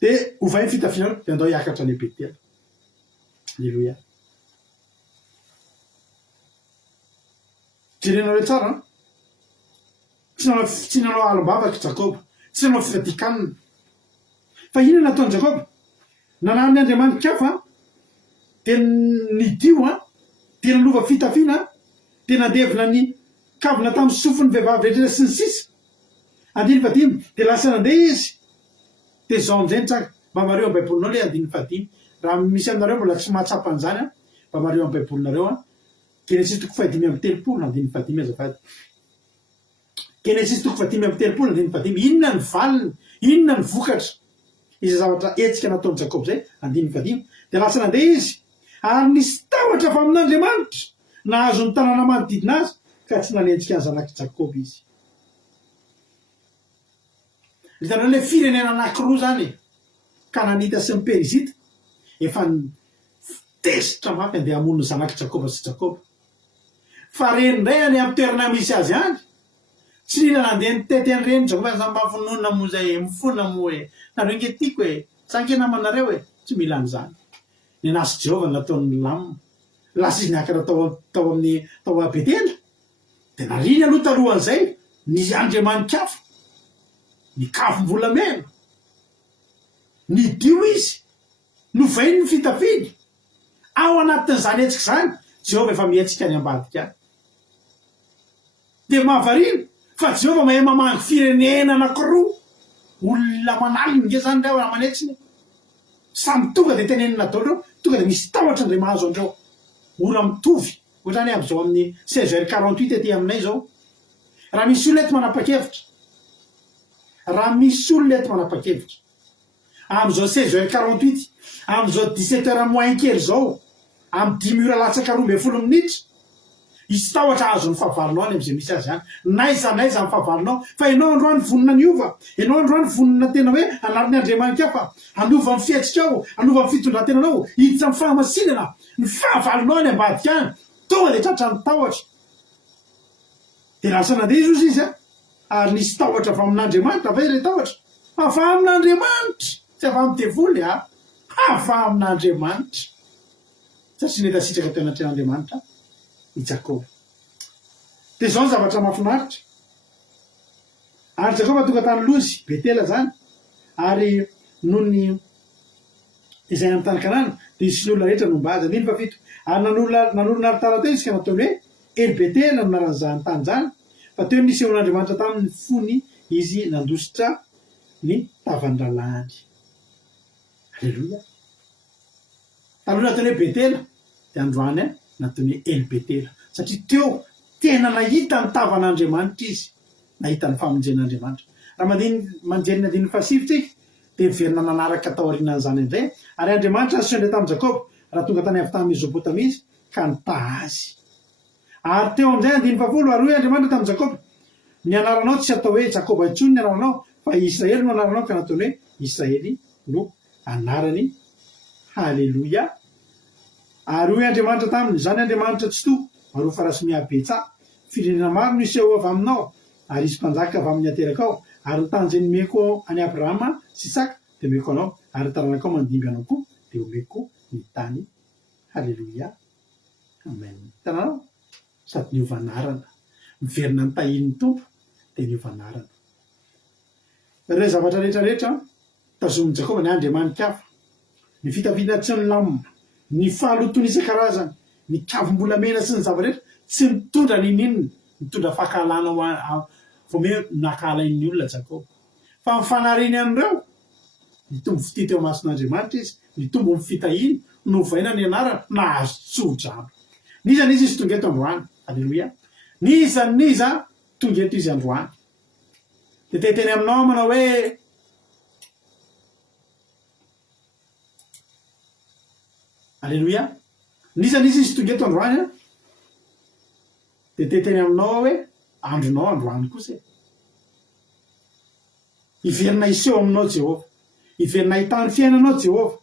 de ovainy fitafianao de andao hiakatra any Betela alleloia jerenareo tsara tsy nanao alom-bavaky Jakoba tsy nanao fivadikanina fa ina nataony Jakoba nanany andriamanikafa de nidio a de nanova fitafiana de nandevina ny kavina tamin'ny sofiny vehivavy rehetra sy ny sisa andiny fadimy de lasa nandeha izy de zao am'izay nitsaka mba mareo amy baibolinao le andiny fadimy raha misy aminareo mbola tsy mahatsapa an'izany a mba mareo amy baibolinareo a Genesis toko fahadimy amy telopolo andiny fadimy azafady Genesis toko fahadimy amy telopolo andiny fadimy inona ny valiny inona ny vokatra izy zavatra etsika nataony Jakoba zay andiny fadimy de lasa nandeha izy ary nisy tavatra fa amin'Andriamanitra nahazo ny tanàna manodidina azy ka tsy nanenjika ny zanaky Jakoba izy hitanao le firenena anankiroa zany Kananita sy ny Perizita efa tesitra mafy andeha hamono ny zanaky Jakoba sy Jakoba fa reny ndray any amy toerana misy azy any tsy nina nandeha nitety an'ireny Jakoba za mba vonona mo zay mifona mo hoe nareo nge tiako hoe sanke namanareo hoe tsy mila an'izany ny anasy Jehova nataon'ny lamina lasa izy niakatra tao a Betela de nariny aloha talohan'izay ny andriamanikafa ny kavim-bolamena nidio izy novainy ny fitafiany ao anatin'izany etsika zany Jehova efa mietsika any ambadika any dia mahavariana fa Jehovah mahay mamangy firenena anankiroa olona manalina nge zany reo amanetsiny samy tonga dia tenenina daolo tonga dia misy tahotra ndray mahazo andreo ora mitovy ohatrany aby zao amin'ny 16h48 aty aminay zao raha misy olona eto manapa-kevitra raha misy olona eto manapa-kevitra am'izao 16h48 am'izao 17h moins kely zao amy 10 h latsaka 12 minitra isy tahotra azo ny fahavalonao any am'izay misy azy any naiza ny fahavalonao fa ianao androany vonona niova ianao androany vonona tena hoe anariny Andriamanitra fa anova ny fiatrikao anova ny fitondrantenanao hiditra amin'ny fahamasinana ny fahavalonao any ambadika any tonga dia tratra ny tahotra dia lasa nandeha izy izy ary nisy tahotra fa amin'Andriamanitra fa ilay tahotra afa amin'Andriamanitra tsy afa amin'ny devoly afa amin'Andriamanitra satria neta sitraka teo anatin'Andriamanitra i Jakoba dia zao ny zavatra mahafinaritra ary Jakoba tonga tany lozy Betela zany ary noho ny izay amin'ny tany Kanana dia isy ny olona rehetra nombaza niny fa fito ary nanorona aritara teo izy ka nataony hoe Ery Betela no naran'izany tany zany fa teo nisehon'Andriamanitra tamin'ny fony izy nandositra ny tavan-dralany. Alleluia. Taloha nataony hoe Betela dia androany nataony Ery Betela satria teo tena nahita ny tavan'Andriamanitra izy nahita ny famonjen'Andriamanitra. Raha manjeny andininy fahasivitsika dia miverina nanaraka tao aorianan'izany indray ary Andriamanitra asondra tamin'ny Jakoba raha tonga tany avy tamin'ny Mesopotamia izy ka nitaha azy ary teo amin'izay andiny fahafolo ary hoe Andriamanitra tamin'ny Jakoba ny anaranao tsy atao hoe Jakoba intsony ny anaranao fa Israely no anaranao ka nataony hoe Israely no anarany. Halleluia. Ary hoe Andriamanitra taminy zany Andriamanitra tsy to maro farasy mihabetsa firenena maro no iseho avy aminao ary izy mpanjaka avy amin'ny ateraka ao ary ny tany zay nomeko any Abrahama sy Isaka dia omeko anao ary taranakao mandimby anao koa dia omeko ny tany. Halleluia. Amen. Hitanao sady niova anarana miverina ny tahin'ny tompo dia niova anarana. Ireo zavatra rehetrarehetra tazomin'ny Jakoba ny Andriamanitra hafa ny fitafiana tsy ny lamina ny fahalotony isan-karazany ny kavim-bolamena sy ny zavarehetra tsy mitondra nin'inona mitondra fahakalana vome nakalain'ny olona Jakoba fa mifanariny an'ireo nitombo fitety eo mason'Andriamanitra izy nitombo ny fitahiny novaina ny anarana nahazo tsodrano niza izy tonga eto androany. Alleluia. Niza tonga eto izy androany dia teteny aminao manao hoe alleluia. Niza izy tonga eto androany dia teteny aminao hoe andronao androany kosa iverina iseho aminao Jehova iverina ahitany fiainanao Jehova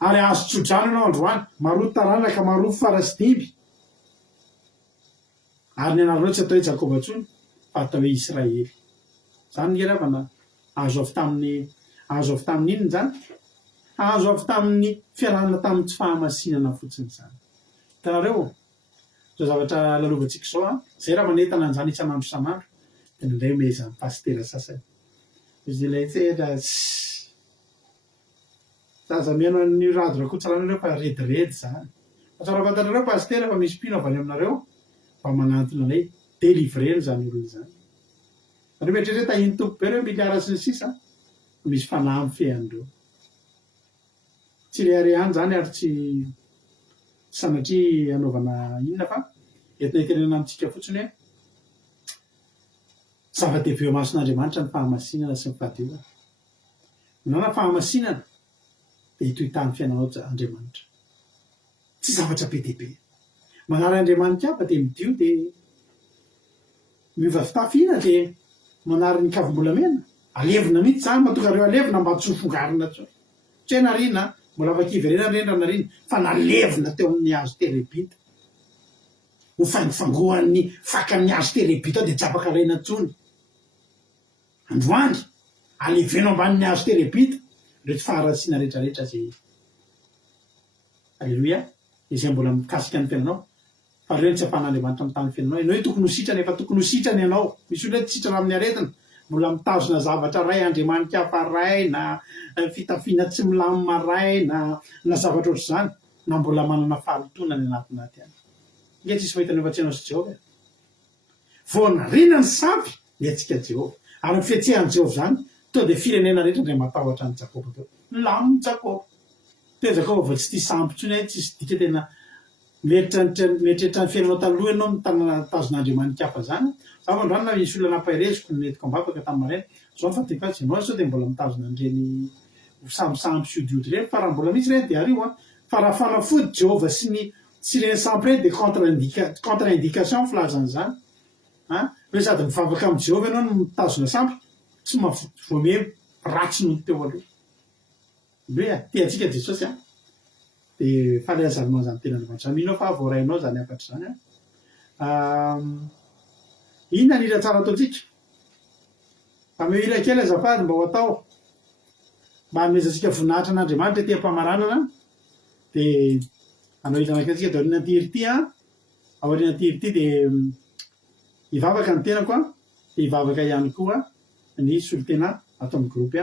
ary azo tsodrano ianao androany maroa taranaka maroa farasy dimy ary ny anaranao tsy atao hoe Jakoba intsony fa atao hoe Israely. Zany ny ravana azo avy tamin'ny inona zany azo avy tamin'ny fiarahana tamin'ny tsy fahamasinana fotsiny zany. Hitanareo zao zavatra lalovantsika zao zay raha manentana an'izany isan'andro isan'andro dia nindray mehezan'ny pastera sasany izy ilay tsehatra zaza mihaino ny rado rakotsarana fa redyredy zany fa tsara fantatrareo pastera fa misy mpino avy any aminareo mba manantona anay délivreny zany olona zany ary mieritrereta iny tompo be reo miliara sy ny sisa misy fanahy mifehan'ireo tsy le ariany zany ary tsy sanatria anaovana inona fa entina hitenena amintsika fotsiny hoe zava-dehibe eo mason'Andriamanitra ny fahamasinana sy ny fahadiovana. Manana fahamasinana dia hitohitany fiainanao Andriamanitra tsy zavatra be dia be manara Andriamanitra hapa dia midio dia miova fitafina dia manary ny kavim-bolamena alevina mihitsy zany mahatonga reo alevina mba tsy ho fongarina tsy hoe narina mbola vakiverena rendra narina fa nalevina teo amin'ny hazo terebita ho fangofangohan'ny fakan'ny hazo terebita ao dia japaka raina ntsony androany alevena ambanin'ny hazo terebita ireo tsy faharasiana rehetrarehetra zay. Alleluia. Izay mbola mikasika ny fiainanao fa reo tsy afan'Andriamanitra mitany fiainanao ianao hoe tokony ho sitrany efa tokony ho sitrany ianao misy olona tsy sitra amin'ny aretina mbola mitazona zavatra ray Andriamanitra hafa ray na fitafiana tsy milamina ray na zavatra ohatr' izany na mbola manana fahalotona ny anatin'aty any. Nge tsisy mahita ny efa-tsenao sy Jehova voanarinany sampy miatsika Jehova ary ny fietsehan'i Jehova zany to de firenena rehetra ndray matahotra ny Jakoba teo milaminy Jakoba te Jakoba tsy tia sampy tsony tsisy dika tena mieritreritry ny fiainanao taloha ianao mitana tazon'Andriamanitra hafa zany za mandroany na misy olona nampahireziko netiko ambavaka tamin'ny maraina zao fatika azy ianao sao de mbola mitazona an'ireny sambysampy sy odiody reny fa raha mbola misy reny de ario fa raha fanafody Jehova sy reny sampy reny de contre indication filazany zany hoe sady mivavaka amin'ny Jehova ianao no mitazona sampy tsy voamemy ratsy noho teo aloha hoe tiatsika Jesosy de faleazanao zany tena Andriamanitra fa voarainao zany afatra zany inona ny hira tsara ataotsika ame hira kely azafady mba ho atao mba hamezatsika voninahitra an'Andriamanitra ty ampamaranana de anao hira anakitsika de aoriana ty hira ty aoriana ty hira ty de hivavaka ny tenako de hivavaka ihany koa ny solotena atao amin'ny gropy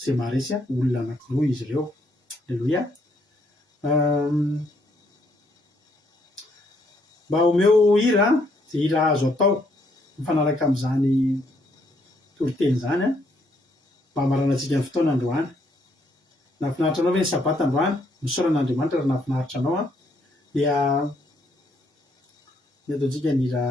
zay maharesy olona anankiroa izy ireo aleloia mba omeo hira zay hira azo atao mifanaraka am'izany toloteny zany mba hamaranantsika ny fotoana androany nafinaritra anao ve ny sabata androany misoran'Andriamanitra raha nafinaritra anao dia ny ataontsika ny hira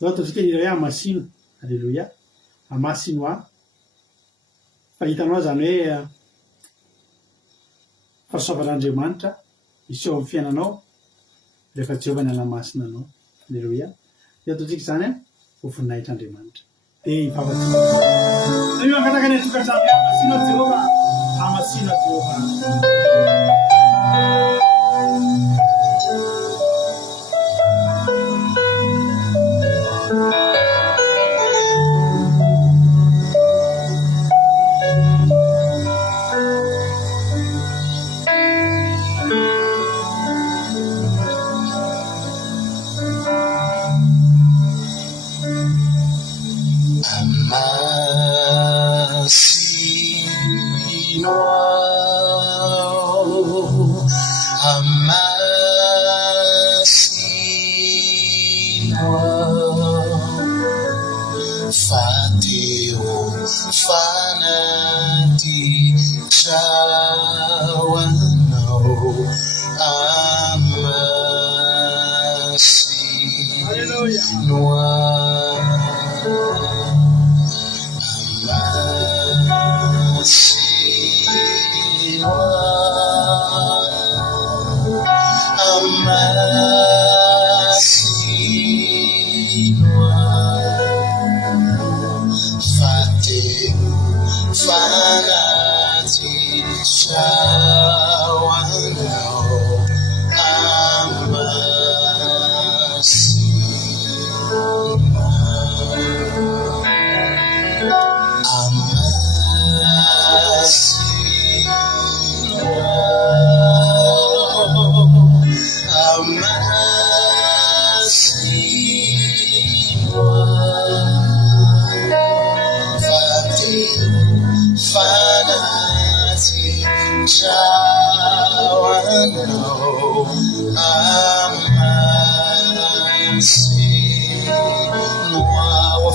zao ataontsika hira hoe amasino aleloia amasino fa hitanao zany hoe fahasoavan'Andriamanitra iseho amin'ny fiainanao rehefa Jehova ny anamasina anao aleloia de ataontsika zany ho voninahitr'Andriamanitra de hivavatsika de io angataka ny atokantrano amasino Jehova amasino Jehova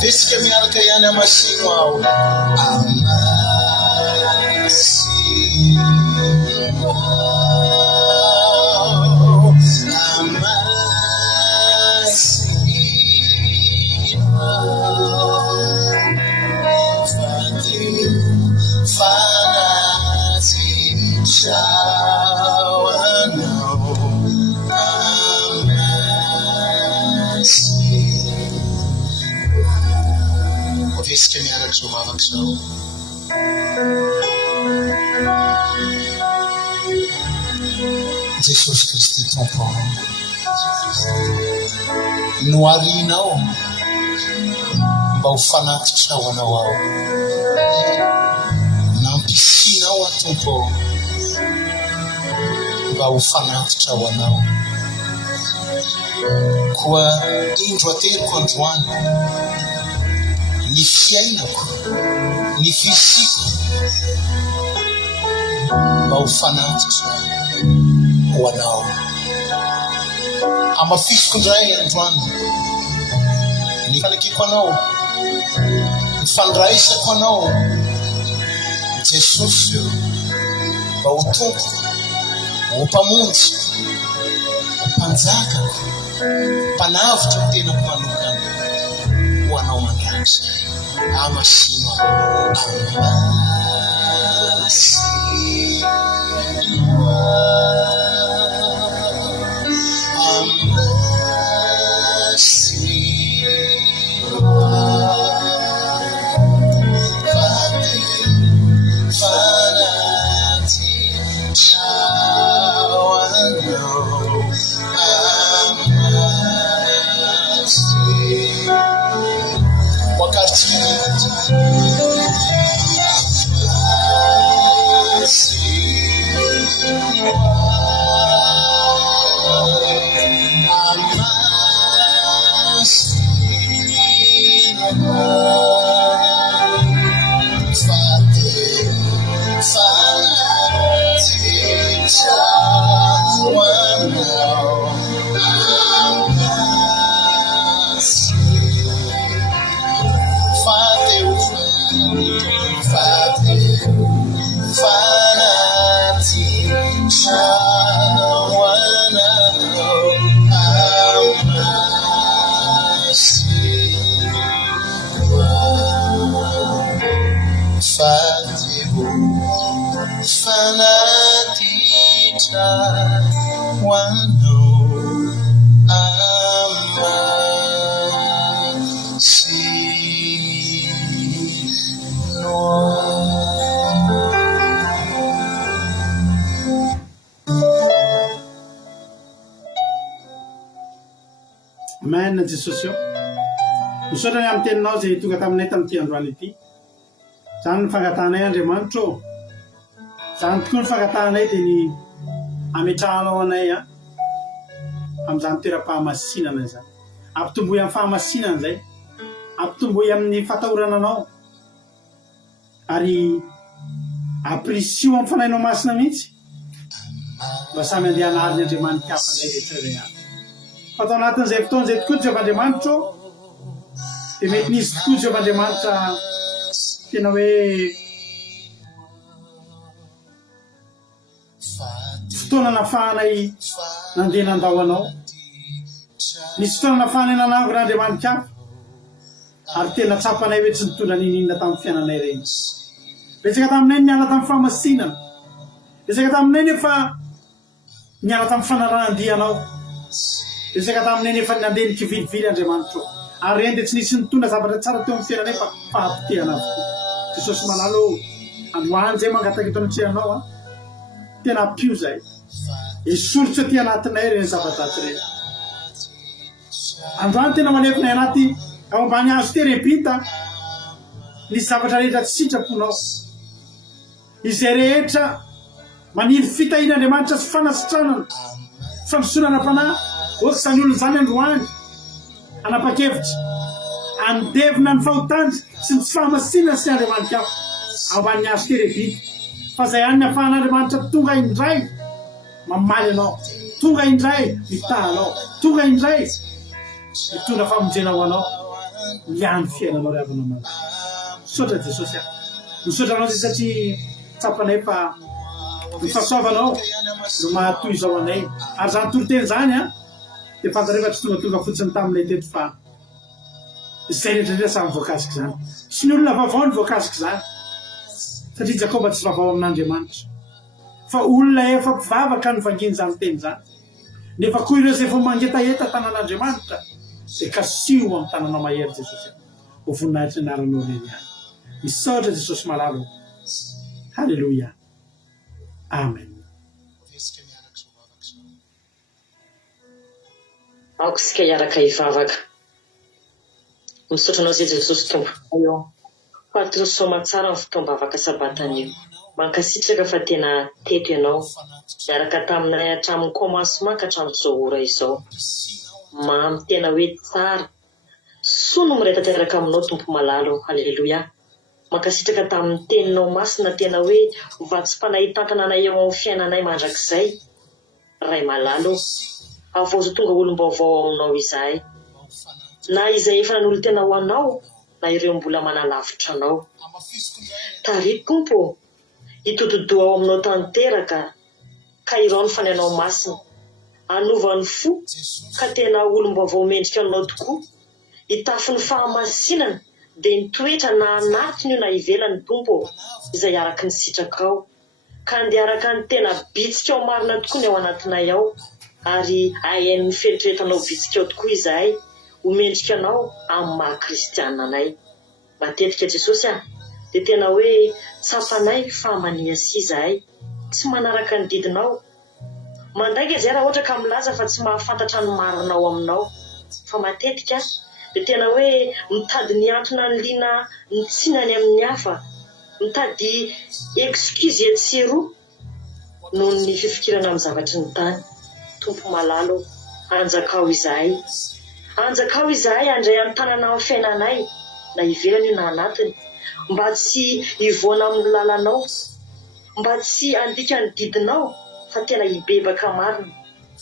Vesika miaraka ihany amasino ao Vesika miaraka zao vavaka zao Jesosy Kristy tompo noarinao mba ho fanatitra anao ao nampisinao tompo mba ho fanatitra anao koa indro ateriko androany ny fiainako ny fisiko mba ho fanatiko ho anao amafisiko indray androany ny fanekeko anao ny fandraisako anao Jesosy mba ho tompoko ho mpamonjy mpanjakako mpanavitra ny tenako manokana ho anao mandrakizay amasina Amen Jesosy misaotra amin'ny teninao zay tonga taminay tamin'ity androany ity zany ny fangatanay Andriamanitra zany tokoa ny fangatanay dia ny ametrahanao anay amin'izany toeram-pahamasinana izany ampitomboy amin'ny fahamasinana izay ampitomboy amin'ny fatahorana anao ary aprisio amin'ny fanahinao masina mihitsy mba samy andeha hanary ny Andriamanitra hafa izay rehetra fatao anatin'izay fotoana izay tokoa Jehovandriamanitra dia mety nisy tokoa Jehovandriamanitra tena hoe fotoana nafahanay nandeha nandao anao nisy fotoana nafahanay nanangon'Andriamanitra hafa ary tena tsapanay hoe tsy nitondra ninina tamin'ny fiainanay reny betsaka taminay niala tamin'ny fahamasinana betsaka taminay nefa niala tamin'ny fanarahan-dianao betsaka taminay nefa nandeha nikivilivily Andriamanitra ary reny dia tsy nisy nitondra zavatra tsara teo amin'ny fiainanay fa fahampitehana avokoa Jesosy manalo androany zay mangataka eto anatrehanao tena pio zay esoritra ty anatinay reny zava-dratsy reny androany tena manefina anaty ao ambany azo terebita nisy zavatra rehetra tsy sitraponao izay rehetra maniry fitahin'Andriamanitra sy fanasitranana fandrosorana mpanahy ohatsy zany olona zany androany anapa-kevitra andevina ny fahotany sy ny tsy fahamasinana sy Andriamanitra ao ambany azo terebita fa zay any ny afahan'Andriamanitra tonga indray mamaly anao tonga indray mitahanao tonga indray mitondra famonjena ho anao miany fiainanao ry havana mana misaotra Jesosy misaotra anao zay satria tsapanay fa mifasoavanao no mahatoy izao anay ary zany toroteny zany dia fantarefa tsy tonga fotsiny taminay teto fa izay rehetrarehetra samy voakasika zany sy ny olona vaovao ny voakasika zany satria Jakoba tsy vaovao amin'Andriamanitra fa olona efa mpivavaka ny vanginy zany teny zany nefa koa ireo zay vao mangetaheta tanan'Andriamanitra dia kasio amin'ny tananao mahery Jesosy ho voninahitra ny anaranao reny ihany misaotra Jesosy malalo halleluia amen aoko sika hiaraka hivavaka misaotra anao zay Jesosy tombo io fahatorosoama tsara ny fotoam-bavaka sabatan'io mankasitraka fa tena teto ianao miaraka taminay hatramin'ny commencement ka hatramin'izao ora izao mamy tena hoe tsara soa no miray tanteraka aminao tompo malalo. Halleloia. Mankasitraka tamin'ny teninao masina tena hoe vatsym-panahitantana anay eo amin'ny fiainanay mandrakizay. Ray malalo, avozo tonga olom-baovao aminao izahay. Na izay efa nanolo tena ho anao, na ireo mbola manalavitra anao. Tary tompo, itododo ao aminao tanteraka, ka irao ny fanainao masina. Anova ny fo, ka tena olom-baovao mendrika aminao tokoa. Hitafy ny fahamasinana, dia ny toetra na anatiny io na ivelany tompo, izay araka ny sitrakao. Ka andeha araka ny tena bitsika ao marina tokoa ny ao anatinay ao, ary hahain'ny feritreretanao bitsika ao tokoa izahay, homendrika anao amin'ny maha-kristianina anay. Matetika Jesosy dia tena hoe tsapanay fa mania si izahay, tsy manaraka ny didinao. Mandaika izay raha ohatra ka milaza fa tsy mahafantatra ny marinao aminao, fa matetika dia tena hoe mitady ny antona ny liana ny tsinany amin'ny hafa, mitady excuse etsiroa noho ny fifikirana amin'ny zavatry ny tany. Tompo malalo, anjakao izahay. Anjakao izahay andray amin'ny tanana amin'ny fiainanay, na ivelany io na anatiny, mba tsy hivoana amin'ny lalanao, mba tsy andika ny didinao, fa tena hibebaka marina,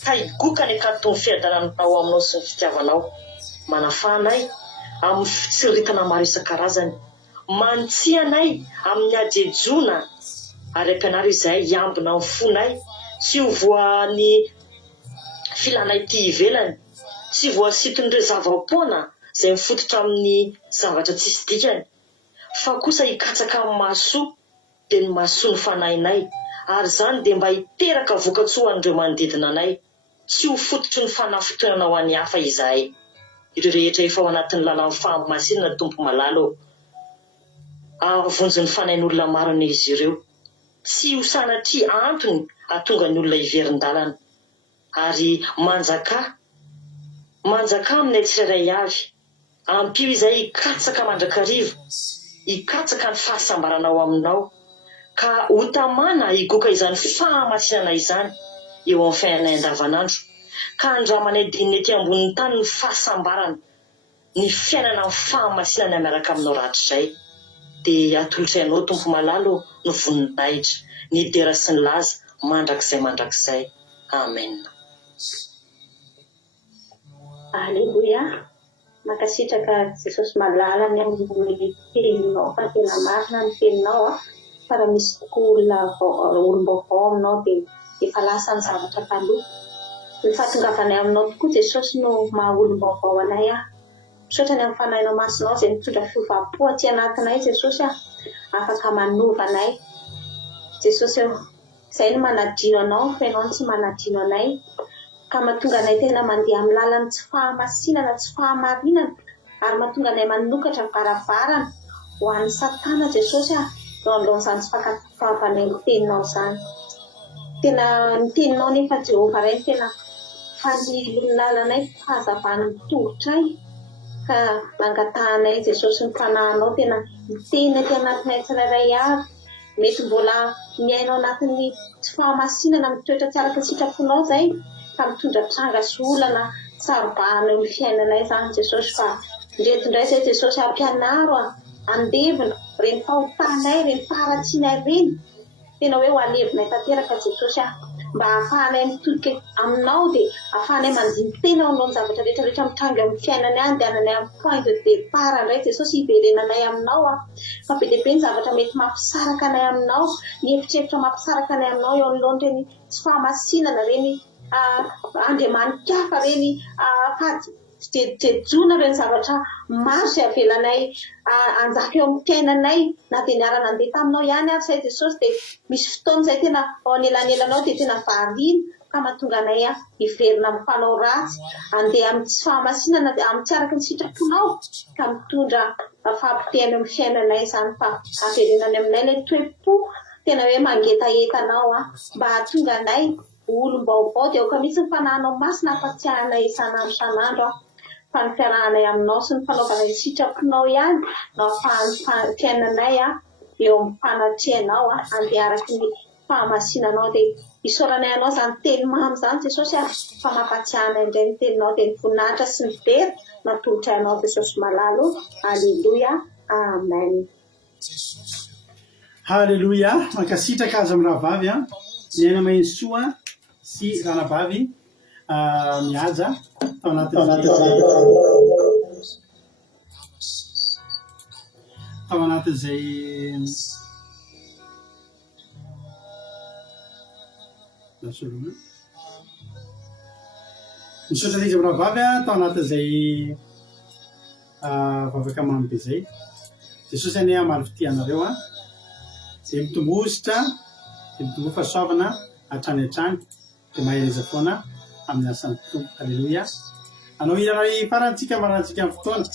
ka higoka ny akanton'ny fiadananao aminao sy ny fitiavanao. Manafanay amin'ny fitsiritana maro isan-karazany, mantsy anay amin'ny ajejona, ary ampianaro izahay hiambina amin'ny fonay, tsy ho voany filanay ty ivelany, tsy voasiton'ireo zava-poana izay mifototra amin'ny zavatra tsisy dikany, fa kosa hikatsaka amin'ny mahasoa dia ny mahasoa ny fanahinay, ary izany dia mba hiteraka vokatsoa an'ireo manodidina anay, tsy ho fototry ny fanafitoanana ho an'ny hafa izahay. Ireo rehetra efa ao anatin'ny lalan'ny fahamasinana tompo malalo, avonjy ny fanain'olona maro izy ireo, tsy ho sanatria antony ahatonga ny olona hiverin-dalana, ary manjaka aminay tsirairay avy, ampio izay hikatsaka mandrakarivo, hikatsaka ny fahasambaranao aminao, ka ho tamana higoka izany fahamasinana izany eo amin'ny fiainanay andavanandro, ka andramanay dininy ety ambonin'ny tany ny fahasambarana, ny fiainana amin'ny fahamasinana miaraka aminao ratrizay. Dia atolotra ianao tompo malalo ny voninahitra, ny dera sy ny laza mandrakizay. Amen. Alleluia. Mankasitraka Jesosy malala ny amin'ny teninao, fa tena marina ny teninao, fa raha misy tokoa olom-baovao aminao dia efa lasa ny zavatra taloha. Ny fahatongavanay aminao tokoa Jesosy no maha olom-baovao anay. Misaotra ny amin'ny fanahinao masinao izay mitondra fiovapo aty anatinay Jesosy, afaka manova anay. Jesosy izay no manadino anao, fa ianao tsy manadino anay, ka mahatonga anay tena mandeha amin'ny lalany tsy fahamasinana, tsy fahamarinana, ary mahatonga anay manokatra varavarana ho an'ny Satana Jesosy eo anoloan'izany tsy fankatoavanay ny teninao izany. Tena ny teninao nefa Jehovah Ray tena fanilon'lalanay, fahazavana ny tongotray, ka mangatahanay Jesosy ny fanahinao tena miteny aty anatinay tsirairay avy. Mety mbola miainao anatin'ny tsy fahamasinana, mitoetra tsy araka sitraponao izay, ka mitondra tranga sy olana sarobahana eo amin'ny fiainanay izany Jesosy, fa ndretondray izay Jesosy ampianaro andevina reny fahotanay, reny faharatsianay reny, tena hoe ho alevinay tanteraka Jesosy, mba ahafahanay mitodika aminao dia ahafahanay mandiny tena ao amin'ny zavatra rehetrarehetra mitranga amin'ny fiainanay, andehananay amin'ny point de départ indray Jesosy, hiverenanay aminao, fa be dia be ny zavatra mety mampisaraka anay aminao, ny hevitra mampisaraka anay aminao eo anoloany reny tsy fahamasinana, reny andriamanikafa, reny jejona, reny zavatra maro izay avelanay anjaka eo amin'ny fiainanay, na dia niarana andeha taminao ihany ary izay Jesosy, dia misy fotoana izay tena ao anelanelanao dia tena variana, ka mahatonga anay hiverina amin'ny mpanao ratsy, andeha amin'ny tsy fahamasinana, amin'ny tsy araka ny sitraponao, ka mitondra fampitehana amin'ny fiainanay izany, fa averenany aminay ilay toe-po tena hoe mangetaentanao, mba hahatonga anay olom-baovao, dia aoka mihitsy ny fanahinao masina afa-tsiahanay isan'andro, fa ny fiarahanay aminao sy ny fanaovanay ny sitraponao ihany no ahafahan'ny fiainanay eo amin'ny fanatrehanao, andeha araky ny fahamasinanao dia isaoranay anao zany teny mamy zany Jesosy fa mampatsiahana indray ny teninao dia ny voninahitra sy ny very natolotra anao Jesosy malalo. Alleluia, amen. Halleluia, mankasitraka azy amin'ny rahavavy ny aina maintsoa sy ranavavy mihaja tao anatin'izay misaotra izy amin'ny rahavavy tao anatin'izay vavaka mamy be zay. Jesosy any amaly fitianareo dia mitombositra dia mitombo fahasoavana hatrany hatrany dia mahereza foana amin'ny asan'ny tompo. Alleluia. Anao iray farantsika marantsika amin'ny fotoana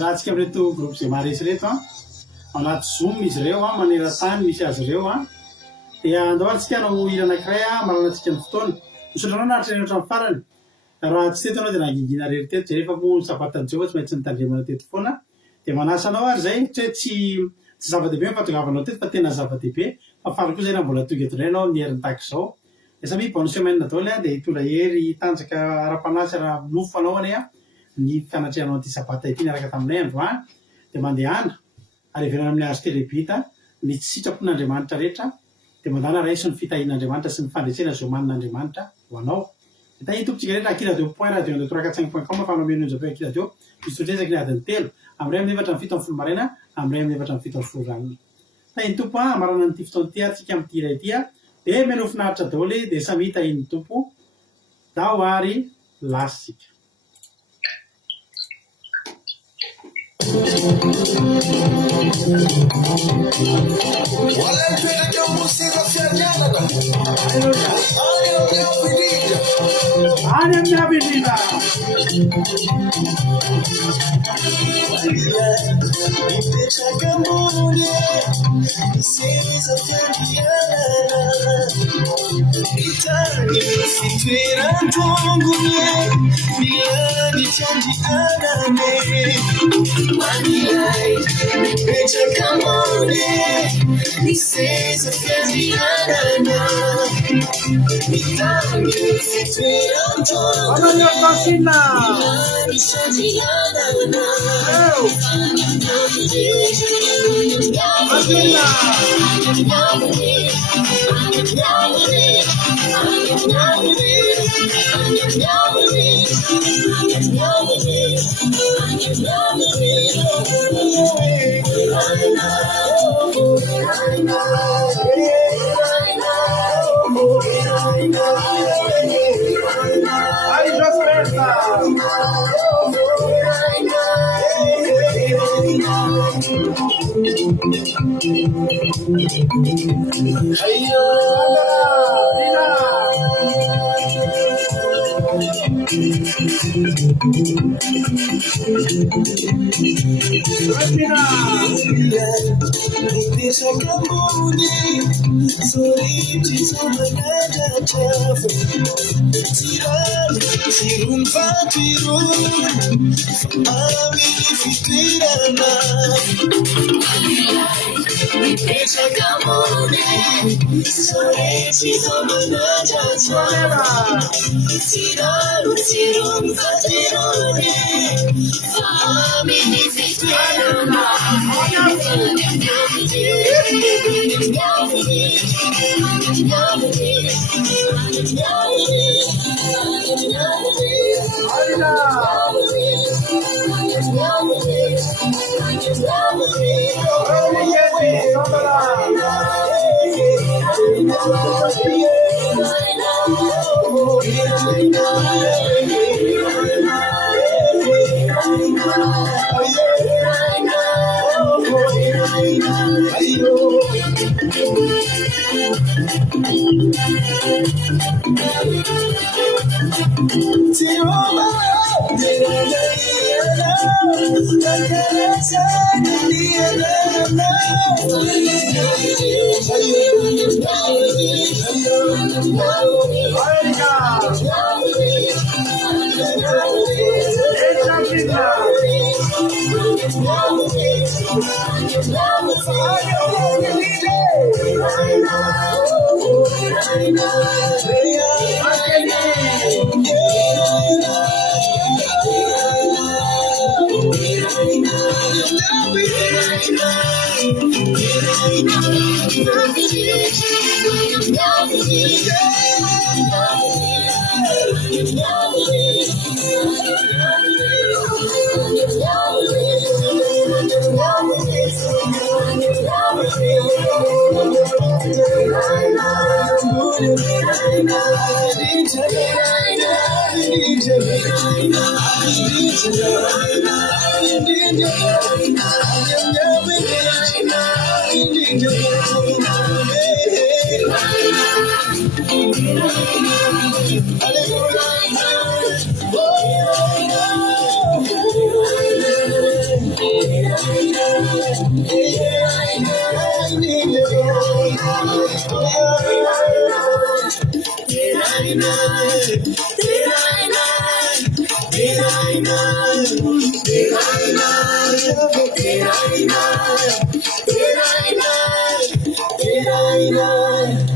raha antsika amin'reto groupe izay maharesy reto anaty Zoom izy ireo maneran-tany misy azy ireo dia andahoantsika anao hira anankiray maranantsika amin'ny fotoana misaotranao naritra ny ohatran'ny farany raha tsy teto anao dia nangingina rery teto rehefa moa ny sabatany Jehovah tsy maintsy nitandremana teto foana dia manasa anao ary zay tsy zava-dehibe mifatongavanao teto fa tena zava-dehibe fa faly koa zay raha mbola tonga eto indray anao amin'ny heriny tahaka izao dia samy bonne semaine daholo dia hitondra hery tanjaka ara-panasy raha nofo anao any ny fianatrehanao an'ity sabata ity niaraka taminay androany dia mandehana ary heverana amin'ny azo telebita ny tsy sitrapon'Andriamanitra rehetra dia mandana raiso ny fitahin'Andriamanitra sy ny fandresena zao manin'Andriamanitra ho anao. Dia tahiny tompontsika rehetra akiradio.radio.com fa mamenonjapeo akiradio misy tondresaka ny adiny telo amin'ny 4:7 maraina amin'ny 4:7 tahiny tompo amarana nyity fotoan'ity atsika amin'ity iray ity dia meno finaritra daholo dia samy hitahiny tompo dao ary lasitsika. Ani amin'ny avenida mipetraka ambony seza fampianana mitany fitoeran-tongony milany fiandrianane manilay mipetraka ambony seza fampianana mitany fitoeran-tongony milany fiandrianana